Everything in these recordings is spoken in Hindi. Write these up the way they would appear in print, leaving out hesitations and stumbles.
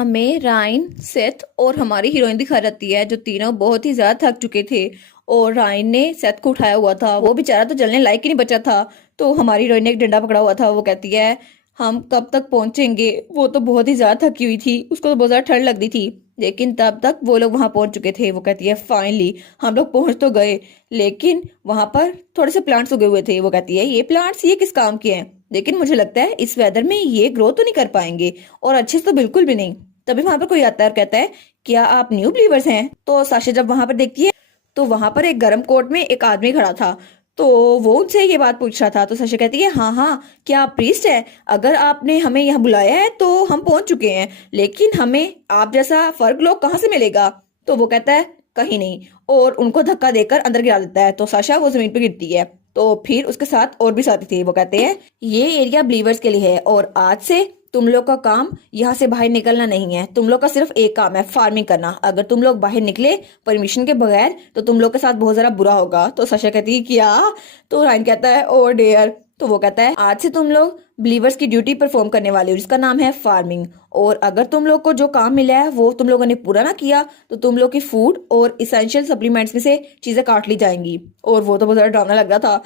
हमें रायन, सेथ और हमारी हीरोइन दिखा जाती है, जो तीनों बहुत ही ज्यादा थक चुके थे। और रायन ने सेथ को उठाया हुआ था, वो बेचारा तो जलने लायक ही नहीं बचा था। तो हमारी हीरोइन ने एक डंडा पकड़ा हुआ था। वो कहती है हम कब तक पहुंचेंगे। वो तो बहुत ही ज्यादा थकी हुई थी, उसको तो बहुत ज्यादा ठंड लगती थी, लेकिन तब तक वो लोग वहां पहुंच चुके थे। वो कहती है फाइनली हम लोग पहुंच तो गए, लेकिन वहां पर थोड़े से प्लांट्स उगे हुए थे। वो कहती है ये प्लांट्स ये किस काम के हैं, लेकिन मुझे लगता है इस वेदर में ये ग्रो तो नहीं कर पाएंगे, और अच्छे से तो बिल्कुल भी नहीं। तभी वहां पर कोई आता है और कहता है क्या आप न्यू बिलीवर्स हैं। तो साशा जब वहां पर देखती है तो वहां पर एक गर्म कोट में एक आदमी खड़ा था। तो वो उनसे ये बात पूछ रहा था। तो साशा कहती है हाँ हाँ, क्या आप प्रीस्ट है? अगर आपने हमें यहाँ बुलाया है तो हम पहुंच चुके हैं, लेकिन हमें आप जैसा फर्क लोग कहाँ से मिलेगा। तो वो कहता है कहीं नहीं, और उनको धक्का देकर अंदर गिरा देता है। तो साशा वो जमीन पर गिरती है। तो फिर उसके साथ और भी साथी थे। वो कहते हैं ये एरिया बिलीवर्स के लिए है, और आज से तुम लोग का काम यहाँ से बाहर निकलना नहीं है। तुम लोग का सिर्फ एक काम है, फार्मिंग करना। अगर तुम लोग बाहर निकले परमिशन के बगैर तो तुम लोग के साथ बहुत ज्यादा बुरा होगा। तो साशा कहती है क्या? तो रायन कहता है ओ डियर। तो वो कहता है आज से तुम लोग बिलीवर्स की ड्यूटी परफॉर्म करने वाले हो, जिसका नाम है फार्मिंग। और अगर तुम लोग को जो काम मिला है वो तुम लोगों ने पूरा ना किया तो तुम लोग की फूड और इसेंशियल सप्लीमेंट्स में से चीजें काट ली जाएंगी। और वो तो बहुत ज्यादा डरावना लग रहा था।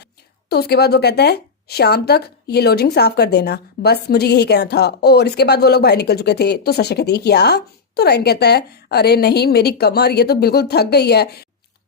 तो उसके बाद वो कहता है शाम तक ये लॉजिंग साफ कर देना, बस मुझे यही कहना था। और इसके बाद वो लोग बाहर निकल चुके थे। तो साशा कहती है क्या? तो रायन कहता है अरे नहीं मेरी कमर ये तो बिल्कुल थक गई है।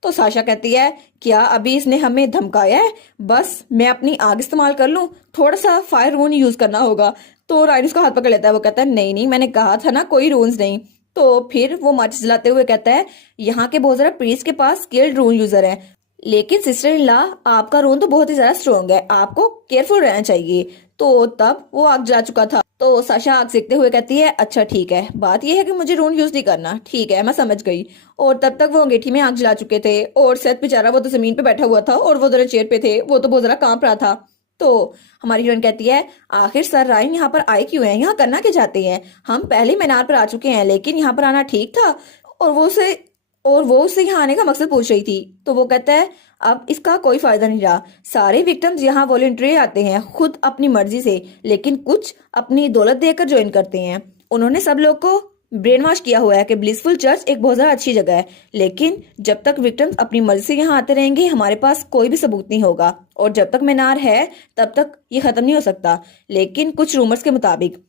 तो साशा कहती है क्या अभी इसने हमें धमकाया है? बस मैं अपनी आग इस्तेमाल कर लूं, थोड़ा सा फायर रून यूज करना होगा। तो रायन उसका हाथ पकड़ लेता है। वो कहता है नहीं नहीं, मैंने कहा था ना कोई रून्स नहीं। तो फिर वो माचिस जलाते हुए कहता है यहाँ के बहुत सारे प्रीस्ट के पास स्किल्ड रून यूजर हैं, लेकिन सिस्टर इन लॉ आपका रोन तो बहुत ही ज्यादा स्ट्रोंग है, आपको केयरफुल रहना चाहिए। तो तब वो आग जला चुका था। तो साशा आग सेकते हुए कहती है अच्छा ठीक है, बात यह है कि मुझे रोन यूज नहीं करना, ठीक है मैं समझ गई। और तब तक वो अंगीठी में आग जला चुके थे। और सेथ बेचारा वो तो जमीन पे बैठा हुआ था और वो दोनों चेयर पे थे, वो तो बहुत ज्यादा कांप रहा था। तो हमारी हीरोइन कहती है आखिर सर रायन यहाँ पर आए क्यों हैं, यहाँ करना क्या चाहते हैं? हम पहले मीनार पर आ चुके हैं, लेकिन यहाँ पर आना ठीक था। और वो उससे यहाँ आने का मकसद पूछ रही थी। तो वो कहता है अब इसका कोई फायदा नहीं रहा। सारे विक्टिम्स यहाँ वॉलंटरी आते हैं खुद अपनी मर्जी से, लेकिन कुछ अपनी दौलत देकर ज्वाइन करते हैं। उन्होंने सब लोग को ब्रेन वॉश किया हुआ है कि ब्लिसफुल चर्च एक बहुत ज्यादा अच्छी जगह है, लेकिन जब तक विक्टिम्स अपनी मर्जी से यहाँ आते रहेंगे हमारे पास कोई भी सबूत नहीं होगा, और जब तक मीनार है तब तक ये खत्म नहीं हो सकता। लेकिन कुछ रूमर्स के मुताबिक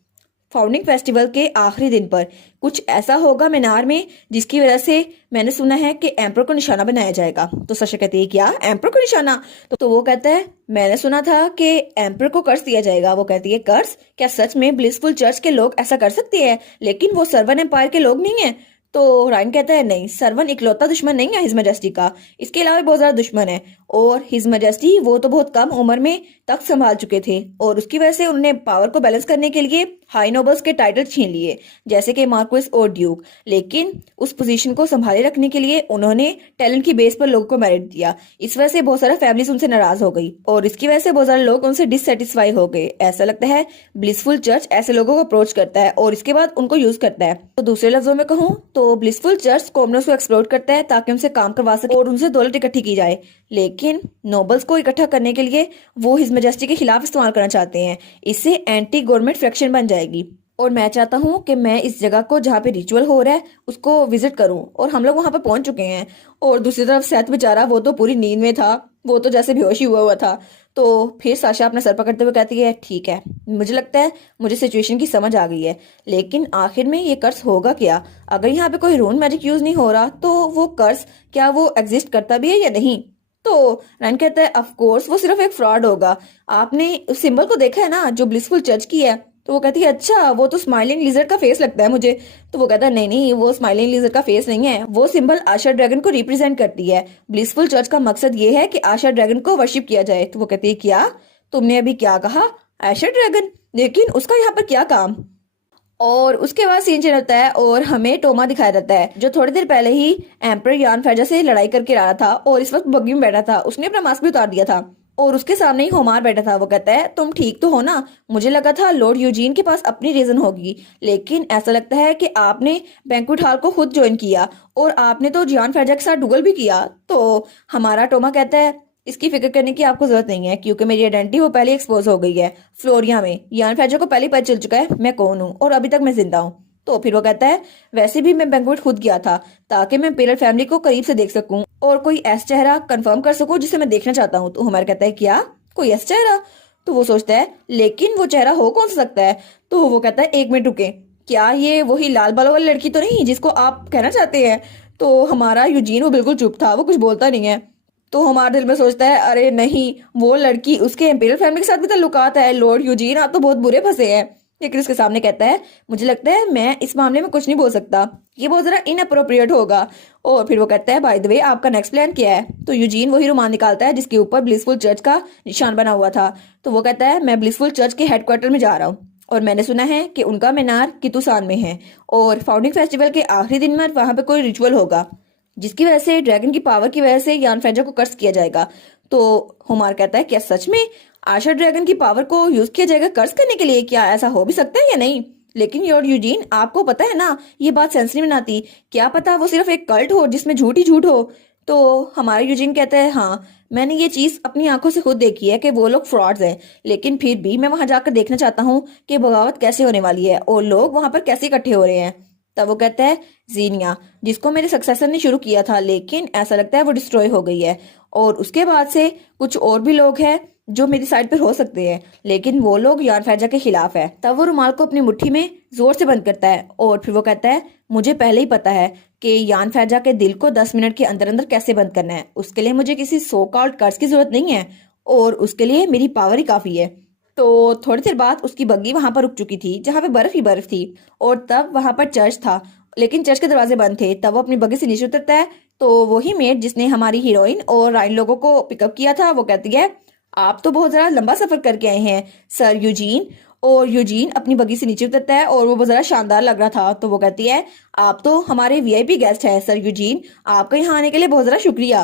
फाउंडिंग फेस्टिवल के आखिरी दिन पर कुछ ऐसा होगा मीनार में जिसकी वजह से मैंने सुना है कि एम्पर को निशाना बनाया जाएगा। तो साशा कहती है क्या एम्पर को निशाना? तो वो कहता है मैंने सुना था कि एम्पर को कर्स दिया जाएगा। वो कहती है कर्स? क्या सच में ब्लिसफुल चर्च के लोग ऐसा कर सकते हैं? लेकिन वो सर्वन एम्पायर के लोग नहीं है। तो रायन कहता है नहीं, सर्वन इकलौता दुश्मन नहीं है हिज मैजेस्टी का, इसके अलावा बहुत ज्यादा दुश्मन है। और हिज मैजेस्टी वो तो बहुत कम उम्र में तख्त संभाल चुके थे, और उसकी वजह से उन्होंने पावर को बैलेंस करने के लिए हाई नोबल्स के टाइटल छीन लिए, जैसे कि मार्क्विस और ड्यूक। लेकिन उस पोजीशन को संभाले रखने के लिए उन्होंने टैलेंट की बेस पर लोगों को मेरिट दिया। इस वजह से बहुत सारा फैमिलीज उनसे नाराज हो गई, और इसकी वजह से बहुत सारे लोग उनसे डिससेटिस्फाई हो गए। ऐसा लगता है ब्लिसफुल चर्च ऐसे लोगों को अप्रोच करता है और इसके बाद उनको यूज करता है। तो दूसरे लफ्जों में कहूँ तो ब्लिसफुल चर्च कॉमनर्स को एक्सप्लोर करता है ताकि उनसे काम करवा सके और उनसे दौलत इकट्ठी की जाए। लेकिन नोबल्स को इकट्ठा करने के लिए वो हिज मैजेस्टी के खिलाफ इस्तेमाल करना चाहते हैं। इससे एंटी गवर्नमेंट फ्रैक्शन बन जाएगी। और मैं चाहता हूँ कि मैं इस जगह को जहाँ पे रिचुअल हो रहा है उसको विजिट करूँ, और हम लोग वहां पर पहुंच चुके हैं। और दूसरी तरफ सेथ बेचारा वो तो पूरी नींद में था, वो तो जैसे बेहोश ही हुआ था। तो फिर साशा अपना सर पकड़ते हुए कहती है ठीक है, मुझे लगता है मुझे सिचुएशन की समझ आ गई है, लेकिन आखिर में ये कर्स होगा क्या? अगर यहाँ पे कोई रून मैजिक यूज नहीं हो रहा तो वो कर्स क्या वो एग्जिस्ट करता भी है या नहीं? तो रैन कहता है ऑफ कोर्स वो सिर्फ एक फ्रॉड होगा, आपने उस सिंबल को देखा है ना जो ब्लिसफुल चर्च की है? तो वो कहती है अच्छा वो तो स्माइलिंग लिजर्ड का फेस लगता है मुझे। तो वो कहता है नहीं नहीं, वो स्माइलिंग लिजर्ड का फेस नहीं है, वो सिंबल आशा ड्रैगन को रिप्रेजेंट करती है। ब्लिसफुल चर्च का मकसद ये है कि आशा ड्रैगन को वर्शिप किया जाए। तो वो कहती है क्या? तुमने अभी क्या कहा? आशा ड्रैगन? लेकिन उसका यहाँ पर क्या काम? और उसके बाद सीन चेंज होता है और हमें टोमा दिखाया जाता है, जो थोड़ी देर पहले ही एम्पर यान फैजा से लड़ाई करके आ रहा था और इस वक्त बग्गी में बैठा था। उसने अपना मास्क भी उतार दिया था और उसके सामने ही होमार बैठा था। वो कहता है तुम ठीक तो हो ना? मुझे लगा था लॉर्ड यूजीन के पास अपनी रीजन होगी, लेकिन ऐसा लगता है कि आपने बैंक्वेट हॉल को खुद ज्वाइन किया और आपने तो जियान फैजा के साथ डुगल भी किया। तो हमारा टोमा कहता है इसकी फिक्र करने की आपको जरूरत नहीं है, क्योंकि मेरी आइडेंटिटी वो पहले एक्सपोज हो गई है फ्लोरिया में। यान फैजा को पहले पता चल चुका है मैं कौन हूँ और अभी तक मैं जिंदा हूँ। तो फिर वो कहता है वैसे भी मैं बैंक्वेट खुद गया था ताकि मैं इम्पीरियल फैमिली को करीब से देख सकूं और कोई ऐसा चेहरा कंफर्म कर सकूं जिसे मैं देखना चाहता हूँ। तो हमारा कहता है क्या कोई ऐसा चेहरा? तो वो सोचता है लेकिन वो चेहरा हो कौन सा सकता है? तो वो कहता है 1 मिनट रुके, क्या ये वही लाल बालों वाली लड़की तो नहीं जिसको आप कहना चाहते हैं? तो हमारा यूजीन वो बिल्कुल चुप था, वो कुछ बोलता नहीं है। तो हमारे दिल में सोचता है अरे नहीं, वो लड़की उसके इम्पीरियल फैमिली के साथ भी ताल्लुकात है। लॉर्ड यूजीन आप तो बहुत बुरे फंसे हैं। लेकिन उसके सामने कहता है मुझे लगता है मैं इस मामले में कुछ नहीं बोल सकता, ये बहुत जरा इनअप्रोप्रिएट होगा। और फिर वो कहता है बाय द वे आपका नेक्स्ट प्लान क्या है? तो यूजीन वही रुमाल निकालता है जिसके ऊपर ब्लिसफुल चर्च का निशान बना हुआ था। तो वो कहता है मैं ब्लिसफुल चर्च के हेडक्वार्टर में जा रहा हूँ और मैंने सुना है कि उनका मीनार कितुसान में है और फाउंडिंग फेस्टिवल के आखिरी दिन में वहां पे कोई रिचुअल होगा जिसकी वजह से ड्रैगन की पावर की वजह से यान फेजा को कर्स किया जाएगा। तो हुमार कहता है क्या सच में आशा ड्रैगन की पावर को यूज किया जाएगा कर्स करने के लिए? क्या ऐसा हो भी सकता है या नहीं? लेकिन योर यूजीन आपको पता है ना ये बात सेंस नहीं बनाती, क्या पता वो सिर्फ एक कल्ट हो जिसमें झूठ ही झूठ हो। तो हमारा यूजीन कहता है हाँ मैंने ये चीज अपनी आंखों से खुद देखी है कि वो लोग फ्रॉड्स हैं, लेकिन फिर भी मैं वहां जाकर देखना चाहता हूँ कि बगावत कैसे होने वाली है और लोग वहां पर कैसे इकट्ठे हो रहे हैं। तब वो कहता है जीनिया जिसको मेरे सक्सेसर ने शुरू किया था लेकिन ऐसा लगता है वो डिस्ट्रॉय हो गई है और उसके बाद से कुछ और भी लोग हैं जो मेरी साइड पर हो सकते हैं लेकिन वो लोग यान फैजा के खिलाफ है। तब वो रुमाल को अपनी मुट्ठी में जोर से बंद करता है और फिर वो कहता है मुझे पहले ही पता है कि यान फैजा के दिल को 10 मिनट के अंदर अंदर कैसे बंद करना है। उसके लिए मुझे किसी सो कॉल्ड कर्स की जरूरत नहीं है और उसके लिए मेरी पावर ही काफी है। तो थोड़ी देर बाद उसकी बग्गी वहां पर रुक चुकी थी जहां पे बर्फ ही बर्फ थी और तब वहां पर चर्च था लेकिन चर्च के दरवाजे बंद थे। तब वो अपनी बग्गी से नीचे उतरता है तो वही मेट जिसने हमारी हीरोइन और राइन लोगों को पिकअप किया था वो कहती है आप तो बहुत ज्यादा लंबा सफर करके आए हैं सर यूजीन। और यूजीन अपनी बग्गी से नीचे उतरता है और वो बहुत ज्यादा शानदार लग रहा था। तो वो कहती है आप तो हमारे वीआईपी गेस्ट हैं सर यूजीन, आपका यहाँ आने के लिए बहुत ज्यादा शुक्रिया।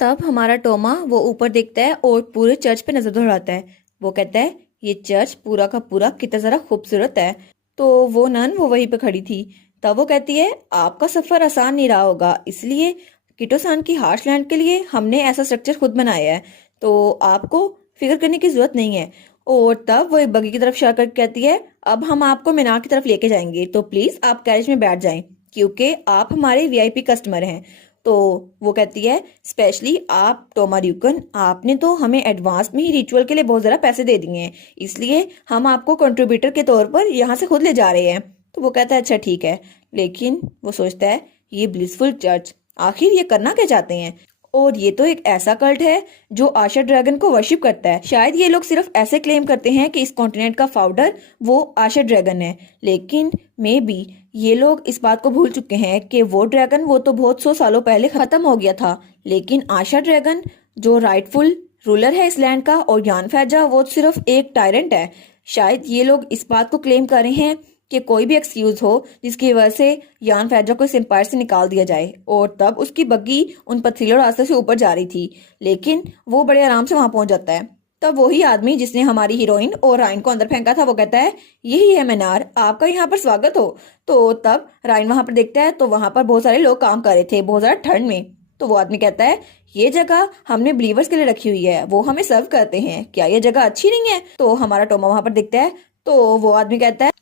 तब हमारा टोमा वो ऊपर देखता है और पूरे चर्च पे नजर दौड़ाता है। वो कहता है ये चर्च पूरा का पूरा कितना जरा खूबसूरत है। तो वो नन वो वहीं पे खड़ी थी। तब वो कहती है आपका सफर आसान नहीं रहा होगा, इसलिए किटोसान की हार्श लैंड के लिए हमने ऐसा स्ट्रक्चर खुद बनाया है, तो आपको फिक्र करने की जरूरत नहीं है। और तब वो एक बगी की तरफ इशारा करके कहती है अब हम आपको मीनार की तरफ लेके जाएंगे तो प्लीज आप कैरेज में बैठ जाएं क्योंकि आप हमारे वीआईपी कस्टमर हैं। तो वो कहती है स्पेशली आप टोमा ड्यूकन, आपने तो हमें एडवांस में ही रिचुअल के लिए बहुत ज़्यादा पैसे दे दिए हैं, इसलिए हम आपको कंट्रीब्यूटर के तौर पर यहाँ से खुद ले जा रहे हैं। तो वो कहता है अच्छा ठीक है, लेकिन वो सोचता है ये ब्लिसफुल चर्च आखिर ये करना क्या चाहते हैं? और ये तो एक ऐसा कल्ट है जो आशा ड्रैगन को वर्शिप करता है। शायद ये लोग सिर्फ ऐसे क्लेम करते हैं कि इस कॉन्टिनेंट का फाउंडर वो आशा ड्रैगन है, लेकिन मे बी ये लोग इस बात को भूल चुके हैं कि वो ड्रैगन वो तो बहुत 100 सालों पहले खत्म हो गया था, लेकिन आशा ड्रैगन जो राइटफुल रूलर है इस लैंड का और यान फैजा वो सिर्फ एक टायरेंट है। शायद ये लोग इस बात को क्लेम कर रहे हैं कि कोई भी एक्सक्यूज हो जिसकी वजह से यान फैजा को इस एम्पायर से निकाल दिया जाए। और तब उसकी बग्गी उन पथरीले रास्ते से ऊपर जा रही थी, लेकिन वो बड़े आराम से वहां पहुंच जाता है। तब वही आदमी जिसने हमारी हीरोइन और राइन को अंदर फेंका था वो कहता है यही है मीनार, आपका यहाँ पर स्वागत हो। तो तब राइन वहां पर देखता है तो वहां पर बहुत सारे लोग काम कर रहे थे बहुत ज्यादा ठंड में। तो वो आदमी कहता है ये जगह हमने बिलीवर्स के लिए रखी हुई है, वो हमें सर्व करते हैं, क्या ये जगह अच्छी नहीं है? तो हमारा टोमा वहां पर दिखता है। तो वो आदमी कहता है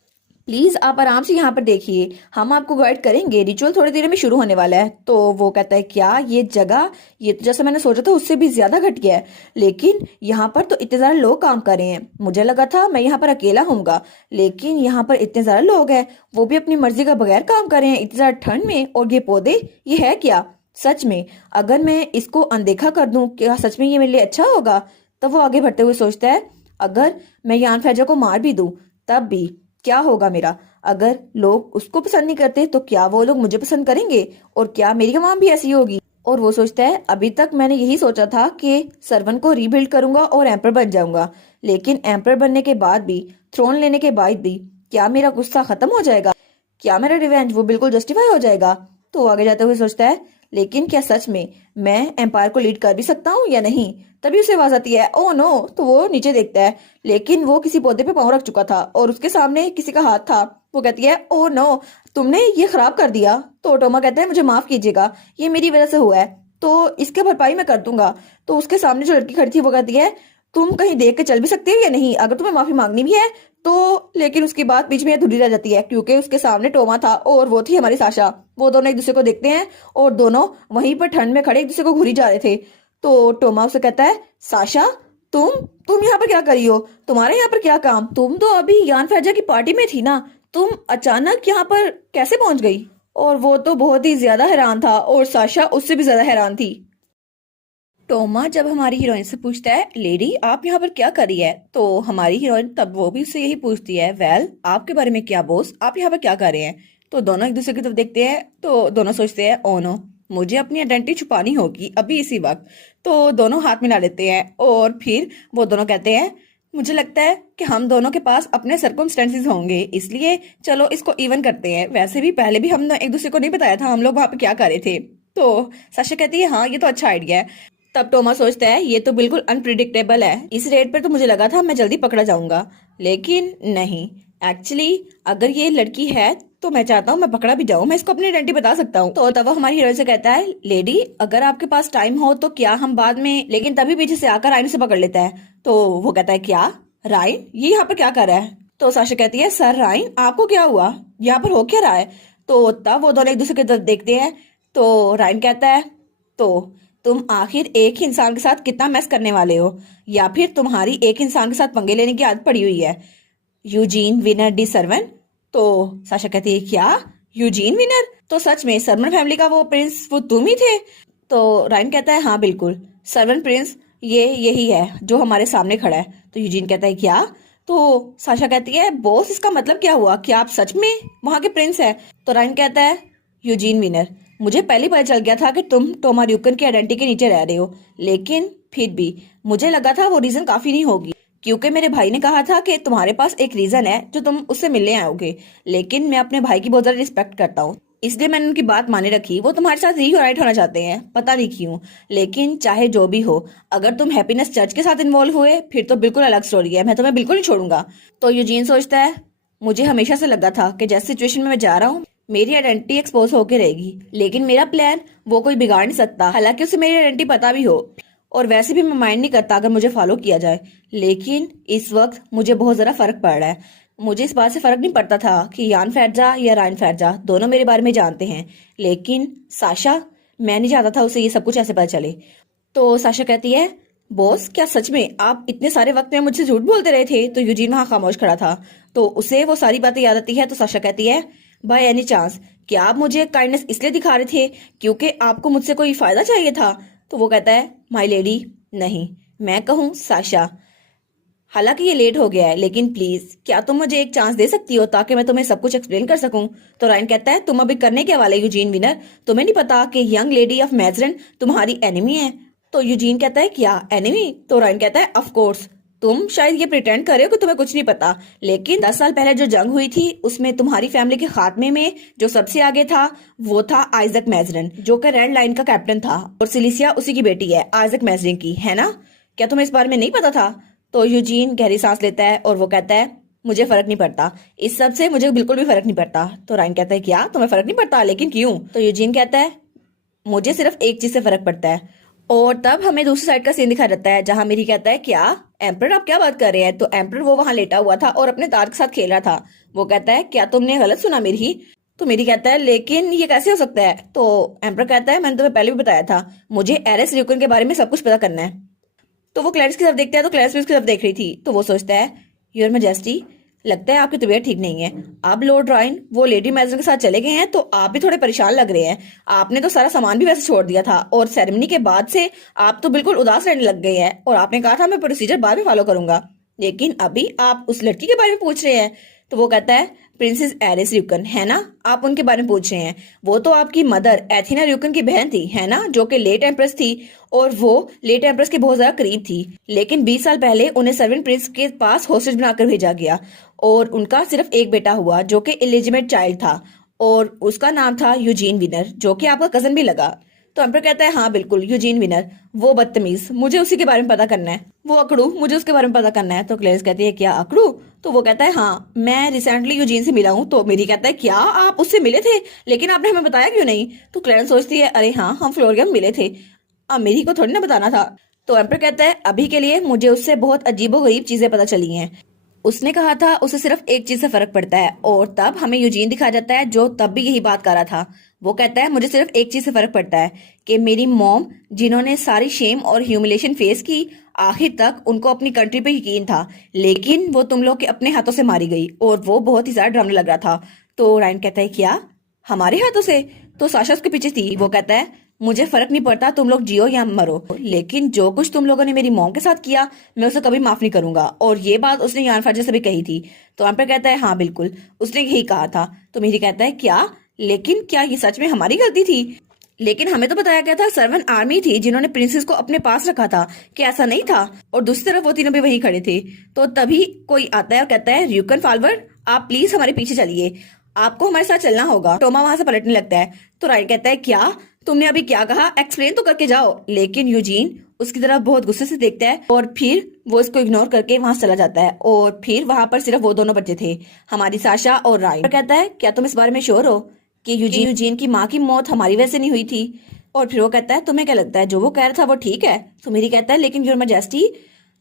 प्लीज आप आराम से यहाँ पर देखिए, हम आपको गाइड करेंगे, रिचुअल थोड़ी देर में शुरू होने वाला है। तो वो कहता है क्या ये जगह, ये तो जैसा मैंने सोचा था उससे भी ज्यादा घट गया है, लेकिन यहाँ पर तो इतने ज्यादा लोग काम कर रहे हैं, मुझे लगा था मैं यहाँ पर अकेला होऊंगा, लेकिन यहाँ पर इतने ज्यादा लोग हैं, वो भी अपनी मर्जी का बगैर काम कर रहे हैं इतनी ज्यादा ठंड में। और ये पौधे ये है क्या सच में? अगर मैं इसको अनदेखा कर दूं क्या सच में ये मेरे लिए अच्छा होगा? तब वो आगे बढ़ते हुए सोचता है अगर मैं यान फैजा को मार भी दूं तब भी क्या होगा मेरा? अगर लोग उसको पसंद नहीं करते तो क्या वो लोग मुझे पसंद करेंगे? और क्या मेरी आवाम भी ऐसी होगी? और वो सोचता है अभी तक मैंने यही सोचा था कि सर्वन को रीबिल्ड करूंगा और एम्पर बन जाऊंगा, लेकिन एम्पर बनने के बाद भी, थ्रोन लेने के बाद भी क्या मेरा गुस्सा खत्म हो जाएगा? क्या मेरा रिवेंज वो बिल्कुल जस्टिफाई हो जाएगा? तो आगे जाते हुए सोचता है लेकिन क्या सच में मैं एम्पायर को लीड कर भी सकता हूँ या नहीं? तभी उसे आवाज आती है ओ नो। तो वो नीचे देखता है, लेकिन वो किसी पौधे पे पाँव रख चुका था और उसके सामने किसी का हाथ था। वो कहती है ओ नो, तुमने ये खराब कर दिया। तो टोमा कहता है मुझे माफ कीजिएगा, ये मेरी वजह से हुआ है, तो इसके भरपाई मैं कर दूंगा। तो उसके सामने जो लड़की खड़ी थी वो कहती है तुम कहीं देख के चल भी सकते हो या नहीं? अगर तुम्हें माफी मांगनी भी है तो लेकिन उसकी बात बीच में अधूरी रह जाती है क्योंकि उसके सामने टोमा था और वो थी हमारी साशा। वो दोनों एक दूसरे को देखते हैं और दोनों वहीं पर ठंड में खड़े एक दूसरे को घूरी जा रहे थे। तो टोमा उसे कहता है, साशा तुम तुम यहाँ पर क्या कर रही हो? तुम्हारे यहाँ पर क्या काम? तुम तो अभी यान फैजा की पार्टी में थी ना, तुम अचानक यहाँ पर कैसे पहुंच गई? और वो तो बहुत ही ज्यादा हैरान था और साशा उससे भी ज्यादा हैरान थी। टोमा जब हमारी हीरोइन से पूछता है, लेडी आप यहाँ पर क्या कर रही है? तो हमारी हीरोइन तब वो भी उससे यही पूछती है, वेल आपके बारे में क्या बॉस, आप यहाँ पर क्या कर रहे हैं? तो दोनों एक दूसरे की तरफ देखते हैं तो दोनों सोचते हैं, ओ नो मुझे अपनी आइडेंटिटी छुपानी होगी अभी इसी वक्त। तो दोनों हाथ मिला लेते हैं और फिर वो दोनों कहते हैं, मुझे लगता है कि हम दोनों के पास अपने सर्कमस्टेंसेस होंगे, इसलिए चलो इसको इवन करते हैं। वैसे भी पहले भी हमने एक दूसरे को नहीं बताया था हम लोग वहां पे क्या कर रहे थे। तो साशा कहती है, हाँ ये तो अच्छा आइडिया है। तब टोमा सोचता है, ये तो बिल्कुल अनप्रिडिक्टेबल है, इस रेट पर तो मुझे लगा था मैं जल्दी पकड़ा जाऊंगा, लेकिन नहीं। एक्चुअली अगर ये लड़की है तो मैं चाहता हूँ मैं पकड़ा भी जाऊँ, मैं इसको अपनी आइडेंटिटी बता सकता हूँ। तो तब वो हमारी हीरोइन से कहता है, लेडी अगर आपके पास टाइम हो तो क्या हम बाद में, लेकिन तभी पीछे से आकर रायन से पकड़ लेता है। तो वो कहता है, क्या रायन ये यहाँ पर क्या कर रहा है? तो साशा कहती है, सर रायन आपको क्या हुआ, यहाँ पर हो क्या रहा है? तो तब वो दोनों एक दूसरे की तरफ देखते हैं। तो रायन कहता है, तो तुम आखिर एक ही इंसान के साथ कितना मैस करने वाले हो, या फिर तुम्हारी एक इंसान के साथ पंगे लेने की आदत पड़ी हुई है? Eugene winner D servant. तो साशा कहती है, क्या यूजीन विनर? तो सच में सर्वन फैमिली का वो प्रिंस वो तुम ही थे? तो रायन कहता है, हाँ बिल्कुल, सर्वन प्रिंस ये यही है जो हमारे सामने खड़ा है। तो यूजीन कहता है, क्या? तो साशा कहती है, बॉस इसका मतलब क्या हुआ, क्या आप सच में वहां के प्रिंस है? तो रायन कहता है, यूजीन विनर मुझे पहले पता चल गया था कि तुम टोमा ड्यूकन की आइडेंटिटी के नीचे रह रहे हो, लेकिन फिर भी मुझे लगा था वो रीजन काफी नहीं होगी, क्योंकि मेरे भाई ने कहा था कि तुम्हारे पास एक रीजन है जो तुम उससे मिलने आओगे। लेकिन मैं अपने भाई की बहुत ज्यादा रिस्पेक्ट करता हूँ, इसलिए मैंने उनकी बात माने रखी। वो तुम्हारे साथ रीयूनाइट होना चाहते हैं, पता नहीं क्यों, लेकिन चाहे जो भी हो, अगर तुम हैप्पीनेस चर्च के साथ इन्वॉल्व हुए फिर तो बिल्कुल अलग स्टोरी है, मैं तुम्हें बिल्कुल नहीं छोड़ूंगा। तो यूजीन सोचता है, मुझे हमेशा से लगा था कि जैसे सिचुएशन में मैं जा रहा हूँ मेरी आइडेंटिटी एक्सपोज होकर रहेगी, लेकिन मेरा प्लान वो कोई बिगाड़ नहीं सकता, हालांकि उसे मेरी आइडेंटिटी पता भी हो। और वैसे भी मैं माइंड नहीं करता अगर मुझे फॉलो किया जाए, लेकिन इस वक्त मुझे बहुत जरा फर्क पड़ रहा है। मुझे इस बात से फर्क नहीं पड़ता था कि यान फैजा या रायन फैजा दोनों मेरे बारे में जानते हैं, लेकिन साशा मैं नहीं चाहता था उसे ये सब कुछ ऐसे पता चले। तो साशा कहती है, बॉस क्या सच में आप इतने सारे वक्त में मुझसे झूठ बोलते रहे थे? तो यूजीन वहां खामोश खड़ा था, तो उसे वो सारी बातें याद आती है। तो साशा कहती है, बाय एनी चांस क्या आप मुझे काइंडनेस इसलिए दिखा रहे थे क्योंकि आपको मुझसे कोई फायदा चाहिए था? तो वो कहता है, माय लेडी नहीं, मैं कहूँ साशा, हालांकि ये लेट हो गया है, लेकिन प्लीज क्या तुम मुझे एक चांस दे सकती हो ताकि मैं तुम्हें सब कुछ एक्सप्लेन कर सकूं? तो रायन कहता है, तुम अभी करने के वाले यूजीन विनर, तुम्हें नहीं पता कि यंग लेडी ऑफ मैजरन तुम्हारी एनिमी है? तो यूजीन कहता है, क्या एनिमी? तो रायन कहता है, ऑफ कोर्स तुम शायद ये प्रिटेंड कर रहे हो कि तुम्हें कुछ नहीं पता, लेकिन 10 साल पहले जो जंग हुई थी उसमें तुम्हारी फैमिली के खात्मे में जो सबसे आगे था वो था आइजक मैजरन, जो कि रेड लाइन का कैप्टन था, और सिलिसिया उसी की बेटी है आइजक मैजरन की, है ना? क्या तुम्हें इस बारे में नहीं पता था? तो यूजीन गहरी सांस लेता है और वो कहता है, मुझे फर्क नहीं पड़ता, इस सब से मुझे बिल्कुल भी फर्क नहीं पड़ता। तो रायन कहता है, क्या तुम्हें फर्क नहीं पड़ता, लेकिन क्यों? तो यूजीन कहता है, मुझे सिर्फ एक चीज से फर्क पड़ता है। और तब हमें दूसरी साइड का सीन दिखा जाता है जहां मेरी कहता है, क्या एम्पर आप क्या बात कर रहे हैं? तो एम्पर वो वहां लेटा हुआ था और अपने तार के साथ खेल रहा था। वो कहता है, क्या तुमने गलत सुना मेरी? तो मेरी कहता है, लेकिन ये कैसे हो सकता है? तो एम्पर कहता है, मैंने तुम्हें पहले भी बताया था, मुझे एरेस र्यूकन के बारे में सब कुछ पता करना है। तो वो क्लैरिस की तरफ देखता है तो क्लैरिस भी उसकी तरफ देख रही थी। तो वो सोचता है, योर मैजेस्टी लगता है आपकी तबीयत ठीक नहीं है। अब लॉर्ड रायन वो लेडी मैजर के साथ चले गए हैं तो आप भी थोड़े परेशान लग रहे हैं। आपने तो सारा सामान भी वैसे छोड़ दिया था और सेरेमनी के बाद से आप तो बिल्कुल उदास रहने लग गए हैं, और आपने कहा था मैं प्रोसीजर बाद में फॉलो करूंगा, लेकिन अभी आप उस लड़की के बारे में पूछ रहे हैं। तो वो कहता है, प्रिंसेस एरिस र्यूकन है ना, आप उनके बारे में पूछ रहे हैं? वो तो आपकी मदर एथिना र्यूकन की बहन थी, है ना, जो कि लेट एम्प्रेस थी, और वो लेट एम्प्रेस के बहुत ज्यादा करीब थी। लेकिन 20 साल पहले उन्हें सर्वेंट प्रिंस के पास होस्टेज बनाकर भेजा गया और उनका सिर्फ एक बेटा हुआ जो कि इलिजिमेट चाइल्ड था, और उसका नाम था यूजीन विनर, जो कि आपका कजन भी लगा। तो एम्पर कहता है, हाँ बिल्कुल यूजीन विनर, वो बदतमीज, मुझे उसी के बारे में पता करना है, वो अकड़ू, मुझे उसके बारे में पता करना है। तो क्लेरिस कहती है, क्या अकड़ू? तो वो कहता है, हाँ मैं रिसेंटली यूजीन से मिला हूँ। तो मेरी कहता है, क्या आप उससे मिले थे, लेकिन आपने हमें बताया क्यों नहीं? तो क्लेरेंस सोचती है, अरे हाँ हम फ्लोरिया में मिले थे, अब मेरी को थोड़ी ना बताना था। तो एम्पर कहता है, अभी के लिए मुझे उससे बहुत अजीबो गरीब चीजें पता चली हैं, उसने कहा था उसे सिर्फ एक चीज से फर्क पड़ता है, और तब हमें यूजीन दिखाया जाता है जो तब भी यही बात कर रहा था। वो कहता है मुझे सिर्फ एक चीज से फर्क पड़ता है कि मेरी मॉम, जिन्होंने सारी शेम और ह्यूमिलेशन फेस की, आखिर तक उनको अपनी कंट्री पे यकीन था, लेकिन वो तुम लोग के अपने हाथों से मारी गई। और वो बहुत ही ज्यादा डरावने लग रहा था। तो रायन कहता है क्या, हमारे हाथों से? तो साशा उसके पीछे थी। वो कहता है मुझे फर्क नहीं पड़ता तुम लोग जियो या मरो, लेकिन जो कुछ तुम लोगों ने मेरी मॉम के साथ किया मैं उसे कभी माफ नहीं करूंगा। और ये बात उसने यान फर्जा से भी कही थी। तो एम्पर कहता है हाँ बिल्कुल, उसने यही कहा था। तो मेरी कहता है क्या, लेकिन क्या ये सच में हमारी गलती थी? लेकिन हमें तो बताया गया था सर्वन आर्मी थी जिन्होंने प्रिंसेस को अपने पास रखा था, कि ऐसा नहीं था? और दूसरी तरफ वो तीनों भी वहीं खड़े थे। तो तभी कोई आता है और कहता है र्यूकन फॉरवर्ड, आप प्लीज हमारे पीछे चलिए, आपको हमारे साथ चलना होगा। टोमा वहां से पलटने लगता है। तो रायन कहता है क्या, तुमने अभी क्या कहा, एक्सप्लेन तो करके जाओ। लेकिन यूजीन उसकी तरफ बहुत गुस्से से देखता है और फिर वो इसको इग्नोर करके वहां चला जाता है। और फिर वहां पर सिर्फ वो दोनों बच्चे थे, हमारी साशा और रायन। कहता है क्या तुम इस बारे में श्योर हो कि यूजीन की माँ की मौत हमारी वजह से नहीं हुई थी? और फिर वो कहता है तुम्हें क्या लगता है जो वो कह रहा था वो ठीक है? तो मेरी कहता है लेकिन योर मैजेस्टी,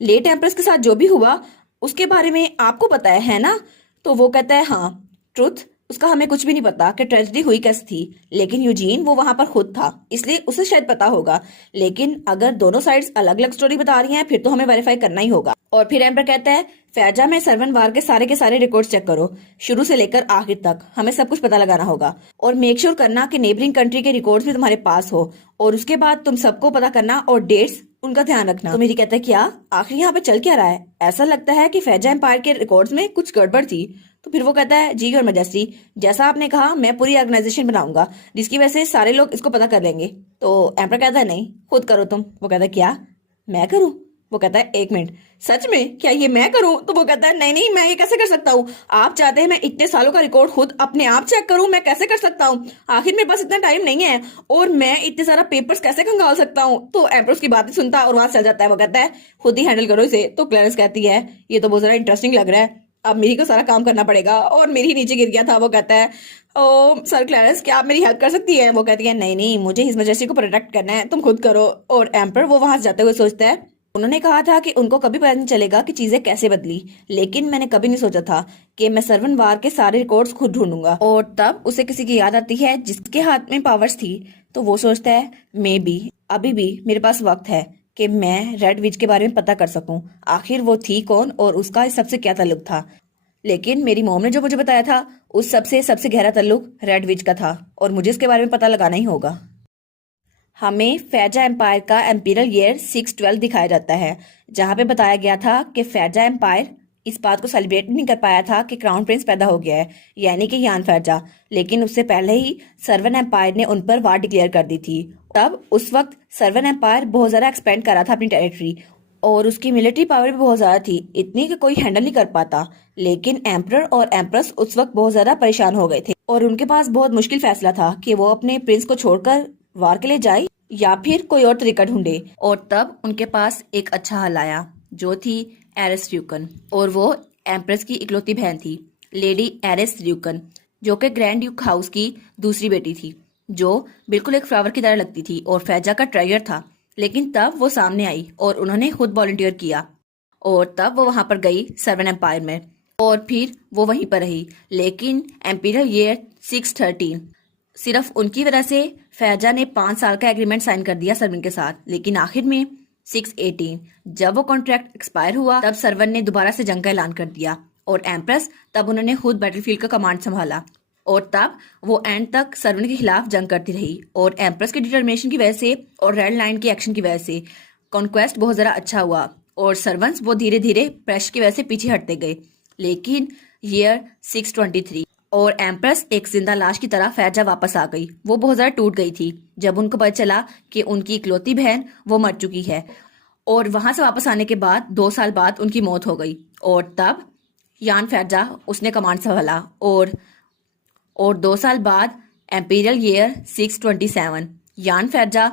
लेट एम्प्रेस के साथ जो भी हुआ उसके बारे में आपको पता है ना? तो वो कहता है हाँ, ट्रुथ उसका हमें कुछ भी नहीं पता कि ट्रेजेडी हुई कैसे थी, लेकिन यूजीन वो वहां पर खुद था इसलिए उसे शायद पता होगा। लेकिन अगर दोनों साइड्स अलग अलग स्टोरी बता रही हैं फिर तो हमें वेरीफाई करना ही होगा। और फिर एम्पर कहता है फैजा में सर्वन वार के सारे रिकॉर्ड्स चेक करो, शुरू से लेकर आखिर तक हमें सब कुछ पता लगाना होगा। और मेक श्योर करना कि नेबरिंग कंट्री के रिकॉर्ड्स भी तुम्हारे पास हो। और उसके बाद तुम सबको पता करना और डेट्स उनका ध्यान रखना। तो मेरी कहता है क्या आखिर यहाँ पे चल क्या रहा है? ऐसा लगता है कि फैजा एम्पायर के रिकॉर्ड्स में कुछ गड़बड़ थी। तो फिर वो कहता है जी योर मैजेस्टी, जैसा आपने कहा मैं पूरी ऑर्गेनाइजेशन बनाऊंगा जिसकी वजह से सारे लोग इसको पता कर लेंगे। तो एम्पर कहता है नहीं, खुद करो तुम। वो कहता है क्या, मैं करूं? वो कहता है एक मिनट, सच में क्या ये मैं करूं? तो वो कहता है नहीं नहीं, मैं ये कैसे कर सकता हूँ? आप चाहते हैं मैं इतने सालों का रिकॉर्ड खुद अपने आप चेक करूं? मैं कैसे कर सकता हूँ? आखिर मेरे पास इतना टाइम नहीं है, और मैं इतने सारा पेपर्स कैसे खंगाल सकता हूँ? तो एम्पर उसकी बातें सुनता है और वहां चल जाता है। वो कहता है खुद ही हैंडल करो इसे। तो क्लैरेंस कहती है ये तो बहुत ज्यादा इंटरेस्टिंग लग रहा है, अब मेरी को सारा काम करना पड़ेगा, और मेरी ही नीचे गिर गया था। वो कहता है ओ सर क्लैरेंस, क्या आप मेरी हेल्प कर सकती है? वो कहती है नहीं नहीं, मुझे हिज मैजेस्टी को प्रोटेक्ट करना है, तुम खुद करो। और एम्पर वो वहां से जाते हुए सोचता है उन्होंने कहा था कि उनको कभी पता नहीं चलेगा कि चीजें कैसे बदली, लेकिन मैंने कभी नहीं सोचा था कि मैं सर्वन वार के सारे रिकॉर्ड्स खुद ढूंढूंगा। और तब उसे किसी की याद आती है जिसके हाथ में पावर्स थी। तो वो सोचता है मे बी अभी भी मेरे पास वक्त है कि मैं रेड विच के बारे में पता कर सकूं, आखिर वो थी कौन और उसका इस सबसे क्या ताल्लुक था। लेकिन मेरी मॉम ने जो मुझे बताया था उस सबसे गहरा ताल्लुक रेड विच का था, और मुझे इसके बारे में पता लगाना ही होगा। हमें फैजा एम्पायर का एम्पीरियल ईयर 612 दिखाया जाता है, जहां पे बताया गया था कि फैजा एम्पायर इस बात को सेलिब्रेट नहीं कर पाया था कि क्राउन प्रिंस पैदा हो गया है, यानी कि यान फैजा। लेकिन उससे पहले ही सर्वन एम्पायर ने उन पर वार डिक्लेयर कर दी थी। तब उस वक्त सर्वन एम्पायर बहुत ज्यादा एक्सपेंड कर रहा था अपनी टेरिटरी, और उसकी मिलिट्री पावर भी बहुत ज्यादा थी, इतनी कि कोई हैंडल नहीं कर पाता। लेकिन एम्परर और एम्प्रेस उस वक्त बहुत ज्यादा परेशान हो गए थे, और उनके पास बहुत मुश्किल फैसला था कि वो अपने प्रिंस को छोड़कर वार के लिए जाए या फिर कोई और तरीका ढूंढे। और तब उनके पास एक अच्छा हल आया, जो थी एरिस र्यूकन, और वो एम्प्रेस की इकलौती बहन थी, लेडी एरिस र्यूकन, जो कि ग्रैंड ड्यूक हाउस की दूसरी बेटी थी, जो बिल्कुल एक फ्लावर की तरह लगती थी और फैजा का ट्रेजर था। लेकिन तब वो सामने आई और उन्होंने खुद वॉलंटियर किया, और तब वो वहां पर गई सर्वन एम्पायर में, और फिर वो वहीं पर रही। लेकिन एम्पीरियल ईयर 613 सिर्फ उनकी वजह से फैजा ने 5 साल का एग्रीमेंट साइन कर दिया सर्वन के साथ। लेकिन आखिर में 618 जब वो कॉन्ट्रैक्ट एक्सपायर हुआ, तब सर्वन ने दोबारा से जंग का ऐलान कर दिया, और एम्प्रेस तब उन्होंने खुद बैटलफील्ड का कमांड संभाला। और तब वो एंड तक सर्वन के खिलाफ जंग करती रही, और एम्प्रेस की डिटर्मिनेशन की वजह से और रेड लाइन के एक्शन की वजह से कॉन्क्वेस्ट बहुत ज्यादा अच्छा हुआ, और सर्वंट्स वो धीरे धीरे प्रेशर की वजह से पीछे हटते गए। लेकिन ईयर 623 और एम्प्रेस एक जिंदा लाश की तरह फैजा वापस आ गई। वो बहुत ज्यादा टूट गई थी जब उनको पता चला कि उनकी इकलौती बहन वो मर चुकी है, और वहां से वापस आने के बाद 2 साल बाद उनकी मौत हो गई। और तब यान फैजा उसने कमांड संभाला, और 2 साल बाद एम्पीरियल ईयर 627 यान फैजा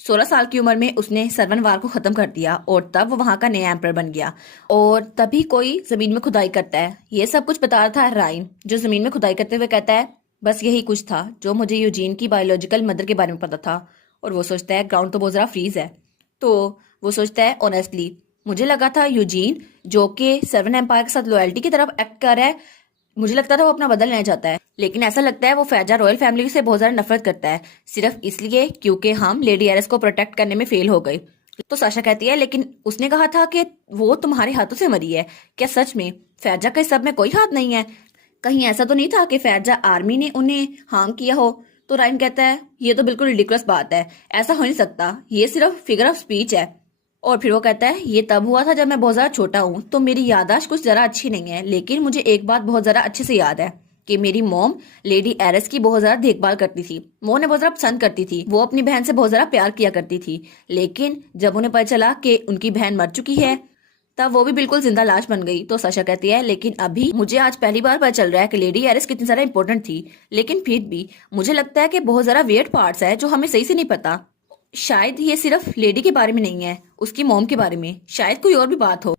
16 साल की उम्र में उसने सर्वन वार को खत्म कर दिया, और तब वो वहां का नया एम्पर बन गया। और तभी कोई जमीन में खुदाई करता है। ये सब कुछ बता रहा था राइन, जो जमीन में खुदाई करते हुए कहता है बस यही कुछ था जो मुझे यूजीन की बायोलॉजिकल मदर के बारे में पता था। और वो सोचता है ग्राउंड तो बहुत ज़रा फ्रीज है। तो वो सोचता है ऑनेस्टली मुझे लगा था यूजीन जो कि सर्वन एम्पायर के साथ लॉयल्टी की तरफ एक्ट कर रहा है, मुझे लगता था वो अपना बदल लेना चाहता है, लेकिन ऐसा लगता है वो फैजा रॉयल फैमिली से बहुत ज्यादा नफरत करता है, सिर्फ इसलिए क्योंकि हम लेडी एरिस को प्रोटेक्ट करने में फेल हो गए। तो साशा कहती है लेकिन उसने कहा था कि वो तुम्हारे हाथों से मरी है, क्या सच में फैजा का इस सब में कोई हाथ नहीं है? कहीं ऐसा तो नहीं था कि फैजा आर्मी ने उन्हें हार्म किया हो? तो रायन कहता है ये तो बिल्कुल रिडिकुलस बात है, ऐसा हो नहीं सकता, ये सिर्फ फिगर ऑफ स्पीच है। और फिर वो कहता है ये तब हुआ था जब मैं बहुत ज्यादा छोटा हूँ, तो मेरी याददाश्त कुछ जरा अच्छी नहीं है, लेकिन मुझे एक बात बहुत ज्यादा अच्छे से याद है कि मेरी मॉम लेडी एरिस की बहुत ज्यादा देखभाल करती थी, वो उन्हें बहुत ज्यादा पसंद करती थी, वो अपनी बहन से बहुत ज्यादा प्यार किया करती थी, लेकिन जब उन्हें पता चला कि उनकी बहन मर चुकी है तब वो भी बिल्कुल जिंदा लाश बन गई। तो साशा कहती है लेकिन अभी मुझे आज पहली बार पता चल रहा है कि लेडी एरिस कितनी ज्यादा इंपॉर्टेंट थी, लेकिन फिर भी मुझे लगता है कि बहुत ज्यादा वियर्ड पार्ट्स है जो हमें सही से नहीं पता। शायद ये सिर्फ लेडी के बारे में नहीं है, उसकी मॉम के बारे में शायद कोई और भी बात हो।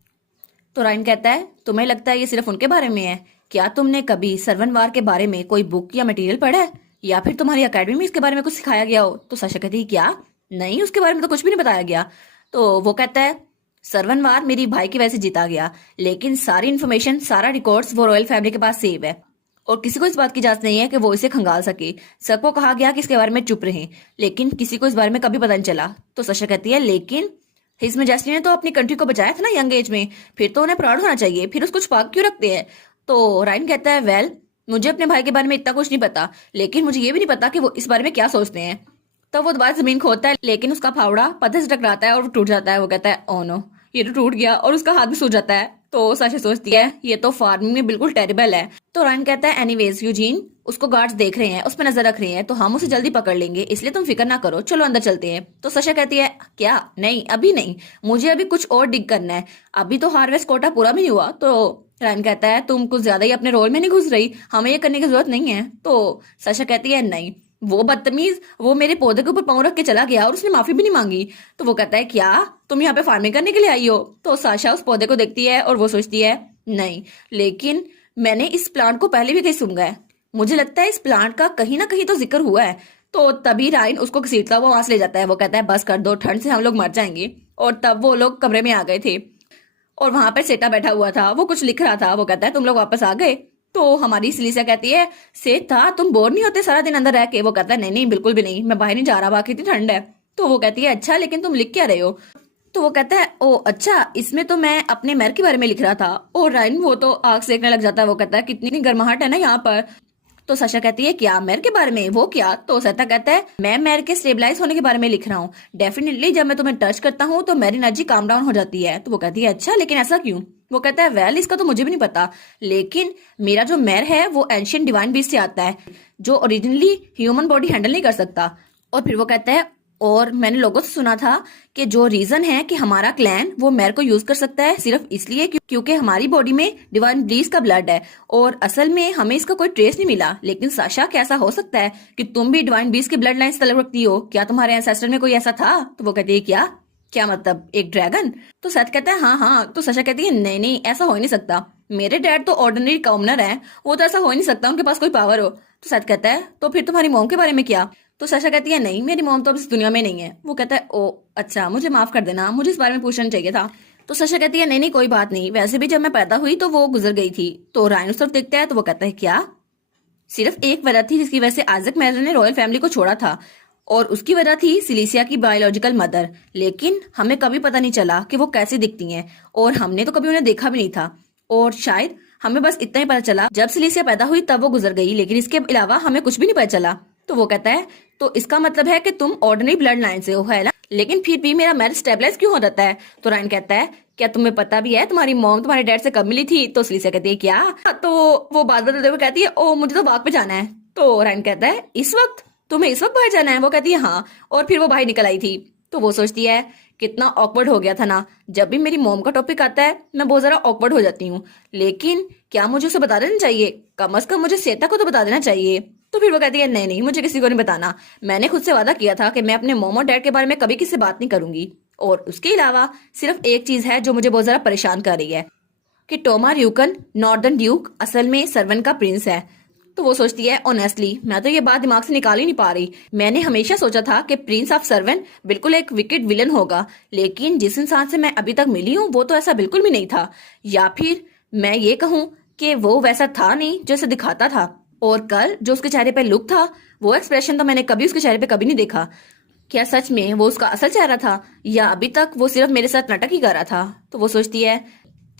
तो रायन कहता है तुम्हें लगता है ये सिर्फ उनके बारे में है? क्या तुमने कभी सर्वन वार के बारे में कोई बुक या मटेरियल पढ़ा है, या फिर तुम्हारी अकेडमी में इसके बारे में कुछ सिखाया गया हो? तो साशा कहती है क्या नहीं, उसके बारे में तो कुछ भी नहीं बताया गया। तो वो कहता है सर्वन वार मेरी भाई की वजह से जीता गया, लेकिन सारी इन्फॉर्मेशन सारा रिकॉर्ड्स वो रॉयल फैमिली के पास सेव है और किसी को इस बात की इजाजत नहीं है कि वो इसे खंगाल सके। सबको कहा गया कि इसके बारे में चुप रहें, लेकिन किसी को इस बारे में कभी पता नहीं चला। तो साशा कहती है लेकिन हिज मेजेस्टी ने तो अपनी कंट्री को बचाया था ना यंग एज में, फिर तो उन्हें प्राउड होना चाहिए, फिर उसको छुपा क्यों रखते हैं? तो रायन कहता है वेल मुझे अपने भाई के बारे में इतना कुछ नहीं पता, लेकिन मुझे ये भी नहीं पता कि वो इस बारे में क्या सोचते हैं। तो वो दोबारा जमीन खोदता है, लेकिन उसका फावड़ा पत्थर से टकराता है और वो टूट जाता है। वो कहता है ओ नो, ये तो टूट गया, और उसका हाथ भी सूज जाता है। तो साशा सोचती है ये तो फार्मिंग में बिल्कुल टेरिबल है। तो रायन कहता है एनीवेज यूजीन उसको गार्ड्स देख रहे हैं, उस पर नजर रख रहे हैं, तो हम उसे जल्दी पकड़ लेंगे, इसलिए तुम फिक्र ना करो, चलो अंदर चलते हैं। तो साशा कहती है क्या नहीं अभी नहीं, मुझे अभी कुछ और डिग करना है, अभी तो हार्वेस्ट कोटा पूरा भी नहीं हुआ। तो रायन कहता है तुम कुछ ज्यादा ही अपने रोल में नहीं घुस रही, हमें ये करने की जरूरत नहीं है। तो साशा कहती है नहीं, वो बदतमीज वो मेरे पौधे के ऊपर पाँव रख के चला गया और उसने माफी भी नहीं मांगी। तो वो कहता है क्या तुम यहाँ पे फार्मिंग करने के लिए आई हो? तो साशा उस पौधे को देखती है और वो सोचती है नहीं, लेकिन मैंने इस प्लांट को पहले भी कहीं सूंघा है, मुझे लगता है इस प्लांट का कहीं ना कहीं तो जिक्र हुआ है। तो तभी रायन उसको घसीटता हुआ वहां से ले जाता है। वो कहता है बस कर दो, ठंड से हम लोग मर जाएंगे। और तब वो लोग कमरे में आ गए थे और वहां पर सेठा बैठा हुआ था, वो कुछ लिख रहा था। वो कहता है तुम लोग वापस आ गए? तो हमारी सिलीसा कहती है सेठ था तुम बोर नहीं होते सारा दिन अंदर रह के? वो कहता है नहीं नहीं बिल्कुल भी नहीं, मैं बाहर नहीं जा रहा, बाकी इतनी ठंड है। तो वो कहती है अच्छा लेकिन तुम लिख क्या रहे हो? तो वो कहता है ओ अच्छा, इसमें तो मैं अपने मैर के बारे में लिख रहा था। और रायन वो तो आग सेकने लग जाता है। वो कहता है कितनी गर्माहट है ना यहाँ पर। तो साशा कहती है क्या मैर के बारे में? वो क्या? तो सहता कहता है मैं मैर के स्टेबलाइज होने के बारे में लिख रहा हूँ, डेफिनेटली जब मैं तुम्हें टच करता हूँ तो मेरी एनर्जी काम डाउन हो जाती है। तो वो कहती है अच्छा लेकिन ऐसा क्यों? वो कहता है वेल इसका तो मुझे भी नहीं पता, लेकिन मेरा जो मैर है वो एंशियंट डिवाइन बीस्ट से आता है जो ओरिजिनली ह्यूमन बॉडी हैंडल नहीं कर सकता। और फिर वो कहता है और मैंने लोगों से सुना था कि जो रीजन है कि हमारा क्लैन वो मैर को यूज कर सकता है सिर्फ इसलिए क्योंकि हमारी बॉडी में डिवाइन ब्लीस का ब्लड है, और असल में हमें इसका कोई ट्रेस नहीं मिला। लेकिन साशा कैसा हो सकता है कि तुम भी डिवाइन ब्लीस की ब्लड लाइन से तल्लुक रखती हो? क्या तुम्हारे एंसेस्टर में कोई ऐसा था? तो वो कहती है क्या क्या मतलब एक ड्रैगन? तो सच कहता है हाँ हाँ। तो साशा कहती है नहीं नहीं ऐसा हो ही नहीं सकता, मेरे डैड तो ऑर्डिनरी कॉमनर है, वो तो ऐसा हो ही नहीं सकता उनके पास कोई पावर हो। तो सच कहता है तो फिर तुम्हारी मॉम के बारे में क्या? तो साशा कहती है नहीं मेरी मॉम तो अब इस दुनिया में नहीं है। वो कहता है ओ अच्छा मुझे माफ कर देना, मुझे इस बारे में पूछना चाहिए था। तो साशा कहती है नहीं नहीं कोई बात नहीं, वैसे भी जब मैं पैदा हुई तो वो गुजर गई थी। तो रायन उस तरफ देखता है तो वो कहता है क्या सिर्फ एक वजह थी जिसकी वजह से आइजैक मैरर ने रॉयल फैमिली को छोड़ा था, और उसकी वजह थी सिलीसिया की बायोलॉजिकल मदर, लेकिन हमें कभी पता नहीं चला कि वो कैसे दिखती हैं, और हमने तो कभी उन्हें देखा भी नहीं था, और शायद हमें बस इतना ही पता चला जब सिलीसिया पैदा हुई तब वो गुजर गई, लेकिन इसके अलावा हमें कुछ भी नहीं पता चला। तो वो कहता है तो इसका मतलब है कि तुम ऑर्डिनरी ब्लड लाइन से हो है ना, लेकिन फिर भी मेरा मैरिज स्टेबलाइज क्यों हो जाता है? तो रायन कहता है क्या तुम्हें पता भी है तुम्हारी मॉम तुम्हारे डैड से कब मिली थी? तो सिलीसिया कहती है क्या? तो वो बात बदलते हुए कहती है ओ मुझे तो वॉक पे जाना है। तो रायन कहता है इस वक्त? तुम्हें इस वक्त बाहर जाना है? वो कहती है हाँ, और फिर वो बाहर निकल आई थी। तो वो सोचती है कितना ऑकवर्ड हो गया था ना, जब भी मेरी मॉम का टॉपिक आता है मैं बहुत ज्यादा ऑकवर्ड हो जाती हूँ, लेकिन क्या मुझे उसे बता देना चाहिए? कम अज कम मुझे सेता को तो बता देना चाहिए। तो फिर वो कहती है नहीं नहीं मुझे किसी को नहीं बताना, मैंने खुद से वादा किया था कि मैं अपने मॉम और डैड के बारे में कभी किसी से बात नहीं करूंगी। और उसके अलावा सिर्फ एक चीज है जो मुझे बहुत ज्यादा परेशान कर रही है कि टोमा र्यूकन नॉर्दर्न ड्यूक असल में सर्वन का प्रिंस है। तो वो सोचती है ऑनेस्टली मैं तो ये बात दिमाग से निकाल ही नहीं पा रही। मैंने हमेशा सोचा था कि प्रिंस ऑफ सर्वन बिल्कुल एक विकेट विलन होगा, लेकिन जिस इंसान से मैं अभी तक मिली हूँ वो तो ऐसा बिल्कुल भी नहीं था। या फिर मैं ये कहूँ कि वो वैसा था नहीं जैसे दिखाता था। और कल जो उसके चेहरे पे लुक था, वो एक्सप्रेशन तो मैंने कभी उसके चेहरे पे कभी नहीं देखा। क्या सच में वो उसका असल चेहरा था या अभी तक वो सिर्फ मेरे साथ नाटक ही कर रहा था। तो वो सोचती है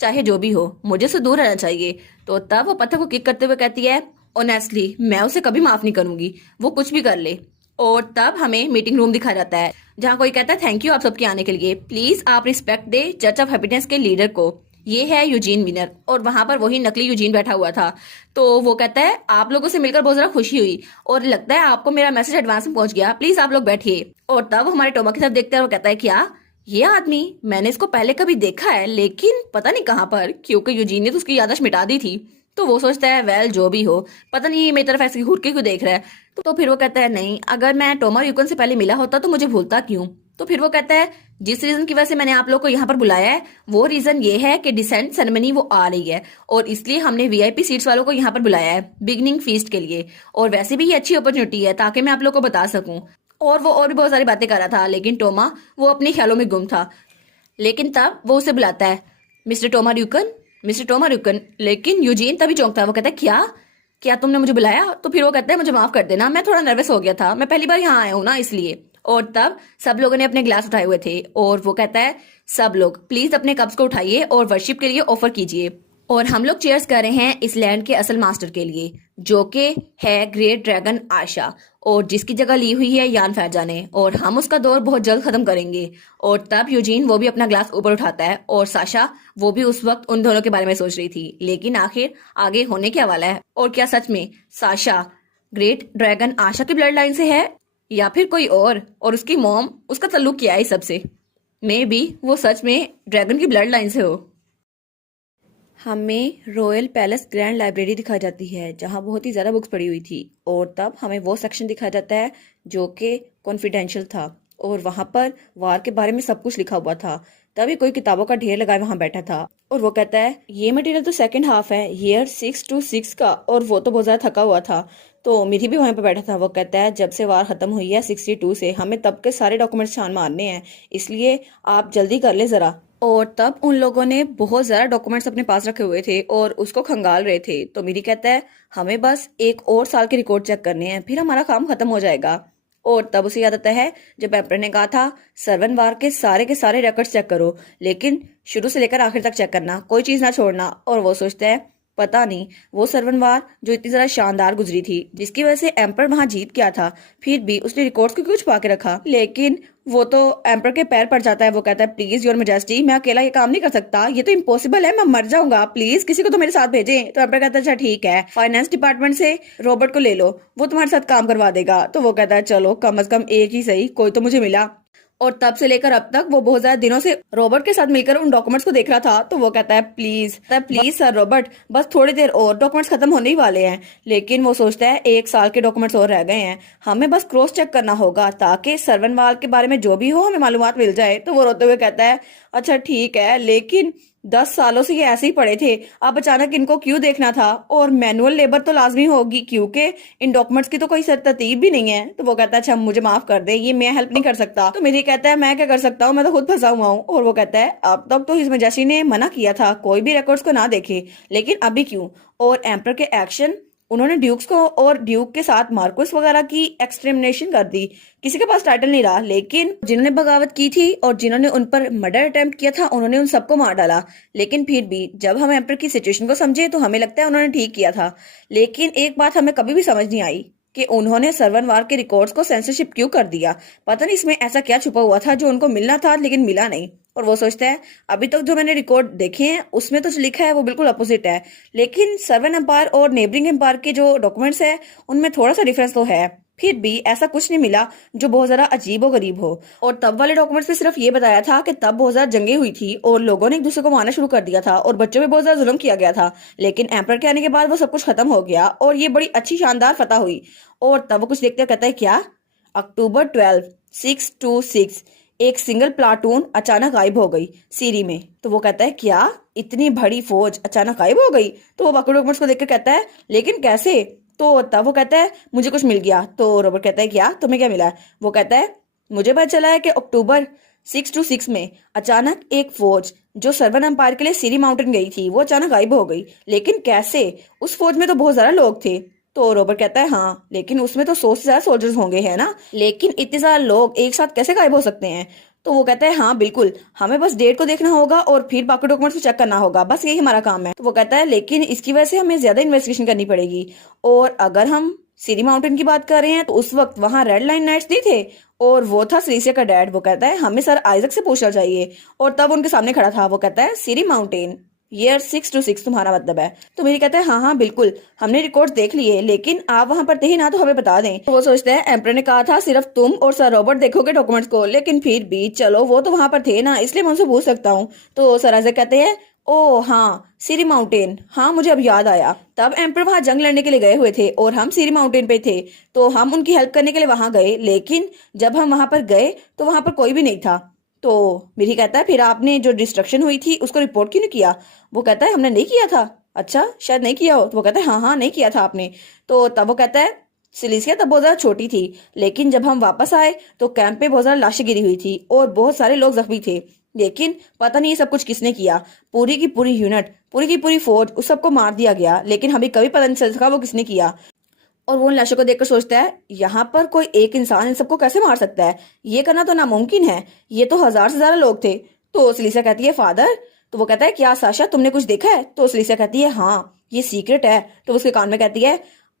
चाहे जो भी हो मुझे उससे दूर रहना चाहिए। तो तब वो पत्थर को किक करते हुए कहती है ऑनेस्टली मैं उसे कभी माफ नहीं करूंगी, वो कुछ भी कर ले। और तब हमें मीटिंग रूम दिखाया जाता है जहाँ कोई कहता है थैंक यू आप सबके आने के लिए, प्लीज आप respect they church of happiness के लीडर को, ये है यूजीन विनर। और वहां पर वही नकली यूजीन बैठा हुआ था। तो वो कहता है आप लोगों से मिलकर बहुत ज्यादा खुशी हुई और लगता है आपको मेरा मैसेज एडवांस में पहुंच गया, प्लीज आप लोग बैठिए। और तब हमारे टोमा की तरफ देखते हैं और वो कहता है क्या ये आदमी, मैंने इसको पहले कभी देखा है लेकिन पता नहीं कहाँ पर, क्योंकि यूजीन ने तो उसकी याददाश्त मिटा दी थी। तो वो सोचता है वेल जो भी हो, पता नहीं मेरी तरफ ऐसे घूर के क्यों देख रहा है। तो फिर वो कहता है नहीं, अगर मैं टोमा यूकन से पहले मिला होता तो मुझे भूलता क्यों। तो फिर वो कहता है जिस रीजन की वजह से मैंने आप लोग को यहाँ पर बुलाया है वो रीजन ये है कि डिसेंट सेरेमनी वो आ रही है और इसलिए हमने वीआईपी सीट्स वालों को यहाँ पर बुलाया है बिगनिंग फीस्ट के लिए। और वैसे भी ये अच्छी अपॉर्चुनिटी है ताकि मैं आप लोग को बता सकूं। और वो और भी बहुत सारी बातें कर रहा था लेकिन टोमा वो अपने ख्यालों में गुम था। लेकिन तब वो उसे बुलाता है मिस्टर टोमा र्यूकन, मिस्टर टोमा र्यूकन। लेकिन यूजीन तभी चौंकता है, वो कहता है क्या क्या तुमने मुझे बुलाया। तो फिर वो कहता है मुझे माफ कर देना, मैं थोड़ा नर्वस हो गया था, मैं पहली बार यहाँ आया हूँ ना इसलिए। और तब सब लोगों ने अपने ग्लास उठाए हुए थे और वो कहता है सब लोग प्लीज अपने कप्स को उठाइए और वर्शिप के लिए ऑफर कीजिए। और हम लोग चेयर्स कर रहे हैं इस लैंड के असल मास्टर के लिए जो कि है ग्रेट ड्रैगन आशा, और जिसकी जगह ली हुई है यान फैजा ने, और हम उसका दौर बहुत जल्द खत्म करेंगे। और तब यूजीन वो भी अपना ग्लास ऊपर उठाता है और साशा वो भी उस वक्त उन दोनों के बारे में सोच रही थी लेकिन आखिर आगे होने क्या वाला है। और क्या सच में साशा ग्रेट ड्रैगन आशा की ब्लड लाइन से है या फिर कोई और उसकी मॉम उसका ताल्लुक क्या है इस सबसे। मे बी वो सच में ड्रैगन की ब्लड लाइन से हो। हमें रॉयल पैलेस ग्रैंड लाइब्रेरी दिखाई जाती है जहां बहुत ही ज़्यादा बुक्स पड़ी हुई थी। और तब हमें वो सेक्शन दिखाया जाता है जो कि कॉन्फिडेंशियल था और वहां पर वार के बारे में सब कुछ लिखा हुआ था। तभी कोई किताबों का ढेर लगाए वहां बैठा था और वो कहता है ये मटेरियल तो सेकंड हाफ है ईयर 626 का, और वो तो बहुत ज़्यादा थका हुआ था। तो मिठी भी वहीं पर बैठा था। वो कहता है जब से वार खत्म हुई है 62 से, हमें तब के सारे डॉक्यूमेंट्स छान मारने हैं, इसलिए आप जल्दी कर ले जरा। और तब उन लोगों ने बहुत ज्यादा डॉक्यूमेंट्स अपने पास रखे हुए थे और उसको खंगाल रहे थे। तो मिरी कहता है हमें बस एक और साल के रिकॉर्ड चेक करने हैं, फिर हमारा काम खत्म हो जाएगा। और तब उसे याद आता है जब एम्पर ने कहा था सर्वन वार के सारे रिकॉर्ड्स चेक करो, लेकिन शुरू से लेकर आखिर तक चेक करना, कोई चीज ना छोड़ना। और वो सोचता है पता नहीं वो सर्वन वार जो इतनी ज्यादा शानदार गुजरी थी जिसकी वजह से एम्पर वहां जीत गया था, फिर भी उसने रिकॉर्ड्स को क्यों छुपा के रखा। लेकिन वो तो एम्पर के पैर पड़ जाता है। वो कहता है प्लीज योर मेजेस्टी मैं अकेला ये काम नहीं कर सकता, ये तो इम्पॉसिबल है, मैं मर जाऊंगा, प्लीज किसी को तो मेरे साथ भेजें। तो एम्पर कहता है अच्छा ठीक है, फाइनेंस डिपार्टमेंट से रॉबर्ट को ले लो, वो तुम्हारे साथ काम करवा देगा। तो वो कहता है चलो कम से कम एक ही सही, कोई तो मुझे मिला। और तब से लेकर अब तक वो बहुत ज्यादा दिनों से रॉबर्ट के साथ मिलकर उन डॉक्यूमेंट्स को देख रहा था। तो वो कहता है प्लीज सर रॉबर्ट बस थोड़ी देर और, डॉक्यूमेंट्स खत्म होने ही वाले हैं। लेकिन वो सोचता है 1 साल के डॉक्यूमेंट्स और रह गए हैं, हमें बस क्रॉस चेक करना होगा ताकि सर्वनवाल के बारे में जो भी हो हमें मालूमात मिल जाए। तो वो रोते हुए कहता है अच्छा ठीक है, लेकिन 10 सालों से ये ऐसे ही पड़े थे, अब अचानक इनको क्यों देखना था, और मैनुअल लेबर तो लाजमी होगी क्योंकि इन डॉक्यूमेंट्स की तो कोई तरतीब भी नहीं है। तो वो कहता है अच्छा मुझे माफ कर दे, ये मैं हेल्प नहीं कर सकता। तो मेरी कहता है मैं क्या कर सकता हूँ, मैं तो खुद फंसा हुआ हूँ। और वो कहता है अब तक तो हिज मेजेस्टी ने मना किया था कोई भी रिकॉर्ड्स को ना देखे, लेकिन अभी क्यों। और एम्पर के एक्शन, उन्होंने ड्यूक्स को और ड्यूक के साथ मार्कुस वगैरह की एक्सट्रीमिनेशन कर दी, किसी के पास टाइटल नहीं रहा, लेकिन जिन्होंने बगावत की थी और जिन्होंने उन पर मर्डर अटेम्प्ट किया था उन्होंने उन सबको मार डाला। लेकिन फिर भी जब हम एम्पर की सिचुएशन को समझे तो हमें लगता है उन्होंने ठीक किया था। लेकिन एक बात हमें कभी भी समझ नहीं आई कि उन्होंने सर्वन वार के रिकॉर्ड्स को सेंसरशिप क्यों कर दिया। पता नहीं इसमें ऐसा क्या छुपा हुआ था जो उनको मिलना था लेकिन मिला नहीं। और वो सोचता है अभी तक जो मैंने रिकॉर्ड देखे हैं उसमें तो जो लिखा है वो बिल्कुल अपोजिट है, लेकिन सर्वन एम्पायर और नेबरिंग एम्पायर के जो डॉक्यूमेंट्स है उनमें थोड़ा सा डिफरेंस तो है। फिर भी ऐसा कुछ नहीं मिला जो बहुत ज्यादा अजीब और गरीब हो। और तब वाले डॉक्यूमेंट्स में सिर्फ ये बताया था कि तब बहुत ज्यादा जंगें हुई थी और लोगों ने एक दूसरे को मारना शुरू कर दिया था और बच्चों पे बहुत ज्यादा जुल्म किया गया था। लेकिन एम्पर के आने के बाद वो सब कुछ खत्म हो गया और ये बड़ी अच्छी शानदार फतह हुई। और तब वो कुछ देखते कहता है क्या अक्टूबर 12, 626 एक सिंगल प्लाटून अचानक गायब हो गई सीरी में। तो वो कहता है क्या इतनी बड़ी फौज अचानक गायब हो गई। तो वो बाकी डॉक्यूमेंट्स को देखकर कहता है लेकिन कैसे? तो तब वो कहता है मुझे कुछ मिल गया। तो रॉबर्ट कहता है क्या, तुम्हें क्या मिला? वो कहता है मुझे पता चला है कि अक्टूबर 626 में अचानक एक फौज जो सर्वन एम्पायर के लिए सीरी माउंटेन गई थी वो अचानक गायब हो गई। लेकिन कैसे? उस फौज में तो बहुत ज्यादा लोग थे। तो रॉबर्ट कहता है हाँ, लेकिन उसमें तो 100 से ज्यादा सोल्जर्स होंगे, है ना? लेकिन इतने ज्यादा लोग एक साथ कैसे गायब हो सकते हैं? तो वो कहता है हाँ बिल्कुल, हमें बस डेट को देखना होगा और फिर बाकी डॉक्यूमेंट्स को चेक करना होगा, बस यही हमारा काम है। तो वो कहता है लेकिन इसकी वजह से हमें ज्यादा इन्वेस्टिगेशन करनी पड़ेगी। और अगर हम सीरी माउंटेन की बात कर रहे हैं तो उस वक्त वहां रेड लाइन नाइट्स नहीं थे और वो था सिलिसिया का डैड। वो कहता है हमें सर आइजक से पूछना चाहिए। और तब उनके सामने खड़ा था। वो कहता है सीरी माउंटेन ईयर 626 तुम्हारा मतलब है? तो मेरी कहता है हाँ हाँ बिल्कुल, हमने रिकॉर्ड देख लिए, लेकिन आप वहां पर थे ही ना, तो हमें बता दें। तो वो सोचते हैं एम्पर ने कहा था सिर्फ तुम और सर रॉबर्ट देखोगे डॉक्यूमेंट्स को, लेकिन फिर भी चलो वो तो वहां पर थे ना, इसलिए मैं उनसे पूछ सकता हूँ। तो सर आइजक कहते हैं ओ हाँ सीरी माउंटेन, हाँ मुझे अब याद आया, तब एम्पर वहां जंग लड़ने के लिए गए हुए थे और हम सीरी माउंटेन पे थे, तो हम उनकी हेल्प करने के लिए वहां गए, लेकिन जब हम वहां पर गए तो वहां पर कोई भी नहीं था। तो मिरी कहता है फिर आपने जो डिस्ट्रक्शन हुई थी उसको रिपोर्ट क्यों नहीं किया? वो कहता है हमने नहीं किया था। अच्छा शायद नहीं किया हो। तो वो कहता है हाँ हाँ नहीं किया था आपने। तो तब वो कहता है सिलिसिया तब बहुत ज्यादा छोटी थी, लेकिन जब हम वापस आए तो कैंप पे बहुत ज्यादा लाशें गिरी हुई थी और बहुत सारे लोग जख्मी थे, लेकिन पता नहीं ये सब कुछ किसने किया। पूरी की पूरी यूनिट, पूरी की पूरी फौज, उस सबको मार दिया गया, लेकिन हमें कभी पता नहीं चल सका वो किसने किया। और वो उन लाशों को देखकर सोचता है यहाँ पर कोई एक इंसान इन सबको कैसे मार सकता है? ये करना तो नामुमकिन है, ये तो 1000 से ज्यादा लोग थे। तो सिलिसिया कहती है फादर। तो वो कहता है क्या साशा तुमने कुछ देखा है? तो सिलिसिया कहती है हाँ ये सीक्रेट है। तो उसके कान में कहती है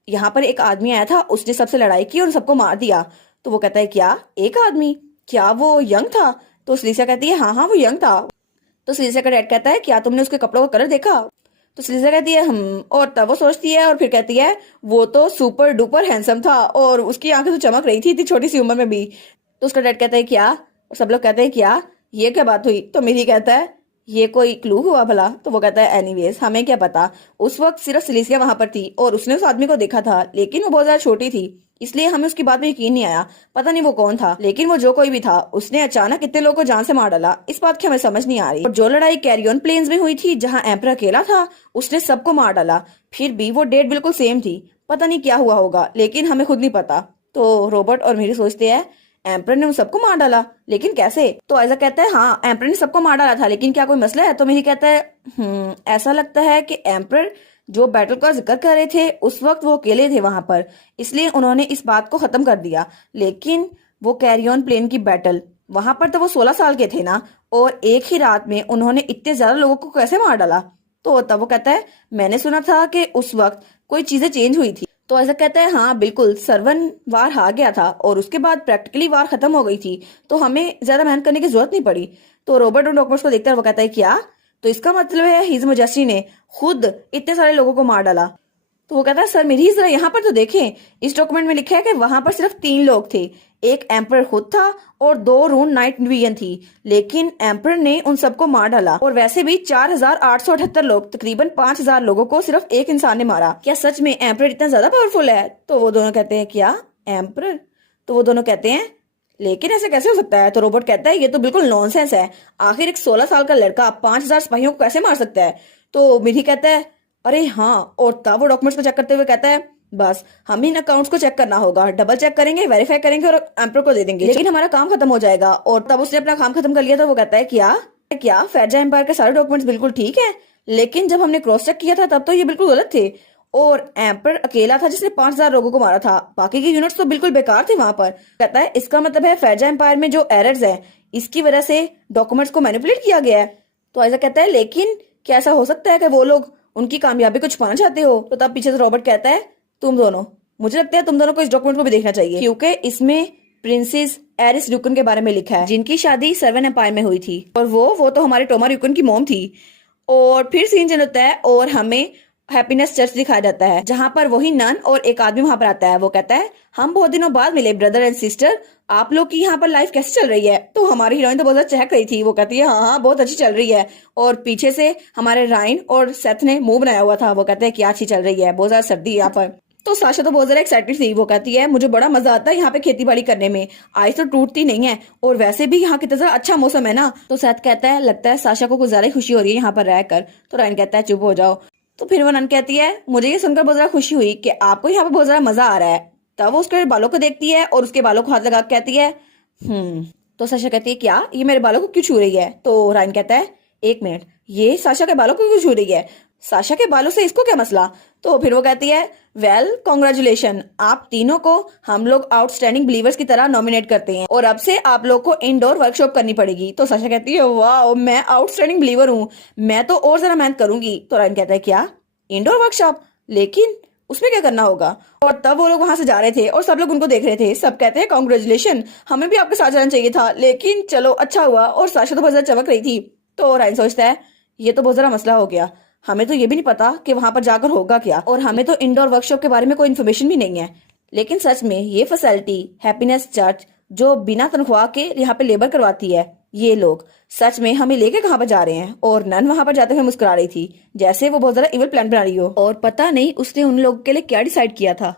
यहाँ पर एक आदमी आया था, उसने सबसे लड़ाई की और सबको मार दिया। तो वो कहता है क्या एक आदमी? क्या वो यंग था? तो सिलिसिया कहती है हाँ हाँ वो यंग था। तो सिलिसिया का डैड कहता है क्या तुमने उसके कपड़ों का कलर देखा? तो सिलिसिया कहती है हम। और तब वो सोचती है और फिर कहती है वो तो सुपर डुपर हैंडसम था और उसकी आंखें तो चमक रही थी इतनी छोटी सी उम्र में भी। तो उसका डैड कहता है क्या? सब लोग कहते हैं क्या ये क्या बात हुई? तो मेरी कहता है ये कोई क्लू हुआ भला? तो वो कहता है एनीवेज हमें क्या पता, उस वक्त सिर्फ सिलिसिया वहां पर थी और उसने उस आदमी को देखा था, लेकिन वो बहुत ज्यादा छोटी थी, इसलिए हमें उसकी बात में यकीन नहीं आया। पता नहीं वो कौन था, लेकिन वो जो कोई भी था उसने अचानक इतने लोगों को जान से मार डाला, इस बात की हमें समझ नहीं आ रही। और जो लड़ाई कैरियन प्लेन्स में हुई थी जहां एम्पर अकेला था, उसने सबको मार डाला, फिर भी वो डेट बिल्कुल सेम थी। पता नहीं क्या हुआ होगा, लेकिन हमें खुद नहीं पता। तो रॉबर्ट और मेरी सोचते हैं एम्पर ने उन सबको मार डाला, लेकिन कैसे? तो ऐसा कहता है हाँ एम्पर ने सबको मार डाला था, लेकिन क्या कोई मसला है? तो मेरी कहता है ऐसा लगता है कि एम्पर जो बैटल का जिक्र कर रहे थे उस वक्त वो अकेले थे वहां पर, इसलिए उन्होंने इस बात को खत्म कर दिया। लेकिन वो कैरियन प्लेन की बैटल, वहां पर तो वो 16 साल के थे ना, और एक ही रात में उन्होंने इतने ज्यादा लोगों को कैसे मार डाला? तो तब वो कहता है मैंने सुना था कि उस वक्त कोई चीजें चेंज हुई थी। तो ऐसा कहता है हाँ बिल्कुल, सर्वन वार हार गया था और उसके बाद प्रैक्टिकली वार खत्म हो गई थी, तो हमें ज्यादा मेहनत करने की जरूरत नहीं पड़ी। तो रॉबर्ट उन डॉक्यूमेंट्स को देखता है, वो कहता है क्या? तो इसका मतलब है हिज मजेस्टी ने खुद इतने सारे लोगों को मार डाला? तो वो कहता है सर मेरी जरा यहाँ पर तो देखें, इस डॉक्यूमेंट में लिखा है कि वहां पर सिर्फ 3 लोग थे, एक एम्पर खुद था और 2 रून नाइट डिवीजन थी, लेकिन एम्पर ने उन सबको मार डाला। और वैसे भी 4878 लोग, तकरीबन 5000 लोगों को सिर्फ एक इंसान ने मारा। क्या सच में एम्पर इतना ज्यादा पावरफुल है? तो वो दोनों कहते हैं क्या एम्पर? तो वो दोनों कहते हैं लेकिन ऐसे कैसे हो सकता है? तो रॉबर्ट कहता है ये तो बिल्कुल नॉनसेंस है, आखिर एक 16 साल का लड़का 5000 सिपाहियों को कैसे मार सकता है? तो मिरी कहता है अरे हाँ, और तब वो डॉक्यूमेंट्स को चेक करते हुए कहता है बस हम इन अकाउंट्स को चेक करना होगा, डबल चेक करेंगे, वेरीफाई करेंगे और एम्पर को दे देंगे, लेकिन हमारा काम खत्म हो जाएगा। और तब उसने अपना काम खत्म कर लिया। तो वो कहता है क्या क्या फैजा एम्पायर के सारे डॉक्यूमेंट्स बिल्कुल ठीक है, लेकिन जब हमने क्रॉस चेक किया था तब तो ये बिल्कुल गलत थे, और एम्पर अकेला था जिसने 5000 लोगों को मारा था, बाकी के यूनिट्स तो बिल्कुल बेकार थे वहां पर। कहता है इसका मतलब है फैजा एम्पायर में जो एरर्स है इसकी वजह से डॉक्यूमेंट्स को मैनिपुलेट किया गया है। तो ऐसा कहता है लेकिन क्या ऐसा हो सकता है कि वो लोग उनकी कामयाबी को छुपाना चाहते हो? तो तब पीछे से रॉबर्ट कहता है तुम दोनों, मुझे लगता है तुम दोनों को इस डॉक्यूमेंट को भी देखना चाहिए, क्योंकि इसमें प्रिंसेस एरिस ड्यूकन के बारे में लिखा है, जिनकी शादी सर्वन एम्पायर में हुई थी, और वो तो हमारे टोमा ड्यूकन की मोम थी। और फिर सीन चेंज होता है और हमें हैप्पीनेस चर्च दिखाया जाता है, जहां पर वही नन और एक आदमी वहां पर आता है। वो कहता है हम बहुत दिनों बाद मिले ब्रदर एंड सिस्टर, आप लोग की यहाँ पर लाइफ कैसे चल रही है? तो हमारी हीरोइन तो बहुत ज्यादा चहक रही थी, वो कहती है हाँ हाँ बहुत अच्छी चल रही है। और पीछे से हमारे राइन और सेथ ने मुंह बनाया हुआ था, वो कहते हैं क्या अच्छी चल रही है, बहुत ज्यादा सर्दी है यहाँ पर। तो साशा तो बहुत ज्यादा एक्साइटेड थी। वो कहती है मुझे बड़ा मजा आता है यहाँ पे खेती बाड़ी करने में, आइस तो टूटती नहीं है और वैसे भी यहाँ कितना ज्यादा अच्छा मौसम है ना। तो सैथ कहता है लगता है साशा को कुछ ज्यादा ही खुशी हो रही है यहाँ पर रहकर। तो रायन कहता है चुप हो जाओ। तो फिर वो नन कहती है मुझे ये सुनकर बहुत ज्यादा खुशी हुई कि आपको यहाँ पे बहुत ज्यादा मजा आ रहा है। तब वो उसके बालों को देखती है और उसके बालों को हाथ लगा के कहती है तो साशा कहती है क्या ये मेरे बालों को क्यों छू रही है। तो रायन कहता है एक मिनट, ये साशा के बालों को क्यों छू रही है, साशा के बालों से इसको क्या मसला। तो फिर वो कहती है वेल कॉन्ग्रेचुलेशन, आप तीनों को हम लोग आउटस्टैंडिंग बिलीवर्स की तरह नॉमिनेट करते हैं और अब से आप लोग को इंडोर वर्कशॉप करनी पड़ेगी। तो साशा कहती है वाह मैं आउटस्टैंडिंग बिलीवर हूँ, मैं तो और ज्यादा मेहनत करूंगी। तो रायन कहता है क्या इंडोर वर्कशॉप, लेकिन उसमें क्या करना होगा। और तब वो लोग वहां से जा रहे थे और सब लोग उनको देख रहे थे। सब कहते हैं कॉन्ग्रेचुलेशन, हमें भी आपके साथ जाना चाहिए था, लेकिन चलो अच्छा हुआ। और साशा तो बहुत ज्यादा चमक रही थी। तो रायन सोचता है ये तो बहुत ज्यादा मसला हो गया, हमें तो ये भी नहीं पता कि वहां पर जाकर होगा क्या, और हमें तो इंडोर वर्कशॉप के बारे में कोई इन्फॉर्मेशन भी नहीं है। लेकिन सच में ये फैसिलिटी हैप्पीनेस चर्च जो बिना तनख्वाह के यहाँ पे लेबर करवाती है, ये लोग सच में हमें लेके कहाँ पर जा रहे हैं। और नन वहां पर जाते हुए मुस्कुरा रही थी जैसे वो बहुत ज्यादा इविल प्लान बना रही हो, और पता नहीं उसने उन लोगों के लिए क्या डिसाइड किया था।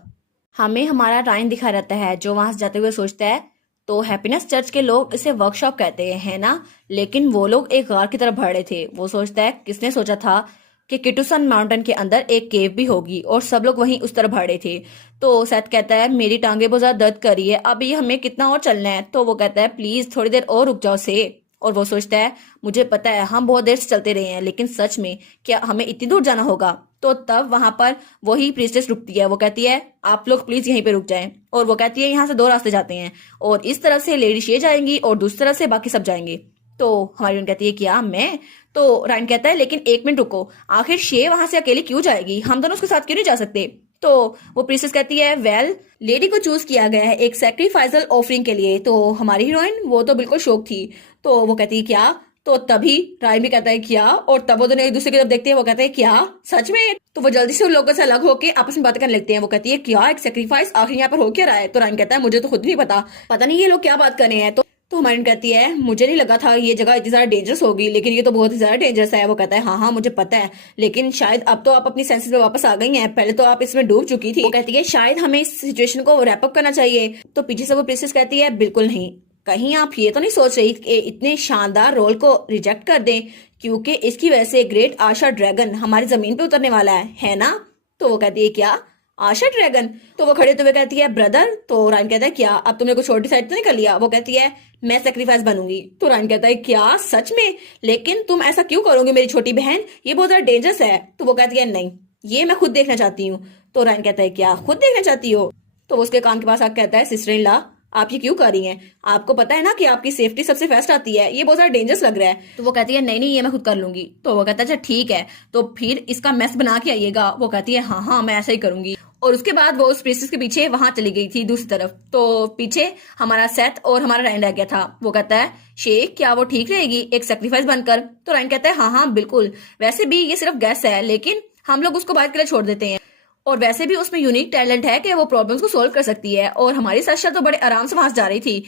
हमें हमारा रायन दिखा रहता है जो वहां से जाते हुए सोचता है तो हैप्पीनेस चर्च के लोग इसे वर्कशॉप कहते हैं ना, लेकिन वो लोग एक गार की तरफ बढ़ रहे थे। वो सोचता है किसने सोचा था कि किटुसन माउंटेन के अंदर एक केव भी होगी, और सब लोग वहीं उस तरफ भाड़े थे। तो सैथ कहता है मेरी टांगे बहुत ज्यादा दर्द कर रही है, अभी हमें कितना और चलना है। तो वो कहता है प्लीज थोड़ी देर और रुक जाओ से। और वो सोचता है मुझे पता है हम बहुत देर से चलते रहे हैं, लेकिन सच में क्या हमें इतनी दूर जाना होगा। तो तब वहां पर वही प्रीस्टेस रुकती है। वो कहती है आप लोग प्लीज यहीं पे रुक जाएं। और वो कहती है यहाँ से दो रास्ते जाते हैं, और इस तरफ से लेडी शे जाएंगी और दूसरी तरफ से बाकी सब जाएंगे। तो हमारी कहती है क्या मैं। तो रायन कहता है लेकिन एक मिनट रुको, आखिर शे वहां से अकेली क्यों जाएगी, हम दोनों उसके साथ क्यों नहीं जा सकते। तो वो प्रिंसेस कहती है वेल लेडी को चूज किया गया है एक सैक्रिफाइसल ऑफरिंग के लिए। तो हमारी हीरोइन वो तो बिल्कुल शौक थी। तो वो कहती है क्या। तो तभी रायन भी कहता है क्या, और तब वो दोनों एक दूसरे की तरफ देखते हैं। वो कहते हैं क्या सच में। तो वो जल्दी से उन लोगों से अलग होकर आपस में बातें करने लगते हैं। वो कहती है क्या एक सेक्रीफाइस आखिर यहाँ पर हो क्या रहा है। तो रायन कहता है मुझे तो खुद नहीं पता नहीं ये लोग क्या बात कर रहे हैं। तो हमारी कहती है मुझे नहीं लगा था ये जगह इतनी ज्यादा डेंजरस होगी, लेकिन ये तो बहुत ही ज्यादा डेंजरस है। वो कहता है हाँ मुझे पता है, लेकिन शायद अब तो आप अपनी सेंसेस में वापस आ गई हैं, पहले तो आप इसमें डूब चुकी थी। वो कहती है शायद हमें इस सिचुएशन को रैप अप करना चाहिए। तो पीछे से वो प्रिंसेस कहती है बिल्कुल नहीं, कहीं आप ये तो नहीं सोच रही कि इतने शानदार रोल को रिजेक्ट कर दें, क्योंकि इसकी वजह से ग्रेट आशा ड्रैगन हमारी जमीन पे उतरने वाला है ना। तो वो कहती है क्या आशा ड्रैगन। तो वो खड़े हुए कहती है ब्रदर। तो रायन कहता है क्या अब तुमने कुछ और डिसाइड तो नहीं कर लिया। वो कहती है मैं सेक्रीफाइस बनूंगी। तो रायन कहता है क्या सच में, लेकिन तुम ऐसा क्यों करोगे मेरी छोटी बहन, ये बहुत ज्यादा डेंजरस है। तो वो कहती है नहीं ये मैं खुद देखना चाहती हूँ। तो रायन कहता है क्या खुद देखना चाहती हो। तो वो उसके कान के पास आकर कहता है सिस्टर इन लॉ आप ये क्यों कर रही हैं, आपको पता है ना कि आपकी सेफ्टी सबसे फर्स्ट आती है, ये बहुत ज्यादा डेंजरस लग रहा है। तो वो कहती है नहीं ये मैं खुद कर लूंगी। तो वो कहता है अच्छा ठीक है, तो फिर इसका मेस बना के आइएगा। वो कहती है हाँ मैं ऐसा ही करूंगी। और उसके बाद वो उस प्रिंसेस के पीछे वहां चली गई थी दूसरी तरफ। तो पीछे हमारा सेथ और हमारा रायन रह गया था। वो कहता है शेख क्या वो ठीक रहेगी एक सेक्रीफाइस बनकर। तो रायन कहता है हाँ बिल्कुल, वैसे भी ये सिर्फ गैस है, लेकिन हम लोग उसको बाहर के लिए छोड़ देते हैं, और वैसे भी उसमें यूनिक टैलेंट है कि वो प्रॉब्लम्स को सोल्व कर सकती है। और हमारी साशा तो बड़े आराम से वहां जा रही थी।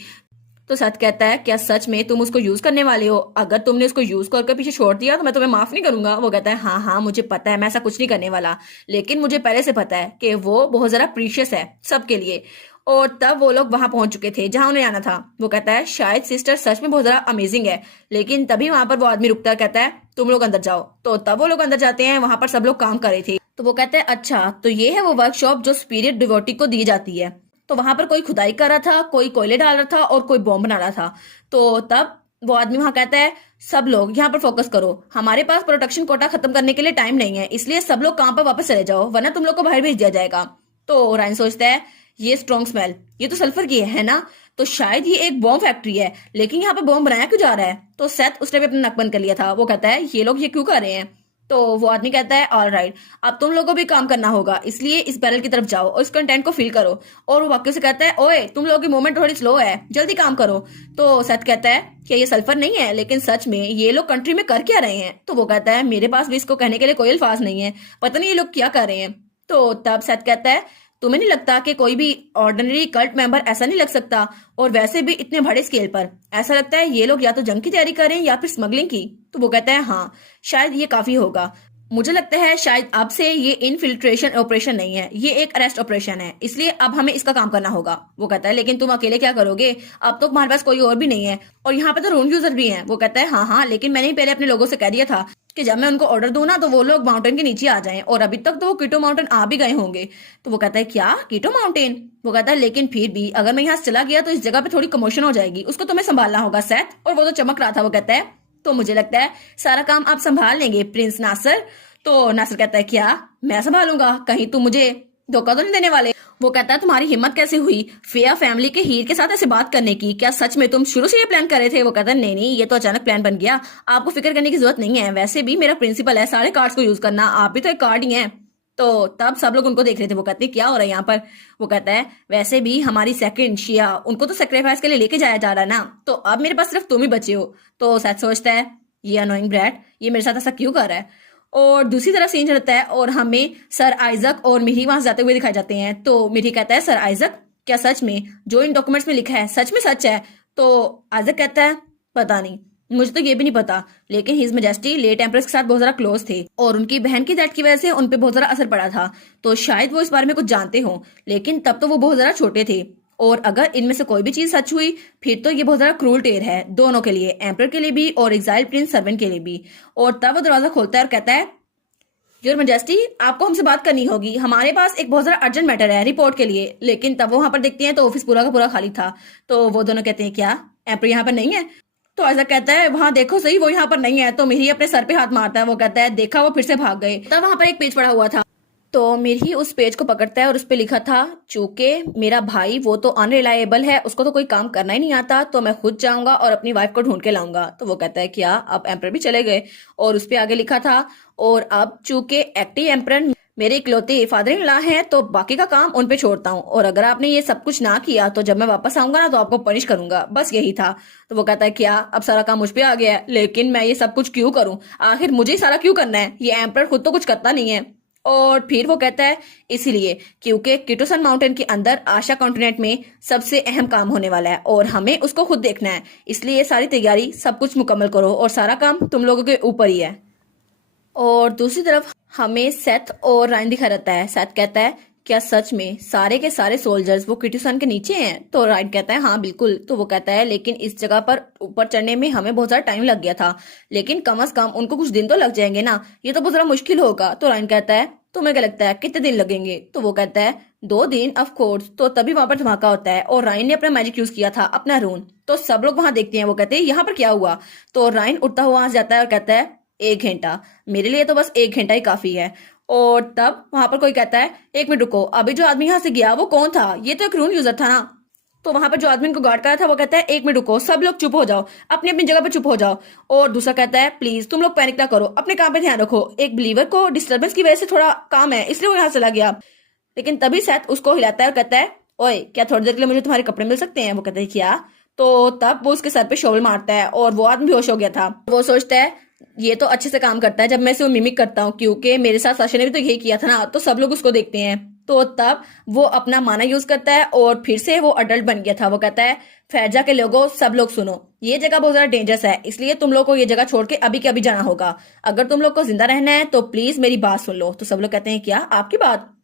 तो सच कहता है क्या सच में तुम उसको यूज करने वाले हो, अगर तुमने उसको यूज करके पीछे छोड़ दिया तो मैं तुम्हें माफ नहीं करूंगा। वो कहता है हाँ मुझे पता है मैं ऐसा कुछ नहीं करने वाला, लेकिन मुझे पहले से पता है कि वो बहुत ज्यादा प्रीशियस है सबके लिए। और तब वो लोग वहां पहुंच चुके थे जहां उन्हें आना था। वो कहता है शायद सिस्टर सच में बहुत ज्यादा अमेजिंग है, लेकिन तभी वहां पर वो आदमी रुकता है, कहता है तुम लोग अंदर जाओ। तो तब वो लोग अंदर जाते हैं, वहां पर सब लोग काम कर रहे थे। तो वो कहते हैं अच्छा तो ये है वो वर्कशॉप जो स्पिरिट डिवोटी को दी जाती है। तो वहां पर कोई खुदाई कर रहा था, कोई कोयले डाल रहा था और कोई बॉम्ब बना रहा था। तो तब वो आदमी वहां कहता है सब लोग यहाँ पर फोकस करो, हमारे पास प्रोडक्शन कोटा खत्म करने के लिए टाइम नहीं है, इसलिए सब लोग काम पर वापस चले जाओ वरना तुम लोग को बाहर भेज दिया जाएगा। तो रायन सोचता है ये स्ट्रॉन्ग स्मेल ये तो सल्फर की है ना, तो शायद ये एक बॉम्ब फैक्ट्री है, लेकिन यहाँ पर बॉम्ब बनाया क्यों जा रहा है। तो सेथ उसने भी अपना नक बंद कर लिया था। वो कहता है ये लोग ये क्यों कर रहे हैं। तो वो आदमी कहता है ऑल राइट अब तुम लोगों को भी काम करना होगा, इसलिए इस बैरल की तरफ जाओ और इस कंटेंट को फिल करो। और वो वाक्य से कहता है ओए तुम लोगों की मूवमेंट थोड़ी स्लो है, जल्दी काम करो। तो सेथ कहता है कि ये सल्फर नहीं है, लेकिन सच में ये लोग कंट्री में कर क्या रहे हैं। तो वो कहता है मेरे पास भी इसको कहने के लिए कोई अल्फाज नहीं है, पता नहीं ये लोग क्या कर रहे हैं। तो तब सेथ कहता है तुम्हें नहीं लगता कि कोई भी ऑर्डिनरी कल्ट मेंबर ऐसा नहीं लग सकता, और वैसे भी इतने बड़े स्केल पर, ऐसा लगता है ये लोग या तो जंग की तैयारी कर रहे हैं या फिर स्मगलिंग की। तो वो कहता है हाँ शायद ये काफी होगा। मुझे लगता है शायद अब से ये इनफिल्ट्रेशन ऑपरेशन नहीं है, ये एक अरेस्ट ऑपरेशन है, इसलिए अब हमें इसका काम करना होगा। वो कहता है लेकिन तुम अकेले क्या करोगे, अब तो तुम्हारे पास कोई और भी नहीं है और यहाँ पे तो रूम यूजर भी हैं। वो कहता है हाँ हाँ, लेकिन मैंने पहले अपने लोगों से कह दिया था कि जब मैं उनको ऑर्डर दूं ना तो वो लोग माउंटेन के नीचे आ जाएं, और अभी तक तो वो कीटो माउंटेन आ भी गए होंगे। तो वो कहता है क्या कीटो माउंटेन? वो कहता है लेकिन फिर भी अगर मैं यहाँ से चला गया तो इस जगह पे थोड़ी कमोशन हो जाएगी, उसको तुम्हें संभालना होगा सेथ। और वो तो चमक रहा था। वो कहता है तो मुझे लगता है सारा काम आप संभाल लेंगे प्रिंस नासिर। तो नासिर कहता है क्या मैं संभालूंगा, कहीं तुम मुझे धोखा तो नहीं देने वाले? वो कहता है तुम्हारी हिम्मत कैसे हुई फेया फैमिली के हीर के साथ ऐसे बात करने की, क्या सच में तुम शुरू से ये प्लान कर रहे थे? वो कहता है नहीं नहीं, ये तो अचानक प्लान बन गया, आपको फिक्र करने की जरूरत नहीं है, वैसे भी मेरा प्रिंसिपल है सारे कार्ड्स को यूज करना, आप भी तो एक कार्ड ही हैं। तो तब सब लोग उनको देख रहे थे। वो कहते हैं क्या हो रहा है यहाँ पर? वो कहता है वैसे भी हमारी सेकंड शिया, उनको तो सेक्रीफाइस के लिए लेके जाया जा रहा है ना, तो अब मेरे पास सिर्फ तुम ही बचे हो। तो सच सोचता है ये अनोइंग ब्रैट ये मेरे साथ ऐसा क्यों कर रहा है। और दूसरी तरफ सीन चलता है और हमें सर आइजक और मिरी वहां जाते हुए दिखाई जाते हैं। तो मिरी कहता है सर आइजक क्या सच में जो इन डॉक्यूमेंट्स में लिखा है सच में सच है? तो आइजक कहता है पता नहीं, मुझे तो ये भी नहीं पता, लेकिन हिज मैजेस्टी लेट एम्प्रेस के साथ बहुत ज्यादा क्लोज थे और उनकी बहन की डेथ की वजह से उन पे बहुत ज्यादा असर पड़ा था, तो शायद वो इस बारे में कुछ जानते हों, लेकिन तब तो वो बहुत ज्यादा छोटे थे, और अगर इनमें से कोई भी चीज सच हुई फिर तो ये बहुत ज्यादा क्रूल टेर है दोनों के लिए, एम्पर के लिए भी और एग्जाइल प्रिंस सर्वेंट के लिए भी। और तब वो दरवाजा खोलता है और कहता है योर मैजेस्टी आपको हमसे बात करनी होगी, हमारे पास एक बहुत ज्यादा अर्जेंट मैटर है रिपोर्ट के लिए। लेकिन तब वो वहां पर देखती हैं तो ऑफिस पूरा का पूरा खाली था। तो वो दोनों कहते हैं क्या एम्पर यहाँ पर नहीं है? तो आइजक कहता है वहां देखो सही वो यहाँ पर नहीं है। तो मिरी अपने सर पे हाथ मारता है। वो कहता है देखा वो फिर से भाग गए। तब वहां पर एक पेज पड़ा हुआ था, तो मिरी उस पेज को पकड़ता है और उस पे लिखा था चूंकि मेरा भाई वो तो अनरिलायबल है, उसको तो कोई काम करना ही नहीं आता, तो मैं खुद जाऊंगा और अपनी वाइफ को ढूंढ के लाऊंगा। तो वो कहता है क्या अब एम्पर भी चले गए? और उस पे आगे लिखा था और अब चूंकि एक्टिव एम्पर मेरे इकलौते फादर इन लॉ हैं तो बाकी का काम उन पे छोड़ता हूँ, और अगर आपने ये सब कुछ ना किया तो जब मैं वापस आऊंगा ना तो आपको पनिश करूंगा, बस यही था। तो वो कहता है क्या अब सारा काम मुझ पे आ गया है, लेकिन मैं ये सब कुछ क्यों करूं, आखिर मुझे ही सारा क्यों करना है, ये एम्पर खुद तो कुछ करता नहीं है। और फिर वो कहता है इसीलिए क्योंकि किटोसन माउंटेन के अंदर आशा कॉन्टिनेंट में सबसे अहम काम होने वाला है और हमें उसको खुद देखना है, इसलिए ये सारी तैयारी सब कुछ मुकम्मल करो और सारा काम तुम लोगों के ऊपर ही है। और दूसरी तरफ हमें सेथ और रायन दिखा रहता है। सेथ कहता है क्या सच में सारे के सारे सोल्जर्स वो किटोसन के नीचे हैं? तो रायन कहता है हाँ बिल्कुल। तो वो कहता है लेकिन इस जगह पर ऊपर चढ़ने में हमें बहुत ज्यादा टाइम लग गया था, लेकिन कम से कम उनको कुछ दिन तो लग जाएंगे ना, ये तो बहुत ज्यादा मुश्किल होगा। तो रायन कहता है तुम्हें क्या लगता है कितने दिन लगेंगे? तो वो कहता है 2 दिन ऑफ कोर्स। तो तभी वहां पर धमाका होता है और रायन ने अपना मैजिक यूज किया था अपना रून। तो सब लोग वहां देखते हैं। वो कहते हैं यहाँ पर क्या हुआ? तो रायन उठता हुआ वहां जाता है और कहता है 1 घंटा, मेरे लिए तो बस 1 घंटा ही काफी है। और तब वहां पर कोई कहता है 1 मिनट रुको, अभी जो आदमी यहाँ से गया वो कौन था? ये तो एक रून यूजर था ना। तो वहां पर जो आदमी इनको गार्ड कर रहा था वो कहता है 1 मिनट रुको, सब लोग चुप हो जाओ, अपनी अपनी जगह पर चुप हो जाओ। और दूसरा कहता है प्लीज तुम लोग पैनिक ना करो, अपने काम पे ध्यान रखो, एक बिलीवर को डिस्टर्बेंस की वजह से थोड़ा काम है इसलिए वो यहाँ चला गया। लेकिन तभी सेथ उसको हिलाता है और कहता है ओए क्या थोड़ी देर के लिए मुझे तुम्हारे कपड़े मिल सकते हैं? वो कहता है क्या? तो तब वो उसके सर पे शोल मारता है और वो आदमी बेहोश हो गया था। वो सोचता है ये तो अच्छे से काम करता है जब मैं इसे मिमिक करता हूँ, क्योंकि मेरे साथ साशा ने भी तो यही किया था ना, तो सब लोग उसको देखते हैं। तो तब वो अपना माना यूज करता है और फिर से वो अडल्ट बन गया था। वो कहता है फैजा के लोगों सब लोग सुनो, ये जगह बहुत ज्यादा डेंजरस है, इसलिए तुम लोग को ये जगह छोड़ के अभी के अभी जाना होगा, अगर तुम लोग को जिंदा रहना है तो प्लीज मेरी बात सुन लो। तो सब लोग कहते हैं क्या आपकी बात?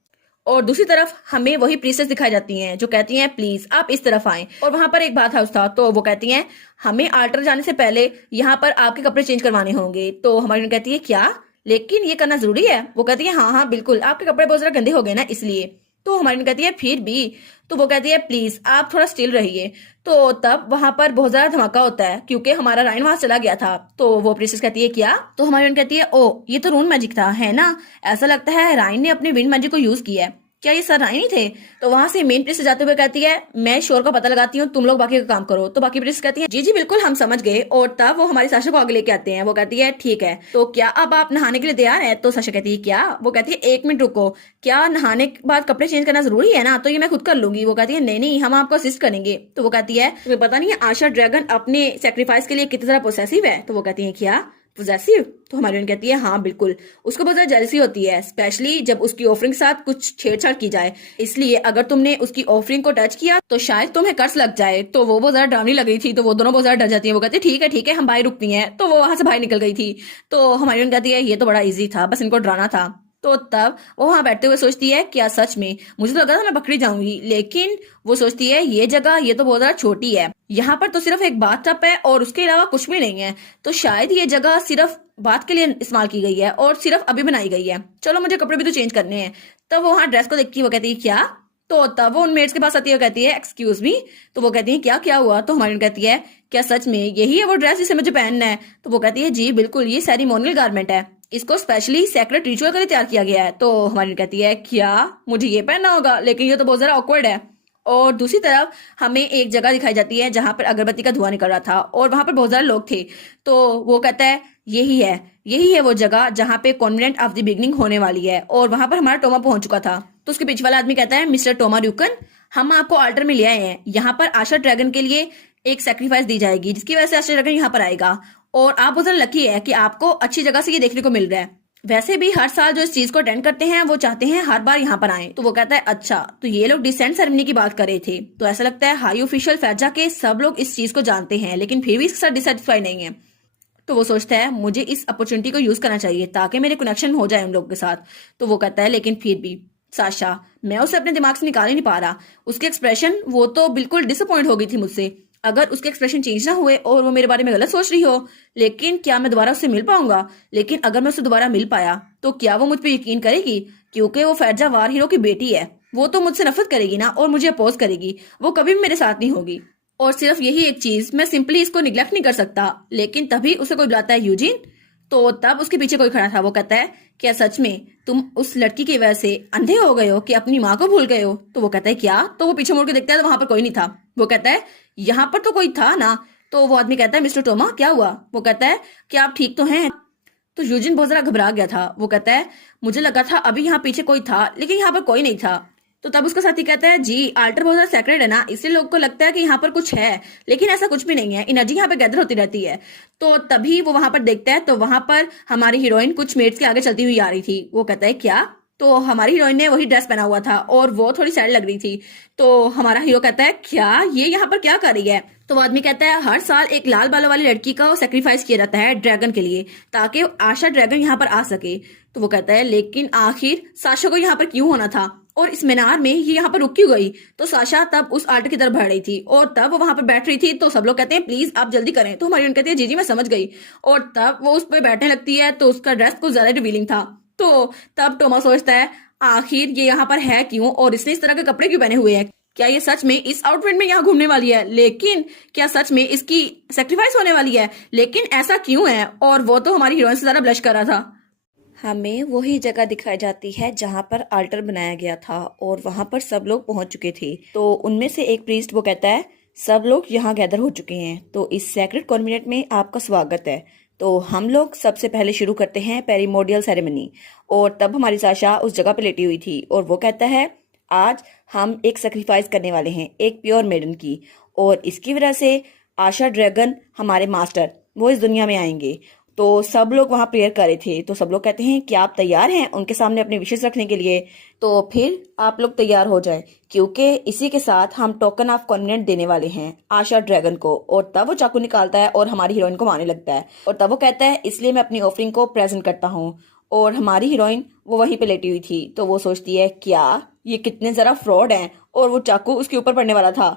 और दूसरी तरफ हमें वही प्रीसेस दिखाई जाती हैं जो कहती हैं प्लीज आप इस तरफ आएं। और वहां पर एक बात हाउस था, तो वो कहती हैं हमें आल्टर जाने से पहले यहाँ पर आपके कपड़े चेंज करवाने होंगे। तो हमारी कहती है क्या, लेकिन ये करना जरूरी है? वो कहती है हाँ हाँ बिल्कुल, आपके कपड़े बहुत ज्यादा गंदे हो गए ना इसलिए। तो हमारी कहती है फिर भी। तो वो कहती है प्लीज आप थोड़ा स्टिल रहिए। तो तब वहां पर बहुत ज्यादा धमाका होता है क्योंकि हमारा रायन वहां चला गया था। तो वो प्रिंसेस कहती है क्या? तो हमारी कहती है ओ ये तो रून मैजिक था है ना, ऐसा लगता है रायन ने अपने विंड मैजिक को यूज किया है, क्या ये सर रायन ही थे? तो वहां से मेन प्रिंस जाते हुए कहती है मैं शोर का पता लगाती हूँ, तुम लोग बाकी का काम करो। तो बाकी प्रिंस कहती है जी जी बिल्कुल हम समझ गए। और तब वो हमारी साशा को आगे लेके आते हैं। वो कहती है ठीक है तो क्या अब आप नहाने के लिए तैयार है? तो साशा कहती है क्या? वो कहती है 1 मिनट रुको, क्या नहाने के बाद कपड़े चेंज करना जरूरी है ना? तो ये मैं खुद कर लूंगी। वो कहती है नहीं नहीं हम आपको असिस्ट करेंगे। तो वो कहती है तुम्हें पता नहीं है आशा ड्रैगन अपने सेक्रीफाइस के लिए कितनी तरह पोसेसिव है? तो वो कहती है क्या? पोजेसिव? तो हमारी हीरोइन कहती है हाँ बिल्कुल, उसको बहुत ज्यादा जेलसी होती है, स्पेशली जब उसकी ऑफरिंग के साथ कुछ छेड़छाड़ की जाए, इसलिए अगर तुमने उसकी ऑफरिंग को टच किया तो शायद तुम्हें कर्ज लग जाए। तो वो बहुत ज्यादा डरावनी लग रही थी, तो वो दोनों बहुत ज्यादा डर जाती है। वो कहती है ठीक है हम बाहर रुकती हैं। तो वो वहां से बाहर निकल गई थी। तो हमारी हीरोइन कहती है ये तो बड़ा ईजी था, बस इनको डराना था। तो तब वो वहां बैठते हुए सोचती है क्या सच में, मुझे तो लगा था मैं पकड़ी जाऊंगी, लेकिन वो सोचती है ये जगह ये तो बहुत ज्यादा छोटी है, यहाँ पर तो सिर्फ एक बाथटब है और उसके अलावा कुछ भी नहीं है, तो शायद ये जगह सिर्फ बात के लिए इस्तेमाल की गई है और सिर्फ अभी बनाई गई है, चलो मुझे कपड़े भी तो चेंज करने हैं। तब वो वहां ड्रेस को देखती है, वो कहती है क्या? तो तब वो उन मेड्स के पास आती है, कहती है एक्सक्यूज मी। तो वो कहती है क्या क्या हुआ? तो हमारी कहती है क्या सच में यही है वो ड्रेस जिसे मुझे पहनना है? तो वो कहती है जी बिल्कुल, ये सेरेमोनियल गारमेंट है, इसको स्पेशली सेक्रेट रिचुअल के लिए तैयार किया गया है। तो हमारी कहती है क्या मुझे ये पहनना होगा? लेकिन ये तो बहुत ज्यादा ऑकवर्ड है। और दूसरी तरफ हमें एक जगह दिखाई जाती है जहां पर अगरबत्ती का धुआं निकल रहा था और वहां पर बहुत सारे लोग थे। तो वो कहता है यही है वो जगह जहां पे कॉन्वेंट ऑफ द बिगनिंग होने वाली है, और वहां पर हमारा टोमा पहुंच चुका था। तो उसके पीछे वाला आदमी कहता है मिस्टर टोमा र्यूकन, हम आपको ऑल्टर में ले आए हैं, यहाँ पर आशा ड्रैगन के लिए एक सेक्रीफाइस दी जाएगी जिसकी वजह से आशा ड्रैगन यहाँ पर आएगा, और आप बहुत लकी है कि आपको अच्छी जगह से ये देखने को मिल रहा है। वैसे भी हर साल जो इस चीज को अटेंड करते हैं वो चाहते हैं हर बार यहाँ पर आए। तो वो कहता है अच्छा, तो ये लोग डिसेंट सेरेमनी की बात कर रहे थे। तो ऐसा लगता है हाई ऑफिशियल फैजा के सब लोग इस चीज को जानते हैं लेकिन फिर भी इसके साथ डिससेटिस्फाई नहीं है। तो वो सोचता है मुझे इस अपॉर्चुनिटी को यूज करना चाहिए ताकि मेरे कनेक्शन हो जाए उन लोगों के साथ। तो वो कहता है लेकिन फिर भी साशा, मैं उसे अपने दिमाग से निकाल ही नहीं पा रहा, उसके एक्सप्रेशन, वो तो बिल्कुल डिसअपॉइंट हो गई थी मुझसे। अगर उसके एक्सप्रेशन चेंज ना हुए और वो मेरे बारे में गलत सोच रही हो, लेकिन क्या मैं दोबारा उससे मिल पाऊंगा? लेकिन अगर मैं उससे दोबारा मिल पाया तो क्या वो मुझ पर यकीन करेगी? क्योंकि वो फैजा वार हीरो की बेटी है, वो तो मुझसे नफरत करेगी ना और मुझे अपोज करेगी, वो कभी भी मेरे साथ नहीं होगी। और सिर्फ यही एक चीज, मैं सिंपली इसको निग्लेक्ट नहीं कर सकता। लेकिन तभी उसे कोई बुलाता है यूजिन। तो तब उसके पीछे कोई खड़ा था, वो कहता है क्या सच में तुम उस लड़की की वजह से अंधे हो गए हो कि अपनी माँ को भूल गए हो? तो वो कहता है क्या? तो वो पीछे मुड़ के देखता है तो वहां पर कोई नहीं था। वो कहता है यहाँ पर तो कोई था ना? तो वो आदमी कहता है मिस्टर टोमा क्या हुआ? वो कहता है क्या आप ठीक तो हैं? तो यूजिन बहुत ज्यादा घबरा गया था। वो कहता है मुझे लगा था अभी यहाँ पीछे कोई था लेकिन यहाँ पर कोई नहीं था। तो तब उसका साथी कहता है जी आल्टर बहुत ज्यादा सेक्रेट है ना, इसलिए लोगों को लगता है कि यहाँ पर कुछ है, लेकिन ऐसा कुछ भी नहीं है, एनर्जी यहाँ पे गैदर होती रहती है। तो तभी वो वहां पर देखता है तो वहां पर हमारी हीरोइन कुछ मेट्स के आगे चलती हुई आ रही थी। वो कहता है क्या? तो हमारी हीरोइन ने वही ड्रेस पहना हुआ था और वो थोड़ी सैड लग रही थी। तो हमारा हीरो कहता है क्या ये यहाँ पर क्या कर रही है? तो वो आदमी कहता है हर साल एक लाल बालों वाली लड़की का सेक्रीफाइस किया जाता है ड्रैगन के लिए ताकि आशा ड्रैगन यहाँ पर आ सके। तो वो कहता है लेकिन आखिर साशा को यहाँ पर क्यों होना था और इस मीनार में ये यहाँ पर रुक क्यों गई? तो साशा तब उस आल्टर की तरफ बढ़ रही थी और तब वो वहां पर बैठ रही थी। तो सब लोग कहते हैं प्लीज आप जल्दी करें। तो हमारी कहती है जी जी मैं समझ गई। और तब वो उस पर बैठने लगती है तो उसका ड्रेस कुछ ज्यादा रिवीलिंग था। तो तब टोमा सोचता है आखिर ये यहाँ पर है क्यों और इसने इस तरह के कपड़े क्यों पहने हुए हैं? क्या ये सच में इस आउटफिट में यहाँ घूमने वाली है? लेकिन क्या सच में इसकी सेक्रीफाइस होने वाली है? लेकिन ऐसा क्यों है? और वो तो हमारी हीरोइन से ज्यादा ब्लश कर रहा था। हमें वही जगह दिखाई जाती है जहां पर आल्टर बनाया गया था और वहां पर सब लोग पहुंच चुके थे। तो उनमें से एक प्रीस्ट वो कहता है सब लोग यहाँ गैदर हो चुके हैं तो इस सैक्रेड कॉन्वेंट में आपका स्वागत है। तो हम लोग सबसे पहले शुरू करते हैं पेरिमोडियल सेरेमनी। और तब हमारी साशा उस जगह पे लेटी हुई थी और वो कहता है आज हम एक सेक्रीफाइस करने वाले हैं एक प्योर मेडन की, और इसकी वजह से आशा ड्रैगन हमारे मास्टर वो इस दुनिया में आएंगे। तो सब लोग वहां प्रेयर कर रहे थे। तो सब लोग कहते हैं कि आप तैयार हैं उनके सामने अपनी विशेष रखने के लिए? तो फिर आप लोग तैयार हो जाए क्योंकि इसी के साथ हम टोकन ऑफ कॉन्वेंट देने वाले हैं आशा ड्रैगन को। और तब वो चाकू निकालता है और हमारी हीरोइन को मारने लगता है। और तब वो कहता है इसलिए मैं अपनी ऑफरिंग को प्रेजेंट करता हूँ। और हमारी हीरोइन वो वहीं पे लेटी हुई थी। तो वो सोचती है क्या ये कितने जरा फ्रॉड हैं, और वो चाकू उसके ऊपर पड़ने वाला था।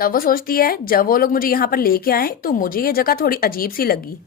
तब वो सोचती है जब वो लोग मुझे यहाँ पर लेके आए तो मुझे ये जगह थोड़ी अजीब सी लगी।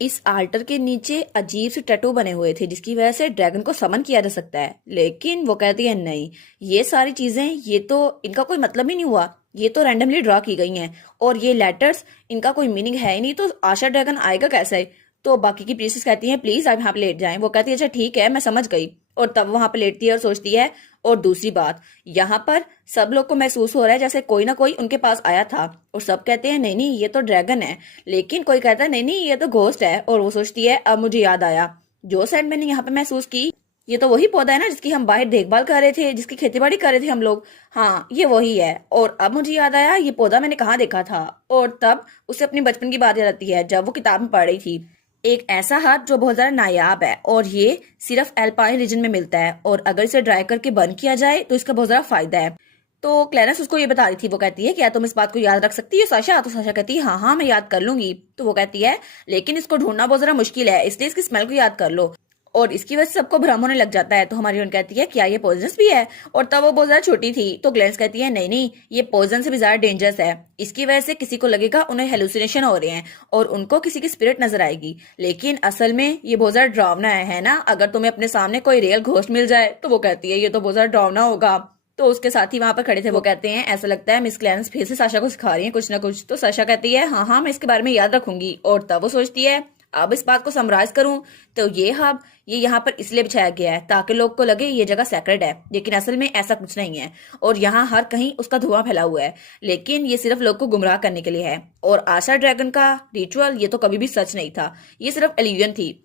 इस आल्टर के नीचे अजीब से टैटू बने हुए थे जिसकी वजह से ड्रैगन को समन किया जा सकता है। लेकिन वो कहती है नहीं, ये सारी चीजें ये तो इनका कोई मतलब ही नहीं हुआ, ये तो रैंडमली ड्रा की गई हैं और ये लेटर्स इनका कोई मीनिंग है ही नहीं, तो आशा ड्रैगन आएगा कैसे? तो बाकी की प्रीसेस कहती हैं प्लीज आप यहाँ पे लेट जाएं। वो कहती है अच्छा ठीक है मैं समझ गई। और तब वहां पे लेटती है और सोचती है और दूसरी बात, यहाँ पर सब लोग को महसूस हो रहा है जैसे कोई ना कोई उनके पास आया था और सब कहते हैं नहीं नहीं ये तो ड्रैगन है, लेकिन कोई कहता है नहीं नहीं ये तो घोस्ट है। और वो सोचती है अब मुझे याद आया जो सेंट मैंने यहाँ पे महसूस की ये तो वही पौधा है ना जिसकी हम बाहर देखभाल कर रहे थे, जिसकी खेतीबाड़ी कर रहे थे हम लोग। हाँ ये वही है। और अब मुझे याद आया ये पौधा मैंने कहाँ देखा था। और तब उसे अपनी बचपन की बात याद आती है जब वो किताब में पढ़ रही थी एक ऐसा हर्ब जो बहुत ज्यादा नायाब है और ये सिर्फ एल्पाइन रीजन में मिलता है और अगर इसे ड्राई करके बर्न किया जाए तो इसका बहुत ज्यादा फायदा है। तो क्लैरेंस उसको ये बता रही थी। वो कहती है क्या तुम इस बात को याद रख सकती हो साशा? तो साशा कहती है हाँ हाँ मैं याद कर लूंगी। तो वो कहती है लेकिन इसको ढूंढना बहुत जरा मुश्किल है, इसलिए इसकी स्मेल को याद कर लो। और इसकी वजह से सबको भ्रम होने लग जाता है। तो हमारी उन कहती है क्या ये पॉइजनस भी है? और तब वो बहुत ज्यादा छोटी थी। तो ग्लेंस कहती है नहीं नहीं, ये पॉइजन से भी ज्यादा डेंजरस है। इसकी वजह से किसी को लगेगा उन्हें हेलुसिनेशन हो रहे हैं और उनको किसी की स्पिरिट नजर आएगी, लेकिन असल में ये बहुत ज्यादा डरावना है ना? अगर तुम्हें अपने सामने कोई रियल घोस्ट मिल जाए। तो वो कहती है ये तो बहुत ज्यादा डरावना होगा। तो उसके साथी वहां पर खड़े थे। वो कहते हैं ऐसा लगता है मिस क्लैरेंस फिर से साशा को सिखा रही है कुछ ना कुछ। तो साशा कहती है हाँ हाँ मैं इसके बारे में याद रखूंगी। और तब वो सोचती है अब इस बात को समराइज करूं तो ये हब ये यहाँ पर इसलिए बिछाया गया है ताकि लोग को लगे ये जगह सैक्रेड है, लेकिन असल में ऐसा कुछ नहीं है। और यहाँ हर कहीं उसका धुआं फैला हुआ है, लेकिन ये सिर्फ लोग को गुमराह करने के लिए है। और आशा ड्रैगन का रिचुअल ये तो कभी भी सच नहीं था, ये सिर्फ इल्यूजन थी।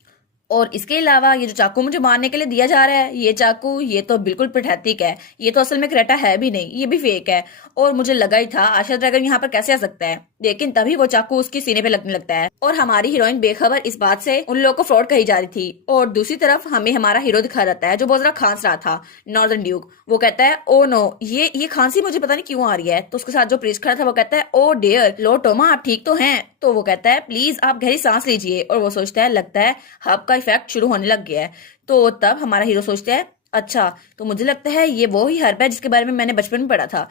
और इसके अलावा ये जो चाकू मुझे मारने के लिए दिया जा रहा है, ये चाकू ये तो बिल्कुल पैथेटिक है, ये तो असल में क्रेटा है भी नहीं, ये भी फेक है। और मुझे लगा ही था आशा ड्रैगन यहाँ पर कैसे आ सकता है, लेकिन तभी वो चाकू उसके सीने पे लगने लगता है। और हमारी हीरोइन बेखबर इस बात से उन लोगों को फ्रॉड कही जा रही थी। और दूसरी तरफ हमें हमारा हीरो दिखा जाता है जो बहुत ज्यादा खांस रहा था, नॉर्दर्न ड्यूक। वो कहता है ओ नो, ये खांसी मुझे पता नहीं क्यों आ रही है। तो उसके साथ जो प्रीस्ट खड़ा था वो कहता है ओ डियर लॉर्ड टोमा आप ठीक तो हैं? तो वो कहता है प्लीज आप गहरी सांस लीजिए। और वो सोचता है लगता है हब का इफेक्ट शुरू होने लग गया है। तो तब हमारा हीरो सोचता है अच्छा तो मुझे लगता है ये वो ही हर्ब है जिसके बारे में मैंने बचपन में पढ़ा था,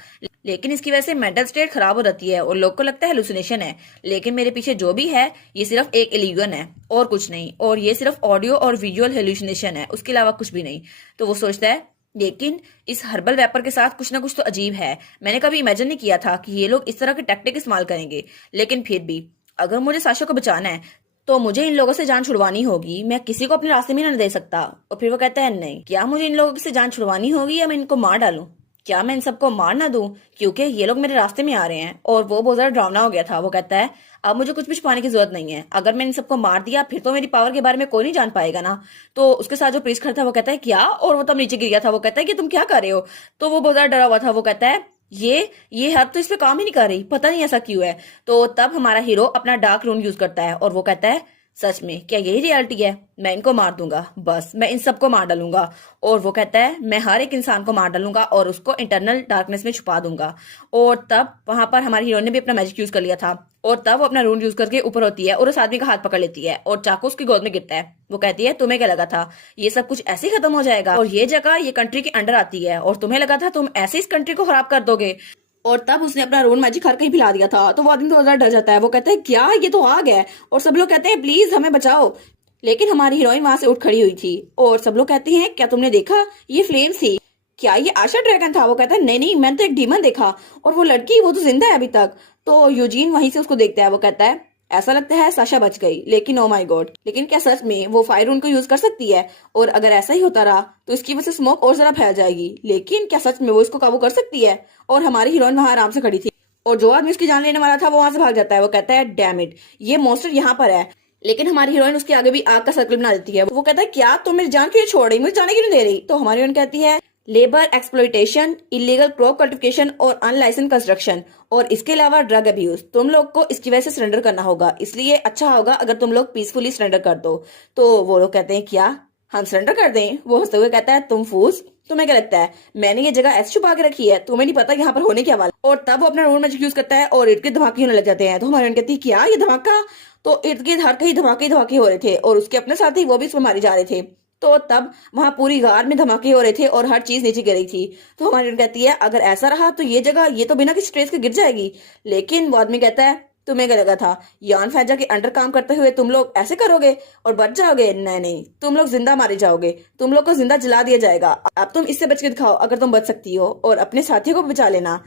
लेकिन इसकी वजह से मेंटल स्टेट खराब हो जाती है और लोग को लगता है हेलुसिनेशन है, लेकिन मेरे पीछे जो भी है ये सिर्फ एक इल्यूजन है और कुछ नहीं, और ये सिर्फ ऑडियो और विजुअल हेलुसिनेशन है, उसके अलावा कुछ भी नहीं। तो वो सोचता है लेकिन इस हर्बल रैपर के साथ कुछ ना कुछ तो अजीब है, मैंने कभी इमेजिन नहीं किया था कि ये लोग इस तरह के टैक्टिक इस्तेमाल करेंगे। लेकिन फिर भी अगर मुझे साशा को बचाना है तो मुझे इन लोगों से जान छुड़वानी होगी, मैं किसी को अपने रास्ते में न दे सकता। और फिर वो कहता है नहीं, क्या मुझे इन लोगों से जान छुड़वानी होगी या मैं इनको मार डालूं? क्या मैं इन सबको मार ना दूं क्योंकि ये लोग मेरे रास्ते में आ रहे हैं? और वो बहुत ज्यादा डरावना हो गया था। वो कहता है अब मुझे कुछ भी छुपाने की जरूरत नहीं है, अगर मैं इन सबको मार दिया फिर तो मेरी पावर के बारे में कोई नहीं जान पाएगा ना। तो उसके साथ जो प्रीस्ट खड़ा था वो कहता है क्या? और वो तब नीचे गिर गया था। वो कहता है कि तुम क्या कर रहे हो? तो वो बहुत ज्यादा डरा हुआ था। वो कहता है ये हब तो इस पे काम ही नहीं कर रही, पता नहीं ऐसा क्यों है। तो तब हमारा हीरो अपना डार्क रून यूज करता है और वो कहता है सच में क्या यही रियलिटी है? मैं इनको मार दूंगा, बस मैं इन सबको मार डालूंगा। और वो कहता है मैं हर एक इंसान को मार डालूंगा और उसको इंटरनल डार्कनेस में छुपा दूंगा। और तब वहां पर हमारी हीरोइन ने भी अपना मैजिक यूज कर लिया था और तब वो अपना रून यूज करके ऊपर होती है और उस आदमी का हाथ पकड़ लेती है और चाकू उसकी गोद में गिरता है। वो कहती है तुम्हें क्या लगा था ये सब कुछ ऐसे ही खत्म हो जाएगा और ये जगह ये कंट्री के अंडर आती है और तुम्हें लगा था तुम ऐसे इस कंट्री को खराब कर दोगे? और तब उसने अपना रोन मैजिक हर कहीं फैला दिया था। तो वो आदमी तो ज्यादा डर जाता है। वो कहता है क्या ये तो आग है, और सब लोग कहते हैं प्लीज हमें बचाओ। लेकिन हमारी हीरोइन वहां से उठ खड़ी हुई थी और सब लोग कहते हैं क्या तुमने देखा ये फ्लेम थी, क्या ये आशा ड्रैगन था? वो कहता है नहीं नहीं मैंने तो एक डीमन देखा, और वो लड़की वो तो जिंदा है अभी तक। तो यूजीन वहीं से उसको देखता है। वो कहता है ऐसा लगता है साशा बच गई, लेकिन ओ माय गॉड, लेकिन क्या सच में वो फायर उनको यूज कर सकती है? और अगर ऐसा ही होता रहा तो इसकी वजह से स्मोक और ज्यादा फैल जाएगी, लेकिन क्या सच में वो इसको काबू कर सकती है? और हमारी हीरोइन वहां आराम से खड़ी थी और जो आदमी उसकी जान लेने वाला था वो वहां से भाग जाता है। वो कहता है डैम इट, ये मॉन्स्टर यहाँ पर है। लेकिन हमारी हीरोइन उसके आगे भी आग का सर्कल बना देती है। वो कहता है क्या तुम मेरी जान क्यों छोड़ रही, मुझे जाने क्यों नहीं दे रही? तो हमारी हीरोइन कहती है labour exploitation, illegal crop cultivation और अनलाइसेंस कंस्ट्रक्शन, और इसके अलावा ड्रग अब्यूज। तुम लोग को इसकी वजह से सरेंडर करना होगा, इसलिए अच्छा होगा अगर तुम लोग पीसफुली सरेंडर कर दो। तो वो लोग कहते हैं क्या हम सरेंडर कर दें? वो हंसते हुए कहता है तुम फूस, तुम्हें क्या लगता है मैंने ये जगह ऐसे छुपा के रखी है, तुम्हें नहीं पता यहाँ पर होने क्या वाला? और तब वो अपना रोड मैजिक यूज करता है और इर्द गिर्द धमाके होने लग जाते हैं। तो हमारी कहती है क्या ये धमाका? तो इर्द गिर्द हर कहीं धमाके धमाके हो रहे थे और उसके अपने साथी वो भी इसमें मारे जा रहे थे। तो तब वहां पूरी गार में धमाके हो रहे थे और हर चीज नीचे गिर रही थी। तो हमारी कहती है अगर ऐसा रहा तो ये जगह ये तो बिना किसी स्ट्रेस के गिर जाएगी। लेकिन वो आदमी कहता है तुम्हें क्या लगा था यान फैजा के अंडर काम करते हुए तुम लोग ऐसे करोगे और बच जाओगे? नहीं नहीं, तुम लोग जिंदा मारे जाओगे, तुम लोग को जिंदा जला दिया जाएगा। अब तुम इससे बच के दिखाओ अगर तुम बच सकती हो, और अपने साथियों को बचा लेना।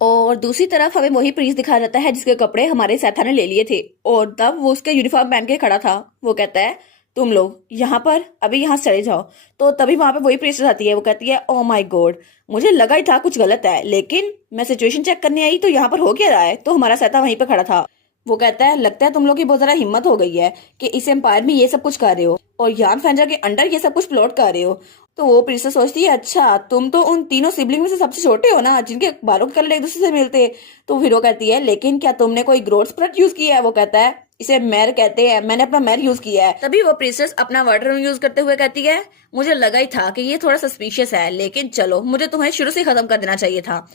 और दूसरी तरफ हमें वही प्रीस्ट दिखाया जाता है जिसके कपड़े हमारे सैथा ने ले लिए थे, और तब वो उसके यूनिफॉर्म पहन के खड़ा था। वो कहता है तुम लोग यहाँ पर अभी यहाँ से चले जाओ। तो तभी वहां पे वही प्रीस्ट आती है। वो कहती है ओ माय गॉड, मुझे लगा ही था कुछ गलत है, लेकिन मैं सिचुएशन चेक करने आई तो यहाँ पर हो क्या रहा है? तो हमारा सैथा वहीं पे खड़ा था। वो कहता है लगता है तुम लोग की बहुत ज्यादा हिम्मत हो गई है कि इस एम्पायर में ये सब कुछ कर रहे हो और यान फैंजा के अंडर ये सब कुछ प्लॉट कर रहे हो। तो वो प्रिंसेस सोचती है अच्छा तुम तो उन तीनों सिबलिंग में से सबसे छोटे हो ना जिनके बालों के कलर एक दूसरे से मिलते। तो फिर वो कहती है लेकिन क्या तुमने कोई ग्रोथ स्प्रेड यूज किया है? वो कहता है इसे मैर कहते हैं, मैंने अपना मैर यूज किया है। तभी वो प्रिंसेस अपना वाटर रूम यूज करते हुए कहती है, मुझे लगा ही था कि ये थोड़ा सस्पिशियस है, लेकिन चलो मुझे तुम्हें शुरू से खत्म कर देना चाहिए था।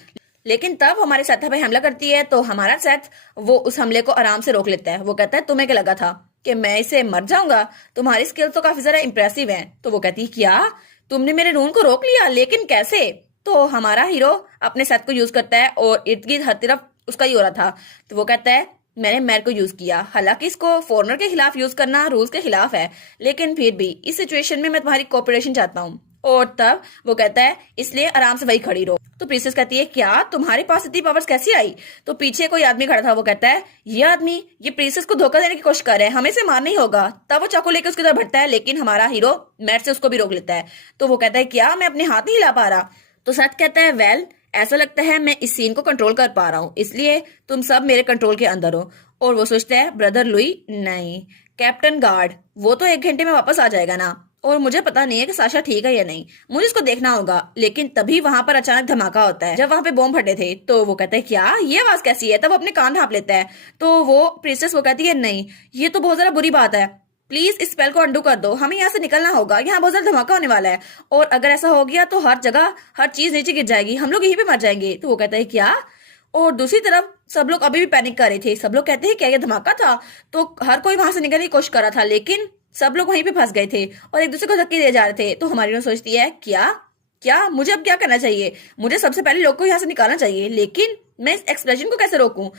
लेकिन तब हमारे सेथा पे हमला करती है तो हमारा सेथ वो उस हमले को आराम से रोक लेता है। वो कहता है तुम्हें क्या लगा था कि मैं इसे मर जाऊंगा? तुम्हारी स्किल्स तो काफी ज्यादा इंप्रेसिव हैं। तो वो कहती है क्या तुमने मेरे रूम को रोक लिया, लेकिन कैसे? तो हमारा हीरो अपने सेथ को यूज करता है और इर्द गिर्द हर तरफ उसका ही हो रहा था। तो वो कहता है मैंने मैर को यूज किया, हालांकि इसको फॉरनर के खिलाफ यूज करना रूल्स के खिलाफ है, लेकिन फिर भी इस सिचुएशन में मैं तुम्हारी कोऑपरेशन चाहता हूँ। और तब वो कहता है इसलिए आराम से वही खड़ी रहो। तो प्रिंसेस कहती है क्या तुम्हारे पास इतनी पावर्स कैसी आई? तो पीछे कोई आदमी खड़ा था। वो कहता है ये आदमी ये प्रिंसेस को धोखा देने की कोशिश कर रहा है, हमें इसे मारना ही होगा। तब वो चाकू लेकर उसकी तरफ बढ़ता है, लेकिन हमारा हीरो मैट से उसको भी रोक लेता है। तो वो कहता है क्या मैं अपने हाथ नहीं हिला पा रहा? तो सच कहता है वेल ऐसा लगता है मैं इस सीन को कंट्रोल कर पा रहा हूँ, इसलिए तुम सब मेरे कंट्रोल के अंदर हो। और वो सोचता है ब्रदर लुई नहीं, कैप्टन गार्ड वो तो 1 घंटे में वापस आ जाएगा ना, और मुझे पता नहीं है कि साशा ठीक है या नहीं, मुझे इसको देखना होगा। लेकिन तभी वहां पर अचानक धमाका होता है। जब वहां पे बॉम्ब फटे थे तो वो कहता है क्या ये आवाज कैसी है? तब वो अपने कान ढांप लेता है। तो वो प्रिंसेस वो कहती है नहीं ये तो बहुत ज्यादा बुरी बात है, प्लीज इस स्पेल को अंडू कर दो, हमें यहाँ से निकलना होगा, यहाँ बहुत ज्यादा धमाका होने वाला है, और अगर ऐसा हो गया तो हर जगह हर चीज नीचे गिर जाएगी, हम लोग यहीं पे मर जाएंगे। तो वो कहता है क्या? और दूसरी तरफ सब लोग अभी भी पैनिक कर रहे थे। सब लोग कहते हैं क्या ये धमाका था? तो हर कोई वहां से निकलने की कोशिश कर रहा था, लेकिन सब लोग वहीं पे फंस गए थे और एक दूसरे को धक्के दे जा रहे थे। तो हमारी सोचती है क्या क्या मुझे अब क्या करना चाहिए? मुझे सबसे पहले लोग को यहाँ से निकालना चाहिए, लेकिन मैं इस एक्सप्रेशन को कैसे रोकूं?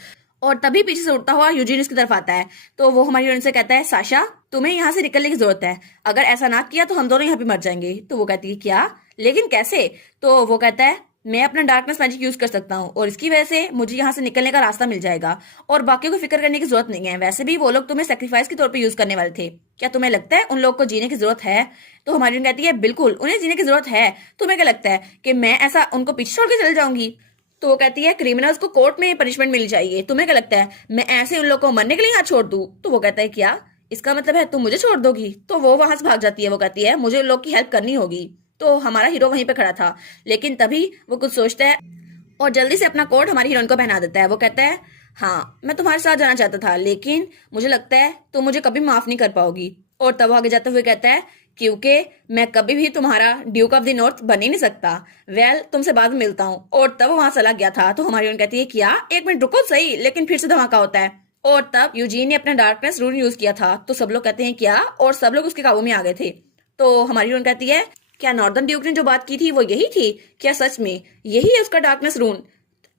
और तभी पीछे से उड़ता हुआ यूजीन उसकी तरफ आता है। तो वो हमारी हीरोइन से कहता है साशा तुम्हें यहाँ से निकलने की जरूरत है, अगर ऐसा ना किया तो हम दोनों यहाँ पे मर जाएंगे। तो वो कहती है क्या, लेकिन कैसे? तो वो कहता है मैं अपना डार्कनेस मैजिक यूज कर सकता हूँ और इसकी वजह से मुझे यहाँ से निकलने का रास्ता मिल जाएगा, और बाकियों को फिक्र करने की जरूरत नहीं है। वैसे भी वो लोग तुम्हें सेक्रीफाइस के तौर पे यूज करने वाले थे, क्या तुम्हें लगता है उन लोग को जीने की जरूरत है? तो हमारी कहती है बिल्कुल उन्हें जीने की जरूरत है। तुम्हें क्या लगता है कि मैं ऐसा उनको पीछे छोड़ के चल जाऊंगी? तो वो कहती है क्रिमिनल्स को कोर्ट में पनिशमेंट मिल चाहिए, तुम्हें क्या लगता है मैं ऐसे उन लोग को मरने के लिए यहाँ छोड़ दूं? तो वो कहता है क्या इसका मतलब है तुम मुझे छोड़ दोगी? तो वो वहां से भाग जाती है। वो कहती है मुझे उन लोग की हेल्प करनी होगी। तो हमारा हीरो वहीं पे खड़ा था, लेकिन तभी वो कुछ सोचता है और जल्दी से अपना कोट हमारी हीरोइन को पहना देता है। वो कहता है हाँ मैं तुम्हारे साथ जाना चाहता था, लेकिन मुझे लगता है तुम मुझे कभी माफ नहीं कर पाओगी। और तब वो आगे जाते हुए कहता है क्योंकि मैं कभी भी तुम्हारा ड्यूक ऑफ द नॉर्थ बन ही नहीं सकता। वेल तुमसे बाद में मिलता हूँ। और तब वो वहां चला गया था। तो हमारी हीरोइन कहती है क्या 1 मिनट रुको सही, लेकिन फिर से धमाका होता है। और तब यूजीन ने अपना डार्कनेस रूल यूज किया था। तो सब लोग कहते हैं क्या, और सब लोग उसके काबू में आ गए थे। तो हमारी हीरोइन कहती है क्या नॉर्दर्न ड्यूक ने जो बात की थी वो यही थी? क्या सच में यही है उसका डार्कनेस रूल?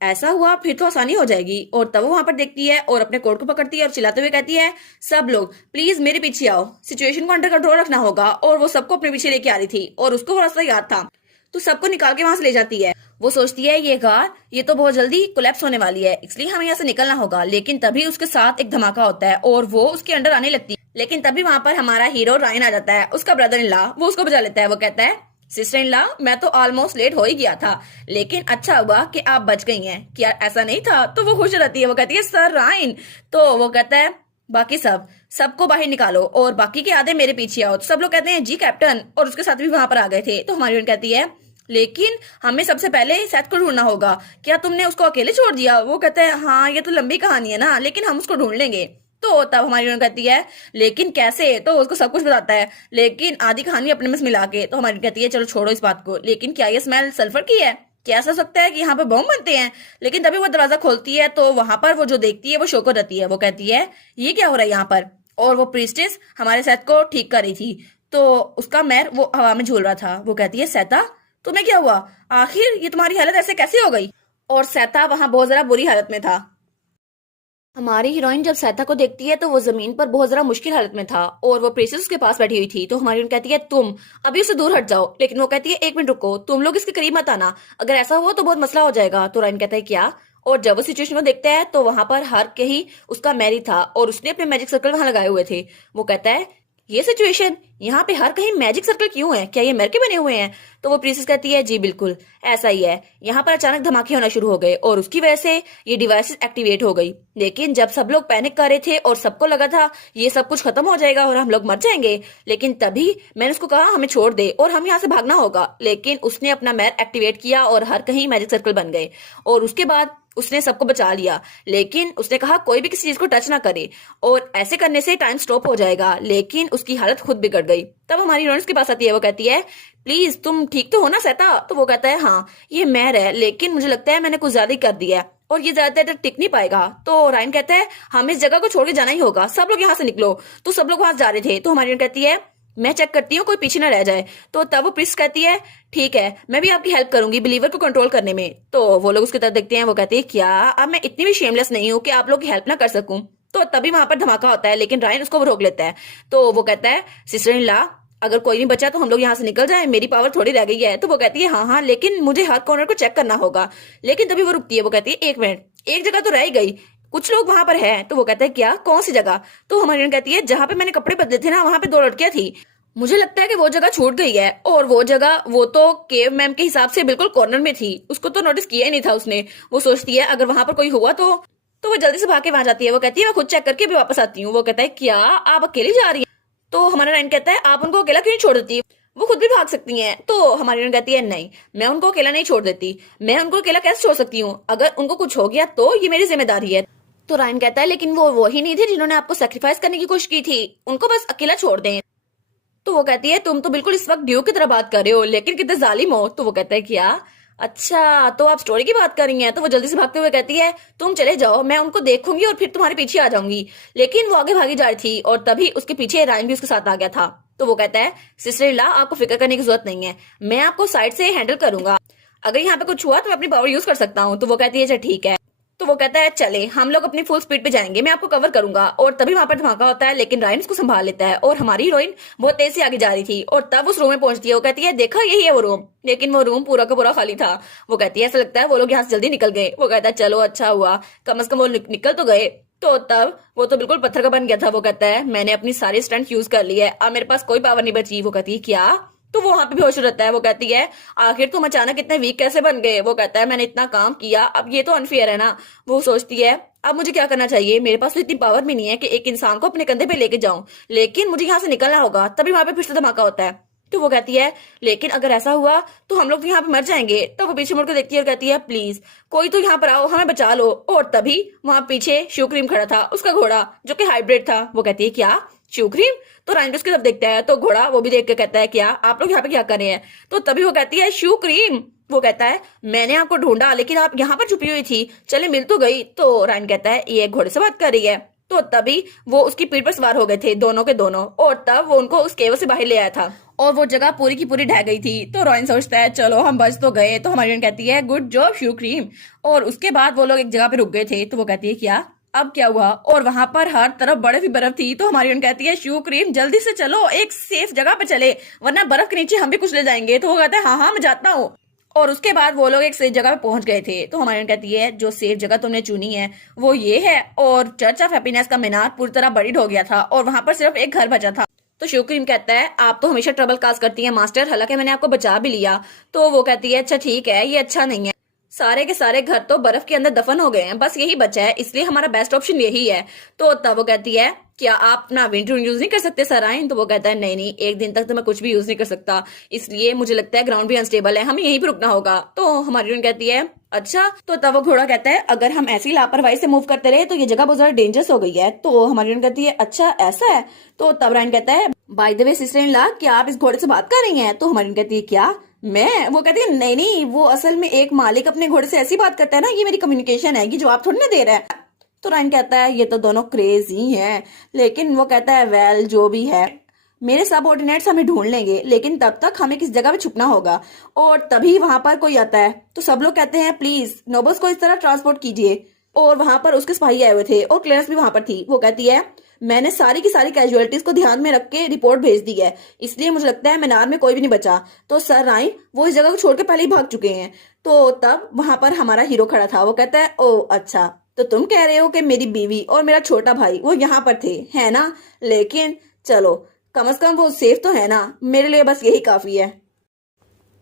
ऐसा हुआ फिर तो आसानी हो जाएगी। और तब वो वहां पर देखती है और अपने कोट को पकड़ती है और चिल्लाते हुए कहती है सब लोग प्लीज मेरे पीछे आओ, सिचुएशन को अंडर कंट्रोल रखना होगा। और वो सबको अपने पीछे लेके आ रही थी और उसको वो रास्ता याद था, तो सबको निकाल के वहां से ले जाती है। वो सोचती है ये कार ये तो बहुत जल्दी कोलैप्स होने वाली है, इसलिए हमें यहाँ से निकलना होगा। लेकिन तभी उसके साथ एक धमाका होता है और वो उसके अंडर आने लगती है। लेकिन तभी वहां पर हमारा हीरो रायन आ जाता है, उसका ब्रदर इन लॉ। वो उसको बचा लेता है। वो कहता है सिस्टर इन लॉ मैं तो ऑलमोस्ट लेट हो ही गया था, लेकिन अच्छा हुआ कि आप बच गई हैं, क्या ऐसा नहीं था? तो वो खुश रहती है। वो कहती है सर रायन। तो वो कहता है बाकी सबको बाहर निकालो और बाकी के आधे मेरे पीछे आओ। तो सब लोग कहते हैं जी कैप्टन, और उसके साथ भी वहां पर आ गए थे। तो हमारी कहती है लेकिन हमें सबसे पहले सेथ को ढूंढना होगा, क्या तुमने उसको अकेले छोड़ दिया? वो कहता है हाँ ये तो लंबी कहानी है ना, लेकिन हम उसको ढूंढ लेंगे। तो तब हमारी कहती है लेकिन कैसे? तो उसको सब कुछ बताता है, लेकिन आधी कहानी अपने में मिला के। तो हमारी कहती है चलो छोड़ो इस बात को, लेकिन क्या ये स्मेल सल्फर की है? क्या ऐसा सकता है कि यहाँ पे बॉम्ब बनते हैं? लेकिन तभी वो दरवाजा खोलती है तो वहां पर वो जो देखती है वो शोको रहती है। वो कहती है ये क्या हो रहा है यहाँ पर? और वो प्रीस्टेस हमारे सेथ को ठीक कर रही थी, तो उसका मैर वो हवा में झूल रहा था। वो कहती है सेता तुम्हें क्या हुआ? आखिर ये तुम्हारी हालत ऐसे कैसे हो गई? और सेता वहां बहुत जरा बुरी हालत में था। हमारी हीरोइन जब सैथा को देखती है तो वो जमीन पर बहुत जरा मुश्किल हालत में था और वो प्रेसिस उसके पास बैठी हुई थी। तो हमारी हीरोइन कहती है तुम अभी उससे दूर हट जाओ, लेकिन वो कहती है 1 मिनट रुको, तुम लोग इसके करीब मत आना, अगर ऐसा हुआ तो बहुत मसला हो जाएगा। तो रायन कहता है क्या? और जब वो सिचुएशन को देखता है तो वहां पर हर कहीं उसका मैरी था और उसने अपने मैजिक सर्कल वहां लगाए हुए थे। वो कहता है ये सिचुएशन यहाँ पे हर कहीं मैजिक सर्कल क्यों है? क्या ये मैर के बने हुए हैं? तो वो प्रिंसेस कहती है जी बिल्कुल ऐसा ही है, यहाँ पर अचानक धमाके होना शुरू हो गए और उसकी वजह से ये डिवाइसेस एक्टिवेट हो गई। लेकिन जब सब लोग पैनिक कर रहे थे और सबको लगा था ये सब कुछ खत्म हो जाएगा और हम लोग मर जाएंगे, लेकिन तभी मैंने उसको कहा हमें छोड़ दे और हम यहाँ से भागना होगा। लेकिन उसने अपना मैर एक्टिवेट किया और हर कहीं मैजिक सर्कल बन गए और उसके बाद उसने सबको बचा लिया, लेकिन उसने कहा कोई भी किसी चीज को टच ना करे और ऐसे करने से टाइम स्टॉप हो जाएगा, लेकिन उसकी हालत खुद बिगड़ गई। तब हमारी हीरोइन उसके पास आती है, वो कहती है प्लीज तुम ठीक तो हो ना सहता? तो वो कहता है हाँ ये महर है, लेकिन मुझे लगता है मैंने कुछ ज्यादा ही कर दिया है और ये ज्यादा देर तक टिक नहीं पाएगा। तो रायन कहता है हमें इस जगह को छोड़ के जाना ही होगा, सब लोग यहाँ से निकलो। तो सब लोग वहां जा रहे थे, तो हमारी हीरोइन कहती है मैं चेक करती हूँ कोई पीछे ना रह जाए। तो तब वो प्रिंस कहती है ठीक है मैं भी आपकी हेल्प करूंगी बिलीवर को कंट्रोल करने में। तो वो लोग उसकी तरफ देखते हैं, वो कहते हैं क्या अब मैं इतनी भी शेमलेस नहीं हूँ कि आप लोग की हेल्प ना कर सकूं। तो तभी वहां पर धमाका होता है, लेकिन रायन उसको रोक लेता है। तो वो कहता है सिस्टर इन लॉ अगर कोई नहीं बचा तो हम लोग यहाँ से निकल जाए, मेरी पावर थोड़ी रह गई है। तो वो कहती है हाँ हाँ लेकिन मुझे हर कॉर्नर को चेक करना होगा। लेकिन तभी वो रुकती है, वो कहती है एक मिनट, एक जगह तो रह ही गई, कुछ लोग वहां पर हैं। तो वो कहता है क्या, कौन सी जगह? तो हमारी कहती है जहां पे मैंने कपड़े बदले थे ना वहां पे दो लड़कियां थी, मुझे लगता है कि वो जगह छूट गई है। और वो जगह वो तो केव मैम के हिसाब से बिल्कुल कॉर्नर में थी, उसको तो नोटिस किया ही नहीं था उसने। वो सोचती है अगर वहां पर कोई हुआ तो वो जल्दी से भाग के वहां जाती है। वो कहती है मैं खुद चेक करके भी वापस आती हूँ। वो कहता है क्या आप अकेली जा रही हैं? तो हमारा रायन कहता है आप उनको अकेला क्यों नहीं छोड़ देती, वो खुद भी भाग सकती हैं। तो हमारी रायन कहती है नहीं मैं उनको अकेला नहीं छोड़ देती, मैं उनको अकेला कैसे छोड़ सकती हूँ, अगर उनको कुछ हो गया तो ये मेरी जिम्मेदारी है। तो रायन कहता है लेकिन वो वही नहीं थे जिन्होंने आपको सेक्रीफाइस करने की कोशिश की थी, उनको बस अकेला छोड़ दें। तो वो कहती है तुम तो बिल्कुल इस वक्त ड्यू की तरह बात कर रहे हो, लेकिन कितने जालिम हो। तो वो कहता है क्या, अच्छा तो आप स्टोरी की बात कर रही हैं? तो वो जल्दी से भागते हुए कहती है तुम चले जाओ, मैं उनको देखूंगी और फिर तुम्हारे पीछे आ जाऊंगी। लेकिन वो आगे भागी जा रही थी और तभी उसके पीछे रायन भी उसके साथ आ गया था। तो वो कहता है सिस्टर इन लॉ आपको फिक्र करने की जरूरत नहीं है, मैं आपको साइड से हैंडल करूंगा, अगर यहाँ पे कुछ हुआ तो मैं अपनी पावर यूज कर सकता हूँ। तो वो कहती है अच्छा ठीक है। तो वो कहता है चले हम लोग अपनी फुल स्पीड पे जाएंगे, मैं आपको कवर करूंगा। और तभी वहां पर धमाका होता है, लेकिन रायन उसको संभाल लेता है और हमारी हीरोइन बहुत तेज से आगे जा रही थी और तब उस रूम में पहुंचती है। वो कहती है देखा यही है वो रूम, लेकिन वो रूम पूरा का पूरा खाली था। वो कहती है ऐसा लगता है वो लोग यहाँ से जल्दी निकल गए। वो कहता है चलो अच्छा हुआ, कम से कम वो निकल तो गए। तो तब वो तो बिल्कुल पत्थर का बन गया था। वो कहता है मैंने अपनी सारी स्ट्रेंथ यूज कर ली है, अब मेरे पास कोई पावर नहीं बची। वो कहती है क्या? तो वो वहां पे बेहोश हो रहता है। वो कहती है आखिर तुम अचानक इतने वीक कैसे बन गए? वो कहता है मैंने इतना काम किया, अब ये तो अनफेयर है ना। वो सोचती है अब मुझे क्या करना चाहिए, मेरे पास तो इतनी पावर भी नहीं है कि एक इंसान को अपने कंधे पे लेके जाऊं, लेकिन मुझे यहाँ से निकलना होगा। तभी वहां पे फिर से धमाका होता है। तो वो कहती है लेकिन अगर ऐसा हुआ तो हम लोग तो यहाँ पे मर जाएंगे। तो वो पीछे मुड़कर देखती है और कहती है प्लीज कोई तो यहाँ पर आओ, हमें बचा लो। और तभी वहां पीछे शुक्रीम खड़ा था, उसका घोड़ा जो कि हाइब्रिड था। वो कहती है क्या शुक्रीम? तो रायन उसकी तरफ देखता है, तो घोड़ा वो भी देख के कहता है क्या आप लोग यहाँ पे क्या कर रहे हैं? तो तभी वो कहती है शुक्रीम। वो कहता है मैंने आपको ढूंढा लेकिन आप यहाँ पर छुपी हुई थी, चले मिल तो गई। तो रायन कहता है ये घोड़े से बात कर रही है। तो तभी वो उसकी पीठ पर सवार हो गए थे दोनों के दोनों, और तब वो उनको उस केव से बाहर ले आया था और वो जगह पूरी की पूरी ढह गई थी। तो रॉयन सोचता है चलो हम बच तो गए। तो हमारी कहती है गुड जॉब शू क्रीम। और उसके बाद वो लोग एक जगह पे रुक गए थे। तो वो कहती है क्या अब क्या हुआ? और वहां पर हर तरफ बर्फ ही बर्फ थी। तो हमारी कहती है शू क्रीम जल्दी से चलो, एक सेफ जगह पे चले, वरना बर्फ के नीचे हम भी कुछ ले जाएंगे। तो वो कहता है हाँ हाँ मैं जाता हूँ। और उसके बाद वो लोग एक सेफ जगह पे पहुंच गए थे। तो हमारी कहती है जो सेफ जगह तुमने चुनी है वो ये है। और चर्च ऑफ हैप्पीनेस का मीनार पूरी तरह बरीड हो गया था और वहां पर सिर्फ एक घर बचा था। तो शुक्रीम कहता है आप तो हमेशा ट्रबल काज करती हैं मास्टर, हालांकि मैंने आपको बचा भी लिया। तो वो कहती है अच्छा ठीक है ये अच्छा नहीं है, सारे के सारे घर तो बर्फ के अंदर दफन हो गए हैं, बस यही बचा है, इसलिए हमारा बेस्ट ऑप्शन यही है। तो तब वो कहती है क्या आप अपना विंटर यूज नहीं कर सकते सर आइन? तो वो कहता है नहीं नहीं एक दिन तक तो मैं कुछ भी यूज नहीं कर सकता, इसलिए मुझे लगता है ग्राउंड भी अनस्टेबल है, हमें यहीं पे रुकना होगा। तो हमारी कहती है अच्छा। तो तब वो घोड़ा कहता है अगर हम ऐसी लापरवाही से मूव करते रहे तो ये जगह बहुत ज्यादा डेंजरस हो गई है। तो हमारी कहती है अच्छा ऐसा है? तो तब रायन कहता है by the way sister in law क्या आप इस घोड़े से बात कर रही हैं? तो हमारी कहती है क्या मैं? वो कहती है नहीं नहीं वो असल में एक मालिक अपने घोड़े से ऐसी बात करता है ना, ये मेरी कम्युनिकेशन है, ये जवाब थोड़ी ना दे रहा है। तो रायन कहता है ये तो दोनों क्रेजी हैं, लेकिन वो कहता है वेल जो भी है मेरे सबऑर्डिनेट्स हमें ढूंढ लेंगे, लेकिन तब तक हमें किस जगह पे छुपना होगा। और तभी वहां पर कोई आता है, तो सब लोग कहते हैं प्लीज नोबल्स को इस तरह ट्रांसपोर्ट कीजिए। और वहां पर उसके सिपाही आए हुए थे और क्लेरेंस भी वहां पर थी। वो कहती है मैंने सारी की सारी कैजुअलिटीज को ध्यान में रख के रिपोर्ट भेज दी है, इसलिए मुझे लगता है मीनार में कोई भी नहीं बचा। तो सर राइन वो इस जगह को छोड़ के पहले ही भाग चुके हैं। तो तब वहां पर हमारा हीरो खड़ा था। वो कहता है ओ अच्छा तो तुम कह रहे हो कि मेरी बीवी और मेरा छोटा भाई वो यहाँ पर थे, है ना? लेकिन चलो कम से कम वो सेफ तो है ना, मेरे लिए बस यही काफी है।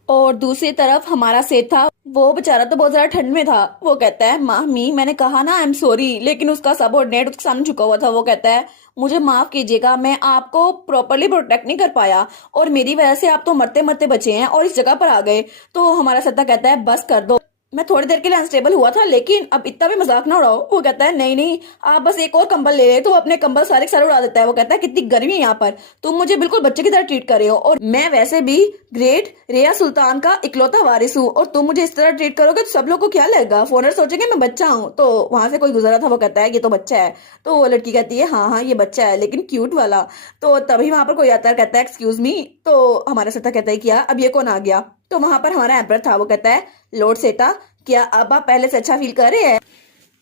और दूसरी तरफ हमारा सेठ था, वो बेचारा तो बहुत ज्यादा ठंड में था। वो कहता है मामी मैंने कहा ना आई एम सॉरी, लेकिन उसका सबऑर्डिनेट उसके सामने झुका हुआ था। वो कहता है मुझे माफ कीजिएगा, मैं आपको प्रॉपरली प्रोटेक्ट नहीं कर पाया और मेरी वजह से आप तो मरते मरते बचे हैं और इस जगह पर आ गए। तो हमारा सत्ता कहता है बस कर दो, मैं थोड़ी देर के लिए अनस्टेबल हुआ था, लेकिन अब इतना भी मजाक ना उड़ाओ। वो कहता है नहीं नहीं, आप बस एक और कंबल ले ले। तो वो अपने कंबल सारे के सारे उड़ा देता है। वो कहता है कितनी गर्मी है यहाँ पर, तुम मुझे बिल्कुल बच्चे की तरह ट्रीट कर रहे हो, और मैं वैसे भी ग्रेट रेया सुल्तान का इकलौता वारिस हूँ, और तुम मुझे इस तरह ट्रीट करोगे तो सब लोग को क्या लगेगा, फॉरनर सोचेंगे मैं बच्चा हूँ। तो वहां से कोई गुजरा था, वो कहता है ये तो बच्चा है। तो वो लड़की कहती है हाँ हाँ ये बच्चा है, लेकिन क्यूट वाला। तो तभी वहां पर कोई आता है, कहता है एक्सक्यूज मी। तो हमारा सेठा कहता है क्या अब ये कौन आ गया। तो वहां पर हमारा एम्पर था, वो कहता है लॉर्ड सेठा, क्या अब आप पहले से अच्छा फील कर रहे हैं?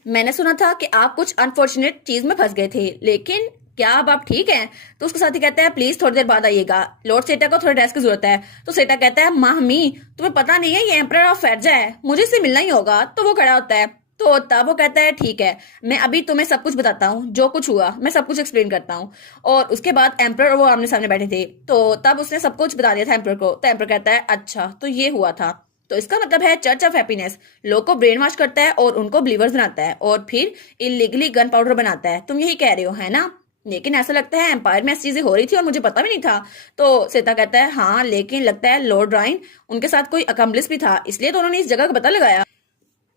मैंने सुना था कि आप कुछ अनफॉर्चुनेट चीज में फंस गए थे, लेकिन क्या अब आप ठीक हैं? तो उसके साथ ही कहता है प्लीज थोड़ी देर बाद आइएगा, लॉर्ड सेठा को थोड़ा रेस्ट की जरूरत है। तो सेठा कहता है मामी तुम्हें पता नहीं है ये एम्परर ऑफ फैरजा है, मुझे इससे मिलना ही होगा। तो वो खड़ा होता है। तो तब वो कहता है ठीक है, मैं अभी तुम्हें सब कुछ बताता हूँ, जो कुछ हुआ मैं सब कुछ एक्सप्लेन करता हूँ। और उसके बाद एम्परर और वो आमने सामने बैठे थे, तो तब उसने सब कुछ बता दिया था एम्परर को। तो एम्परर कहता है अच्छा तो ये हुआ था, तो इसका मतलब है चर्च ऑफ हैप्पीनेस लोग को ब्रेन वॉश करता है और उनको बिलीवर्स बनाता है, और फिर इलीगली गन पाउडर बनाता है। तुम यही कह रहे हो है ना? लेकिन ऐसा लगता है एम्पायर में ऐसी चीजें हो रही थी और मुझे पता भी नहीं था। तो सीता कहता है हाँ, लेकिन लगता है लॉर्ड राइन उनके साथ कोई अकम्प्लिस भी था, इसलिए तो उन्होंने इस जगह का पता लगाया।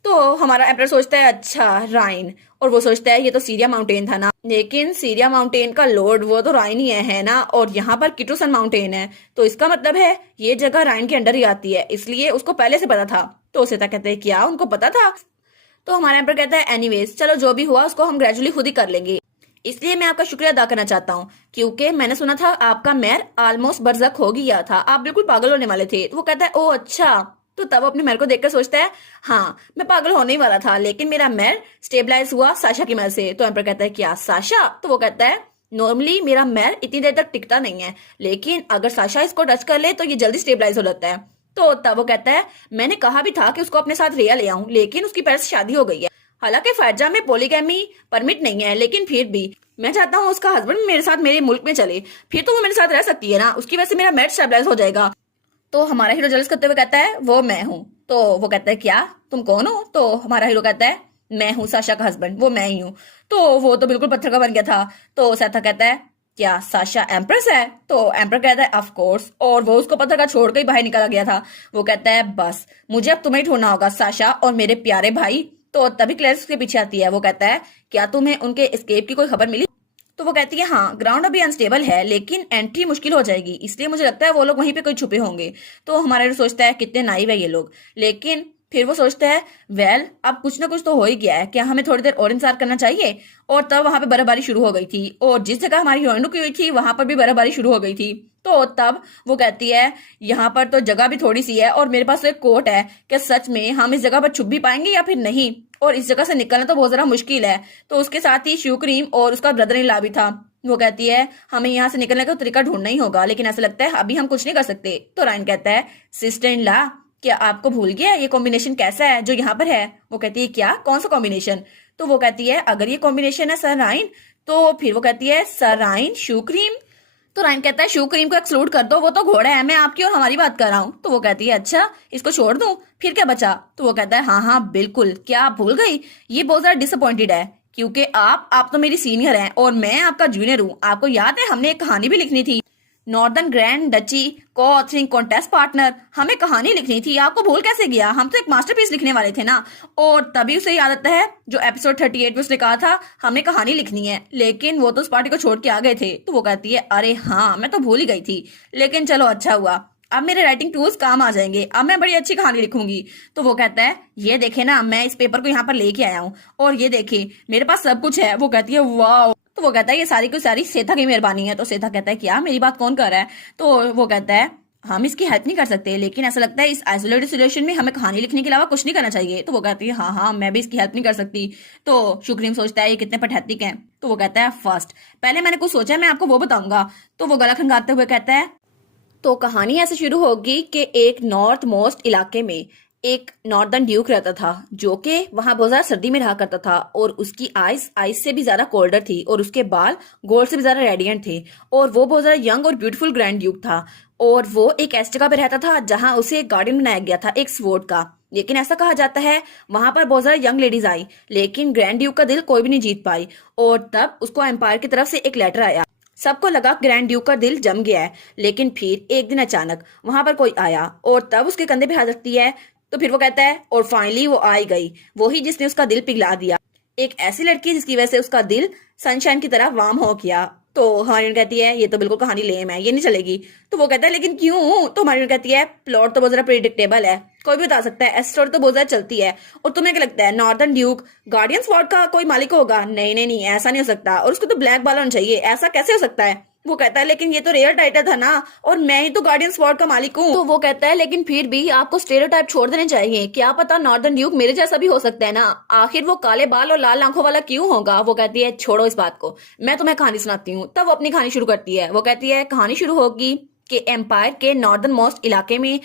तो हमारा एम्परर सोचता है अच्छा राइन, और वो सोचता है ये तो सीरिया माउंटेन था ना, लेकिन सीरिया माउंटेन का लॉर्ड वो तो राइन ही है ना, और यहाँ पर किटोसन माउंटेन है, तो इसका मतलब है ये जगह राइन के अंडर ही आती है, इसलिए उसको पहले से पता था। तो सीता कहते हैं क्या उनको पता था? तो हमारा एम्परर कहता है एनीवेज चलो जो भी हुआ उसको हम ग्रेजुअली खुद ही कर लेंगे, इसलिए मैं आपका शुक्रिया अदा करना चाहता हूँ, क्योंकि मैंने सुना था आपका मेयर ऑलमोस्ट बरज़क हो गया था, आप बिल्कुल पागल होने वाले थे। तो वो कहता है ओ अच्छा। तो तब अपने मेयर को देखकर सोचता है हाँ मैं पागल होने ही वाला था, लेकिन मेरा मेयर स्टेबलाइज हुआ साशा की मदद से। तो एम्पर कहता है क्या साशा? तो वो कहता है नॉर्मली मेरा मेयर इतनी देर तक टिकता नहीं है, लेकिन अगर साशा इसको टच कर ले तो ये जल्दी स्टेबलाइज हो जाता है। तो तब वो कहता है मैंने कहा भी था कि उसको अपने साथ रिया ले आऊं, लेकिन उसकी पैर से शादी हो गई है। हालांकि फैरजा में पोलीगैमी परमिट नहीं है, लेकिन फिर भी मैं चाहता हूँ उसका हस्बैंड मेरे साथ मेरे मुल्क में चले, फिर तो वो मेरे साथ रह सकती है ना, उसकी वजह से मेरा मैच स्टेबलाइज हो जाएगा। तो हमारा हीरो जल्स करते हुए कहता है वो मैं हूँ। तो वो कहता है क्या तुम कौन हो? तो हमारा हीरो कहता है मैं हूँ साशा का हस्बैंड, वो मैं ही हूँ। तो वो तो बिल्कुल पत्थर का बन गया था। तो सेथा कहता है क्या साशा एम्प्रेस है? तो एम्पर कहता है ऑफ कोर्स, और वो उसको पत्थर का छोड़ के ही बाहर निकला गया था। वो कहता है बस मुझे अब तुम्हें ढूंढना होगा साशा और मेरे प्यारे भाई। तो तभी क्लैरिस उसके पीछे आती है। वो कहता है क्या तुम्हें उनके एस्केप की कोई खबर मिली? तो वो कहती है हाँ ग्राउंड अभी अनस्टेबल है, लेकिन एंट्री मुश्किल हो जाएगी, इसलिए मुझे लगता है वो लोग वहीं पे कोई छुपे होंगे। तो हमारा हीरो सोचता है कितने नाइव है ये लोग, लेकिन फिर वो सोचता है वेल अब कुछ ना कुछ तो हो ही गया है, क्या हमें थोड़ी देर और इंतजार करना चाहिए? और तब वहां पे बर्फबारी शुरू हो गई थी, और जिस जगह हमारी हीरोइन रुकी हुई थी वहां पर भी बर्फबारी शुरू हो गई थी। तो तब वो कहती है यहाँ पर तो जगह भी थोड़ी सी है, और मेरे पास तो एक कोट है, क्या सच में हम इस जगह पर छुप भी पाएंगे या फिर नहीं? और इस जगह से निकलना तो बहुत ज्यादा मुश्किल है। तो उसके साथ ही शिव क्रीम और उसका ब्रदर इन लॉ भी था। वो कहती है हमें यहाँ से निकलने का तरीका ढूंढना ही होगा, लेकिन ऐसा लगता है अभी हम कुछ नहीं कर सकते। तो रायन कहता है सिस्टर इन लॉ क्या आपको भूल गया ये कॉम्बिनेशन कैसा है जो यहाँ पर है? वो कहती है क्या कौन सा कॉम्बिनेशन? तो वो कहती है अगर ये कॉम्बिनेशन है सर रायन, तो फिर वो कहती है सर रायन शू क्रीम। तो रायन कहता है शू क्रीम को एक्सक्लूड कर दो, वो तो घोड़ा है, मैं आपकी और हमारी बात कर रहा हूँ। तो वो कहती है अच्छा इसको छोड़ दूं, फिर क्या बचा? तो वो कहता है हाँ हाँ बिल्कुल, क्या आप भूल गई? ये बहुत ज्यादा डिसअपॉइंटेड है, क्योंकि आप तो मेरी सीनियर हैं और मैं आपका जूनियर हूँ। आपको याद है हमने एक कहानी भी लिखनी थी, नॉर्दर्न ग्रैंड डची को ऑथरिंग कॉन्टेस्ट पार्टनर, हमें कहानी लिखनी थी, आपको भूल कैसे गया? हम तो एक मास्टरपीस लिखने वाले थे ना। और तभी उसे याद आता है जो एपिसोड 38 में उसने कहा था हमें कहानी लिखनी है, लेकिन वो तो उस पार्टी को छोड़ के आ गए थे। तो वो कहती है अरे हाँ मैं तो भूल ही गई थी, लेकिन चलो अच्छा हुआ, अब मेरे राइटिंग टूल्स काम आ जाएंगे, अब मैं बड़ी अच्छी कहानी लिखूंगी। तो वो कहता है ये देखे ना मैं इस पेपर को यहाँ पर लेके आया हूँ, और ये देखे मेरे पास सब कुछ है। वो कहती है वाह। तो वो कहता है ये सारी की सारी सेथा की मेहरबानी है। तो सेथा कहता है क्या मेरी बात कौन कर रहा है? तो वो कहता है हम इसकी हेल्प नहीं कर सकते, लेकिन ऐसा लगता है इस आइसोलेटेड सिचुएशन में हमें कहानी लिखने के अलावा कुछ नहीं करना चाहिए। तो वो कहती है हाँ हाँ मैं भी इसकी हेल्प नहीं कर सकती। तो शुक्रीम सोचता है ये कितने पठैतिक हैं। तो वो कहता है फर्स्ट पहले मैंने कुछ सोचा है, मैं आपको वो बताऊंगा। तो वो गला खंगाते हुए कहता है तो कहानी ऐसे शुरू होगी कि एक नॉर्थ मोस्ट इलाके में एक नॉर्दर्न ड्यूक रहता था, जो कि वहां बहुत ज्यादा सर्दी में रहा करता था, और उसकी आइस आइस से भी ज्यादा कोल्डर थी, और उसके बाल गोल्ड से भी ज्यादा रेडियंट थे, और वो बहुत ज्यादा यंग और ब्यूटीफुल ग्रैंड ड्यूक था। और वो एक ऐसी जगह पे रहता था जहां उसे एक गार्डन बनाया गया था एक स्वॉर्ड का। लेकिन ऐसा कहा जाता है वहां पर बहुत ज्यादा यंग लेडीज आई, लेकिन ग्रैंड ड्यूक का दिल कोई भी नहीं जीत पाई। और तब उसको एम्पायर की तरफ से एक लेटर आया, सबको लगा ग्रैंड ड्यूक का दिल जम गया है, लेकिन फिर एक दिन अचानक वहां पर कोई आया और तब उसके कंधे पे हाथ रखती है तो फिर वो कहता है और फाइनली वो आई गई, वही जिसने उसका दिल पिघला दिया, एक ऐसी लड़की जिसकी वजह से उसका दिल सनशाइन की तरह वार्म हो गया। तो हमारी कहती है ये तो बिल्कुल कहानी लेम है, ये नहीं चलेगी। तो वो कहता है लेकिन क्यों? तो हमारी कहती है प्लॉट तो बहुत ज्यादा प्रिडिक्टेबल है, कोई भी बता सकता है, ऐसी स्टोरी तो बहुत ज्यादा चलती है। और तुम्हें क्या लगता है नॉर्दर्न ड्यूक गार्डियन स्वॉर्ड का कोई मालिक होगा? नहीं नहीं नहीं, ऐसा नहीं हो सकता, और उसको तो ब्लैक बाल होना चाहिए, ऐसा कैसे हो सकता है? वो कहता है लेकिन ये तो रेयर टाइटल था ना, और मैं ही तो गार्डियन स्वॉर्ड का मालिक हूँ। तो वो कहता है लेकिन फिर भी आपको स्टेरियोटाइप छोड़ देने चाहिए, क्या पता नॉर्दर्न ड्यूक मेरे जैसा भी हो सकता है ना, आखिर वो काले बाल और लाल आंखों वाला क्यों होगा? वो कहती है छोड़ो इस बात को, मैं तुम्हें कहानी सुनाती हूँ। तब वो अपनी कहानी शुरू करती है। वो कहती है कहानी शुरू होगी कि एम्पायर के नॉर्दर्न मोस्ट इलाके में,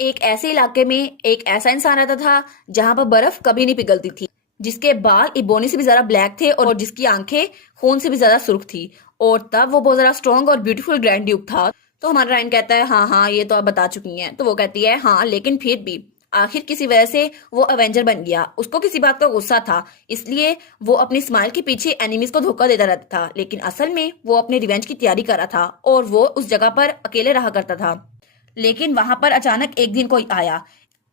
एक ऐसे इलाके में एक ऐसा इंसान रहता था जहां पर बर्फ कभी नहीं पिघलती थी, जिसके बाल इबोनी से भी ज्यादा ब्लैक थे और जिसकी आंखें खून से भी ज्यादा सुर्ख थी, और तब वो बहुत ज्यादा स्ट्रॉन्ग और ब्यूटीफुल ग्रैंड ड्यूक था। तो हमारा रायन कहता है हाँ हाँ ये तो आप बता चुकी हैं। तो वो कहती है हाँ लेकिन फिर भी आखिर किसी वजह से वो एवेंजर बन गया, उसको किसी बात का गुस्सा था, इसलिए वो अपनी स्माइल के पीछे एनिमीज को धोखा देता रहता था, लेकिन असल में वो अपने रिवेंज की तैयारी कर रहा था और वो उस जगह पर अकेले रहा करता था। लेकिन वहां पर अचानक एक दिन कोई आया,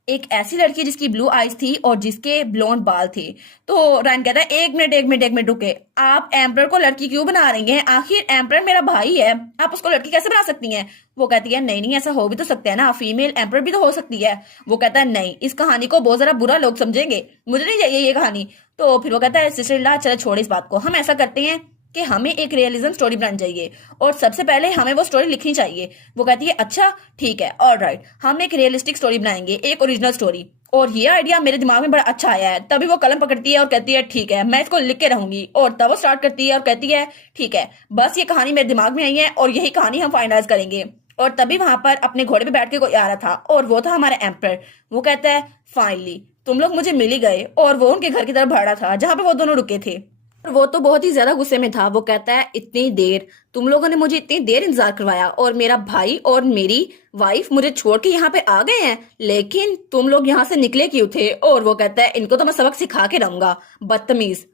एक ऐसी लड़की जिसकी ब्लू आईज थी और जिसके ब्लॉन्ड बाल थे। तो रायन कहता है एक मिनट एक मिनट एक मिनट रुके, आप एम्परर को लड़की क्यों बना रही हैं? आखिर एम्परर मेरा भाई है, आप उसको लड़की कैसे बना सकती हैं? वो कहती है नहीं नहीं ऐसा हो भी तो सकता है ना, फीमेल एम्परर भी तो हो सकती है। वो कहता है नहीं, इस कहानी को बहुत जरा बुरा लोग समझेंगे, मुझे नहीं चाहिए ये कहानी। तो फिर वो कहता है सिस्टर इन लॉ चलो छोड़ इस बात को, हम ऐसा करते हैं कि हमें एक रियलिज्म स्टोरी बनानी चाहिए और सबसे पहले हमें वो स्टोरी लिखनी चाहिए। वो कहती है अच्छा ठीक है ऑलराइट, हम एक रियलिस्टिक स्टोरी बनाएंगे, एक ओरिजिनल स्टोरी, और ये आइडिया मेरे दिमाग में बड़ा अच्छा आया है। तभी वो कलम पकड़ती है और कहती है ठीक है मैं इसको लिख के रहूंगी, और तब वो स्टार्ट करती है और कहती है ठीक है बस ये कहानी मेरे दिमाग में आई है और यही कहानी हम फाइनलाइज करेंगे। और तभी वहां पर अपने घोड़े पे बैठ के कोई आ रहा था और वो था हमारा एम्पर। वो कहता है फाइनली तुम लोग मुझे मिल ही गए, और वो उनके घर की तरफ भाड़ा था जहां पे वो दोनों रुके थे। और वो तो बहुत ही ज्यादा गुस्से में था। वो कहता है इतनी देर तुम लोगों ने मुझे इतनी देर इंतजार करवाया, और मेरा भाई और मेरी वाइफ मुझे छोड़ के यहाँ पे आ गए हैं, लेकिन तुम लोग यहाँ से निकले क्यों थे? और वो कहता है इनको तो मैं सबक सिखा के रहूंगा, बदतमीज।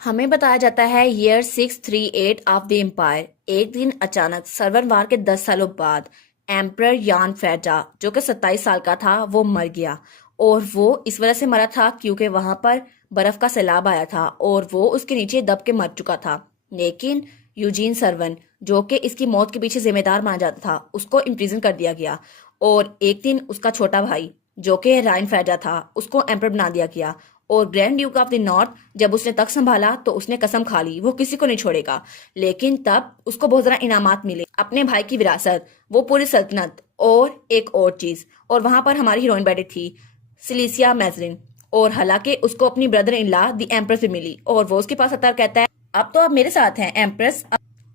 हमें बताया जाता है ईयर 638 ऑफ द एम्पायर। एक दिन अचानक सर्वर वार के 10 सालों बाद एम्परर यान फेजा जो कि 27 साल का था वो मर गया, और वो इस वजह से मरा था क्योंकि वहां पर बर्फ का सैलाब आया था और वो उसके नीचे दब के मर चुका था। लेकिन यूजीन सर्वन जो कि इसकी मौत के पीछे जिम्मेदार माना जाता था, उसको इम्प्रिजन कर दिया गया, और एक दिन उसका छोटा भाई जो कि रायन फेजा था उसको एम्पर बना दिया गया। और grand Duke of the north जब उसने तख्त संभाला तो उसने कसम खा ली वो किसी को नहीं छोड़ेगा। लेकिन तब उसको बहुत ज्यादा इनामात मिले, अपने भाई की विरासत, वो पूरी सल्तनत, और एक और चीज। और वहां पर हमारी हीरोइन बैठी थी सिलिसिया मैजरिन, और हालांकि उसको अपनी brother in law the empress भी मिली, और वो उसके पास आता है कहता है अब तो आप मेरे साथ हैं एम्प्रेस,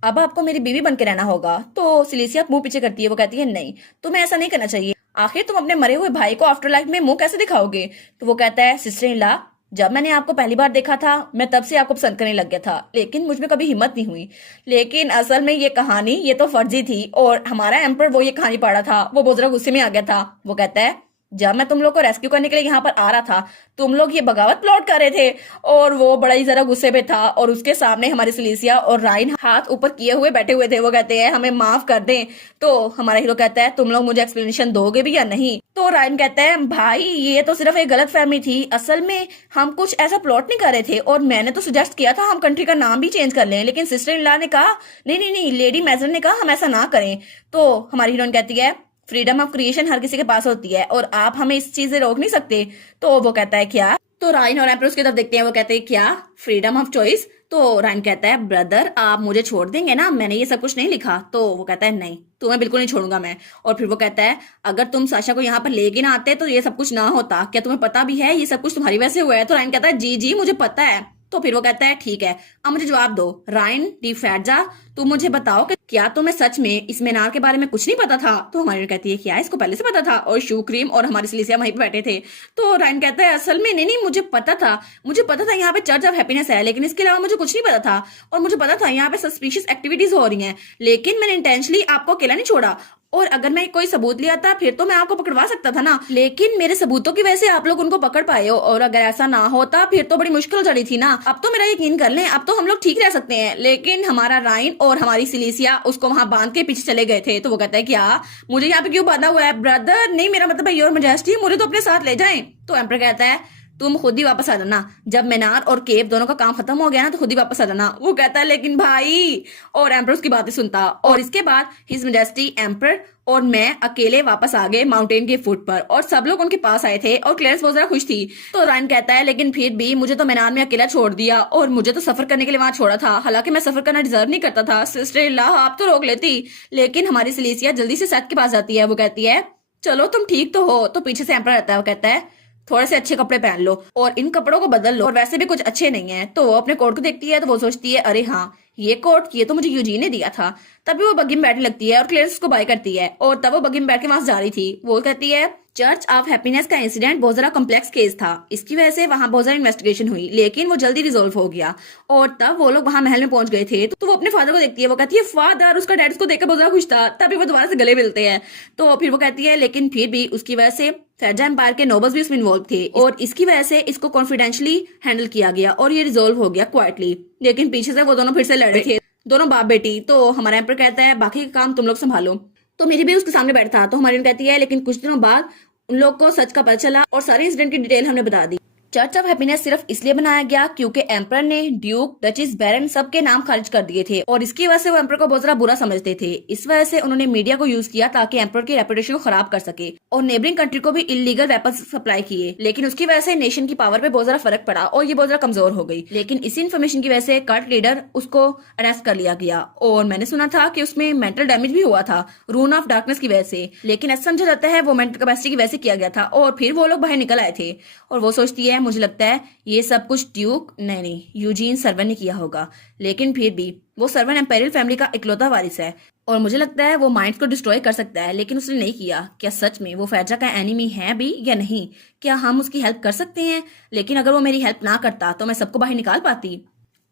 अब आपको मेरी बीवी बन के रहना होगा। तो सिलिसिया मुंह पीछे करती है। वो कहती है नहीं तुम्हें ऐसा नहीं करना चाहिए, आखिर तुम अपने मरे हुए भाई को आफ्टर लाइफ में मुंह कैसे दिखाओगे? तो वो कहता है सिस्टर इन लॉ जब मैंने आपको पहली बार देखा था मैं तब से आपको पसंद करने लग गया था, लेकिन मुझ में कभी हिम्मत नहीं हुई। लेकिन असल में ये कहानी ये तो फर्जी थी, और हमारा एम्पर वो ये कहानी पढ़ा था, वो बहुत ज्यादा गुस्से में आ गया था। वो कहता है जब मैं तुम लोग को रेस्क्यू करने के लिए यहाँ पर आ रहा था तुम लोग ये बगावत प्लॉट कर रहे थे, और वो बड़ा ही जरा गुस्से में था, और उसके सामने हमारी सिलिसिया और राइन हाथ ऊपर किए हुए बैठे हुए थे। वो कहते हैं हमें माफ कर दें। तो हमारा हीरो कहता है तुम लोग मुझे एक्सप्लेनेशन दोगे भी या नहीं? तो राइन कहता है भाई ये तो सिर्फ एक गलत फहमी थी, असल में हम कुछ ऐसा प्लॉट नहीं कर रहे थे, और मैंने तो सुजेस्ट किया था हम कंट्री का नाम भी चेंज कर लें, लेकिन सिस्टर इन लॉ ने कहा नहीं नहीं नहीं, लेडी मैजर ने कहा हम ऐसा ना करें। तो हमारी हीरोइन कहती है फ्रीडम ऑफ क्रिएशन हर किसी के पास होती है और आप हमें इस चीज से रोक नहीं सकते। तो वो कहता है क्या? तो राइन और एम्पर उसकी तरफ देखते हैं। वो कहते हैं क्या फ्रीडम ऑफ चॉइस? तो राइन कहता है ब्रदर आप मुझे छोड़ देंगे ना, मैंने ये सब कुछ नहीं लिखा। तो वो कहता है नहीं तुम्हें बिल्कुल नहीं छोड़ूंगा मैं। और फिर वो कहता है अगर तुम साशा को यहाँ पर लेके ना आते तो ये सब कुछ ना होता, क्या तुम्हें पता भी है ये सब कुछ तुम्हारी वजह से हुआ है? तो राइन कहता है जी जी मुझे पता है। तो फिर वो कहता है ठीक है अब मुझे जवाब दो राइन डी फैजा, तुम मुझे बताओ कि क्या तुम्हें सच में इस मीनार के बारे में कुछ नहीं पता था? तो हमारी कहती है क्या इसको पहले से पता था? और शू क्रीम और हमारी सिलिसिया वहीं पे बैठे थे। तो राइन कहता है असल में नहीं नहीं मुझे पता था यहाँ पे चर्च ऑफ हैप्पीनेस है, लेकिन इसके अलावा मुझे कुछ नहीं पता था, और मुझे पता था यहाँ पे सस्पिशियस एक्टिविटीज हो रही हैं, लेकिन मैंने इंटेंशनली आपको अकेला नहीं छोड़ा, और अगर मैं कोई सबूत ले आता फिर तो मैं आपको पकड़वा सकता था ना, लेकिन मेरे सबूतों की वजह से आप लोग उनको पकड़ पाए हो, और अगर ऐसा ना होता फिर तो बड़ी मुश्किल हो जानी थी ना। अब तो मेरा यकीन कर लें, अब तो हम लोग ठीक रह सकते हैं। लेकिन हमारा राइन और हमारी सिलीसिया उसको वहां बांध के पीछे चले गए थे। तो वो कहता है क्या मुझे यहाँ पे क्यों बांधा हुआ है? ब्रदर नहीं, मेरा मतलब है योर मैजेस्टी, मुझे तो अपने साथ ले जाएं। तो एम्पर कहता है तुम खुद ही वापस आ जाना, जब मीनार और केव दोनों का काम खत्म हो गया ना तो खुद ही वापस आ जाना। वो कहता है लेकिन भाई, और एम्पर उसकी बातें सुनता। और इसके बाद हिज मैजेस्टी एम्पर और मैं अकेले वापस आ गए माउंटेन के फुट पर, और सब लोग उनके पास आए थे और क्लेयर्स बहुत ज्यादा खुश थी। तो रायन कहता है लेकिन फिर भी मुझे तो मीनार में अकेला छोड़ दिया, और मुझे तो सफर करने के लिए वहां छोड़ा था, हालांकि मैं सफर करना डिजर्व नहीं करता था। सिस्टर इल्लाह आप तो रोक लेती। लेकिन हमारी सिलीसिया जल्दी से सेट के पास जाती है। वो कहती है चलो तुम ठीक तो हो। तो पीछे से एम्पर रहता है, वो कहता है थोड़े से अच्छे कपड़े पहन लो और इन कपड़ों को बदल लो, और वैसे भी कुछ अच्छे नहीं है। तो वो अपने कोट को देखती है तो वो सोचती है अरे हाँ ये कोट ये तो मुझे यूजीन ने दिया था। तभी वो बगी में बैठने लगती है और क्लेयर्स उसको बाय करती है, और तब वो बगी में बैठ के वहां से जा रही थी। वो कहती है चर्च ऑफ हैप्पीनेस का इंसिडेंट बहुत ज्यादा कॉम्प्लेक्स केस था, इसकी वजह से वहां बहुत ज्यादा इन्वेस्टिगेशन हुई, लेकिन वो जल्दी रिजोल्व हो गया। और तब वो लोग वहां महल में पहुंच गए थे। तो वो अपने फादर को देखती है, वो कहती है फादर, उसका डैड उसको देखकर बहुत ज्यादा खुश था। तभी वो दोबारा से गले मिलते हैं। तो फिर वो कहती है लेकिन फिर भी उसकी वजह से फैजा एम्पायर के नोबल्स भी उसमें इन्वॉल्व थे, और इसकी वजह से इसको कॉन्फिडेंशियली हैंडल किया गया और ये रिजोल्व हो गया क्वाइटली। लेकिन पीछे से वो दोनों फिर से लड़ रहे थे, दोनों बाप बेटी। तो हमारा एम्पर कहता है बाकी का काम तुम लोग संभालो। तो मेरी भी उसके सामने बैठा। तो हमारी कहती है लेकिन कुछ दिनों बाद उन लोग को सच का पता चला और सारे इंसिडेंट की डिटेल हमने बता दी। चर्च ऑफ हैप्पीनेस सिर्फ इसलिए बनाया गया क्योंकि एम्पर ने ड्यूक, डचिस, बैरन सबके नाम खारिज कर दिए थे, और इसकी वजह से वो एम्पर को बहुत ज्यादा बुरा समझते थे। इस वजह से उन्होंने मीडिया को यूज किया ताकि एम्पर की रेपुटेशन को खराब कर सके, और नेबरिंग कंट्री को भी इलीगल वेपन्स सप्लाई किए। लेकिन उसकी वजह से नेशन की पावर पे बहुत ज्यादा फर्क पड़ा और ये बहुत ज्यादा कमजोर हो गई। लेकिन इसी इन्फॉर्मेशन की वजह से कल्ट लीडर उसको अरेस्ट कर लिया गया, और मैंने सुना था कि उसमें मेंटल डैमेज भी हुआ था रून ऑफ डार्कनेस की वजह से। लेकिन ऐसा समझा जाता है वो मेंटल कैपेसिटी की वजह से किया गया था, और फिर वो लोग बाहर निकल आए थे। और वो सोचती है मुझे लगता है ये सब कुछ ड्यूक नहीं यूजीन सर्वन ने किया होगा, लेकिन फिर भी वो सर्वन एम्पेरियल फैमिली का इकलौता वारिस है, और मुझे लगता है वो माइंड्स को डिस्ट्रॉय कर सकता है, लेकिन उसने नहीं किया। क्या सच में वो फैजा का एनिमी है भी या नहीं? क्या हम उसकी हेल्प कर सकते हैं? लेकिन अगर वो मेरी हेल्प ना करता तो मैं सबको बाहर निकाल पाती।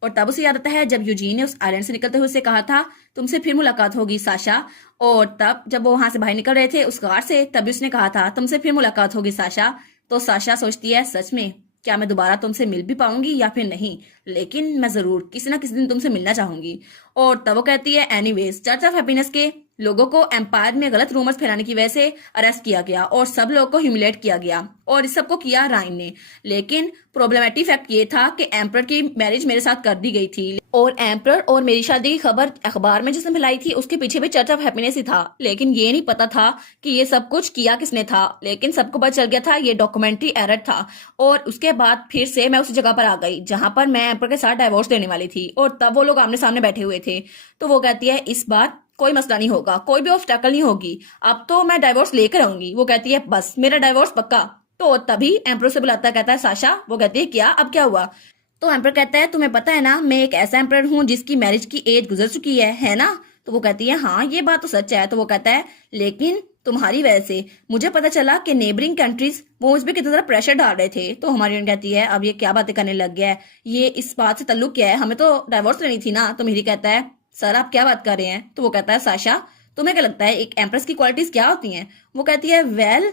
और तब उसे याद आता है जब यूजीन ने उस आइलैंड से निकलते हुए उसे कहा था तुमसे फिर मुलाकात होगी साशा। और तब जब वो वहां से बाहर निकल रहे थे उस कार से, तभी उसने कहा था तुमसे फिर मुलाकात होगी साशा। तो साशा सोचती है सच में क्या मैं दोबारा तुमसे मिल भी पाऊंगी या फिर नहीं, लेकिन मैं जरूर किसी ना किसी दिन तुमसे मिलना चाहूंगी। और तब वो कहती है एनीवेज चर्च ऑफ हैप्पीनेस के लोगों को एम्पायर में गलत रूमर्स फैलाने की वजह से अरेस्ट किया गया और सब लोगों को ह्यूमिलेट किया गया, और इस सब को किया राइन ने। लेकिन प्रॉब्लमेटिक फैक्ट ये था कि एम्पर की मैरिज मेरे साथ कर दी गई थी, और एम्पर और मेरी शादी की खबर अखबार में जिसने फैलाई थी उसके पीछे भी चर्च ऑफ हैप्पीनेस ही था। लेकिन ये नहीं पता था कि ये सब कुछ किया किसने था। लेकिन सबको पता चल गया था ये डॉक्यूमेंट्री एरर था। और उसके बाद फिर से मैं उस जगह पर आ गई जहां पर मैं एम्पर के साथ डाइवोर्स देने वाली थी, और तब वो लोग आमने सामने बैठे हुए थे। तो वो कहती है इस बार कोई मसला नहीं होगा, कोई भी ऑब्स्टेकल नहीं होगी, अब तो मैं डाइवोर्स लेकर आऊंगी। वो कहती है बस मेरा डाइवोर्स पक्का। तो तभी एम्पर से बुलाता कहता है साशा। वो कहती है क्या, अब क्या हुआ? तो एम्पर कहता है तुम्हें पता है ना मैं एक ऐसा एम्पर हूँ जिसकी मैरिज की एज गुजर चुकी है ना? तो वो कहती है हाँ ये बात तो सच है। तो वो कहता है लेकिन तुम्हारी वजह से मुझे पता चला कि नेबरिंग कंट्रीज वो मुझ पर कितना ज्यादा प्रेशर डाल रहे थे। तो हमारी कहती है अब ये क्या बातें करने लग गया है, ये इस बात से ताल्लुक क्या है, हमें तो डाइवोर्स लेनी थी ना। तो मेरी कहता है सर आप क्या बात कर रहे हैं? तो वो कहता है साशा तुम्हें क्या लगता है एक एम्प्रेस की क्वालिटीज क्या होती हैं? वो कहती है वेल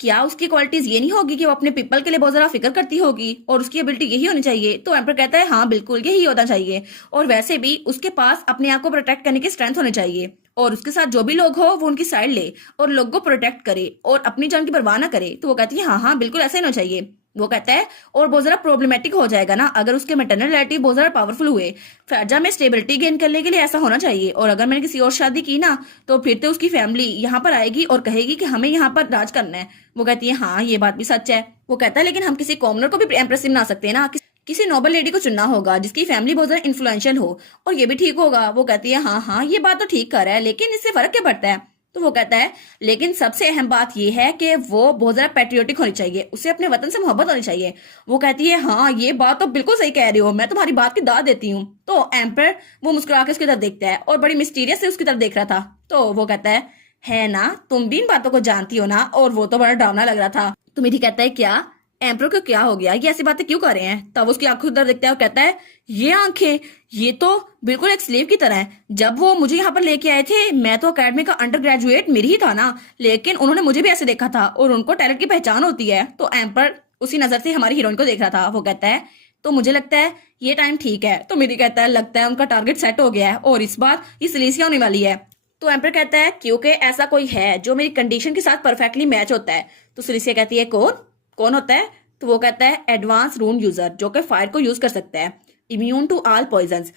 क्या उसकी क्वालिटीज ये नहीं होगी कि वो अपने पीपल के लिए बहुत ज्यादा फिक्र करती होगी और उसकी एबिलिटी यही होनी चाहिए? तो एम्पर कहता है हाँ बिल्कुल यही होना चाहिए, और वैसे भी उसके पास अपने आप को प्रोटेक्ट करने की स्ट्रेंथ होनी चाहिए, और उसके साथ जो भी लोग हो वो उनकी साइड ले और लोगों को प्रोटेक्ट करे और अपनी जान की परवाह ना करे। तो वो कहती है हाँ बिल्कुल ऐसा ही होना चाहिए। वो कहता है और बहुत ज्यादा प्रॉब्लमेटिक हो जाएगा ना अगर उसके मैटरनल रिलेटिव बहुत ज्यादा पावरफुल हुए। फैजा में स्टेबिलिटी गेन करने के लिए ऐसा होना चाहिए, और अगर मैंने किसी और शादी की ना तो फिर तो उसकी फैमिली यहाँ पर आएगी और कहेगी कि हमें यहाँ पर राज करना है। वो कहती है हाँ ये बात भी सच है। वो कहता है लेकिन हम किसी कॉमनर को भी एम्प्रेसिव बना सकते हैं ना, किसी नोबल लेडी को चुनना होगा जिसकी फैमिली बहुत ज्यादा इन्फ्लुएंशियल हो, और ये भी ठीक होगा। वो कहती है हाँ हाँ ये बात तो ठीक कर रहा है, लेकिन इससे फर्क क्या पड़ता है? तो वो कहता है लेकिन सबसे अहम बात यह है कि वो बहुत ज्यादा पैट्रियोटिक होनी चाहिए, उसे अपने वतन से मोहब्बत होनी चाहिए। वो कहती है हाँ ये बात तो बिल्कुल सही कह रही हो, मैं तुम्हारी बात की दाद देती हूँ। तो एम्पर वो मुस्कुरा के उसकी तरफ देखता है और बड़ी मिस्टीरियस से उसकी तरफ देख रहा था। तो वो कहता है ना तुम भी इन बातों को जानती हो ना? और वो तो बड़ा डरावना लग रहा था। तो मिठी कहता है क्या? एम्प्रो को क्या हो गया, ये ऐसी बातें क्यों कर रहे हैं? तब उसकी आंखों उधर देखता है और कहता है ये आंखें, ये तो बिल्कुल एक स्लेव की तरह है। जब वो मुझे यहाँ पर लेके आए थे मैं तो अकेडमी का अंडर ग्रेजुएट मेरी ही था ना, लेकिन उन्होंने मुझे भी ऐसे देखा था और उनको टैलेंट की पहचान होती है। तो एम्पर उसी नजर से हमारी हीरोइन को देख रहा था। वो कहता है तो मुझे लगता है ये टाइम ठीक है। तो मेरी कहता है लगता है उनका टारगेट सेट हो गया है और इस बार ये सिलेसिया होने वाली है। तो एम्पर कहता है क्योंकि ऐसा कोई है जो मेरी कंडीशन के साथ परफेक्टली मैच होता है। तो सिलेसिया कहती है कौन कौन होता है? तो वो कहता है एडवांस रून यूजर जो कि फायर को यूज कर सकता है, इम्यून टू ऑल पॉइजन्स,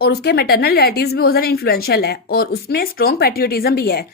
और उसके मैटरनल रिलेटिव्स भी बहुत ज्यादा इन्फ्लुएंशियल है और उसमें स्ट्रॉन्ग पैट्रियोटिज्म भी है।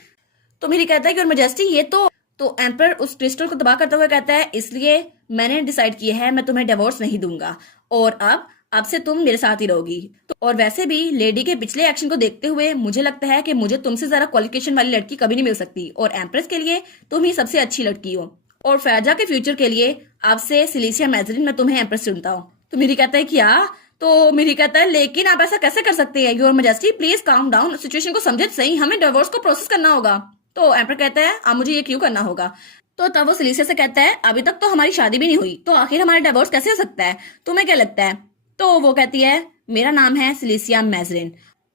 तो मेरी कहता है कि योर मैजेस्टी ये तो एम्पर उस क्रिस्टल को तबाह करते हुए कहता है इसलिए मैंने डिसाइड किया है मैं तुम्हें डिवोर्स नहीं दूंगा और अब से तुम मेरे साथ ही रहोगी। तो और वैसे भी लेडी के पिछले एक्शन को देखते हुए मुझे लगता है कि मुझे तुमसे ज्यादा क्वालिफिकेशन वाली लड़की कभी नहीं मिल सकती और एम्प्रेस के लिए तुम ही सबसे अच्छी लड़की हो और फैजा के फ्यूचर के लिए आपसे सिलेसिया मैजरिन मैं तुम्हें एम्प्रेस चुनता हूँ। तो मेरी कहता है क्या? तो मेरी कहता है लेकिन आप ऐसा कैसे कर सकते हैं? Your majesty please calm down, situation को समझे सही, हमें डिवोर्स को प्रोसेस करना होगा। तो एम्पर कहता है अब मुझे ये क्यों करना होगा? तो तब वो सिलेसिया से कहता है अभी तक तो हमारी शादी भी नहीं हुई तो आखिर हमारा डिवोर्स कैसे हो सकता है, तुम्हें क्या लगता है? तो वो कहती है मेरा नाम है सिलेसिया मैजरिन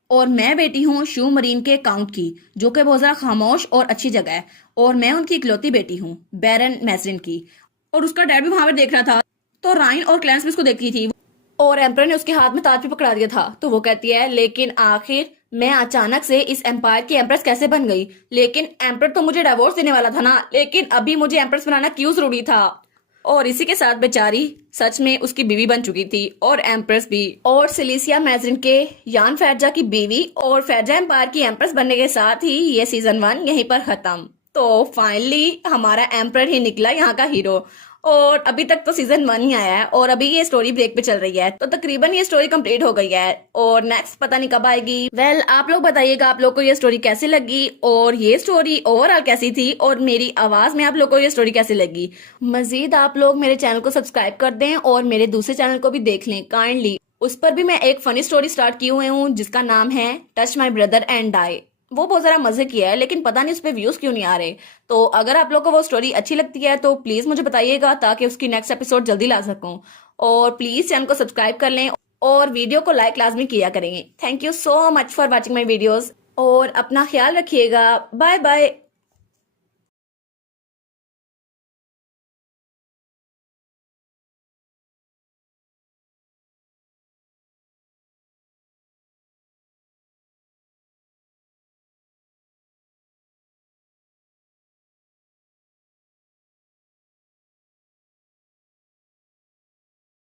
और मैं बेटी हूँ शू मरीन के काउंट की, जो कि बहुत ज्यादा खामोश और अच्छी जगह है, और मैं उनकी इकलौती बेटी हूँ बैरन मैजरिन की। और उसका डैड भी वहां पर देख रहा था। तो राइन और क्लैंस भी उसको देखती थी और एम्पर ने उसके हाथ में ताज भी पकड़ा दिया था। तो वो कहती है लेकिन आखिर मैं अचानक से इस एम्पायर की एम्प्रेस कैसे बन गई? लेकिन एम्पर तो मुझे डिवोर्स देने वाला था ना, लेकिन अभी मुझे एम्प्रेस बनाना क्यों जरूरी था? और इसी के साथ बेचारी सच में उसकी बीवी बन चुकी थी और एम्प्रेस भी, और सिलेसिया मैजरिन के यान फैजा की बीवी और फैजा एम्पायर की एम्प्रेस बनने के साथ ही ये सीजन 1 यहीं पर खत्म। तो फाइनली हमारा एम्पर ही निकला यहाँ का हीरो और अभी तक तो सीजन 1 ही आया है और अभी ये स्टोरी ब्रेक पे चल रही है तो तकरीबन ये स्टोरी कंप्लीट हो गई है और नेक्स्ट पता नहीं कब आएगी। वेल आप लोग बताइएगा आप लोग को ये स्टोरी कैसी लगी और ये स्टोरी ओवरऑल कैसी थी और मेरी आवाज में आप लोग को ये स्टोरी कैसी लगी। मजीद आप लोग मेरे चैनल को सब्सक्राइब कर दें और मेरे दूसरे चैनल को भी देख लें काइंडली। उस पर भी मैं एक फनी स्टोरी स्टार्ट की हुई हूँ जिसका नाम है touch my brother and die. वो बहुत ज्यादा मजे की है लेकिन पता नहीं उस पर व्यूज क्यों नहीं आ रहे। तो अगर आप लोग को वो स्टोरी अच्छी लगती है तो प्लीज मुझे बताइएगा ताकि उसकी नेक्स्ट एपिसोड जल्दी ला सकूं। और प्लीज चैनल को सब्सक्राइब कर लें और वीडियो को लाइक लाजमी किया करेंगे। Thank you so much for watching my videos और अपना ख्याल रखिएगा। Bye bye.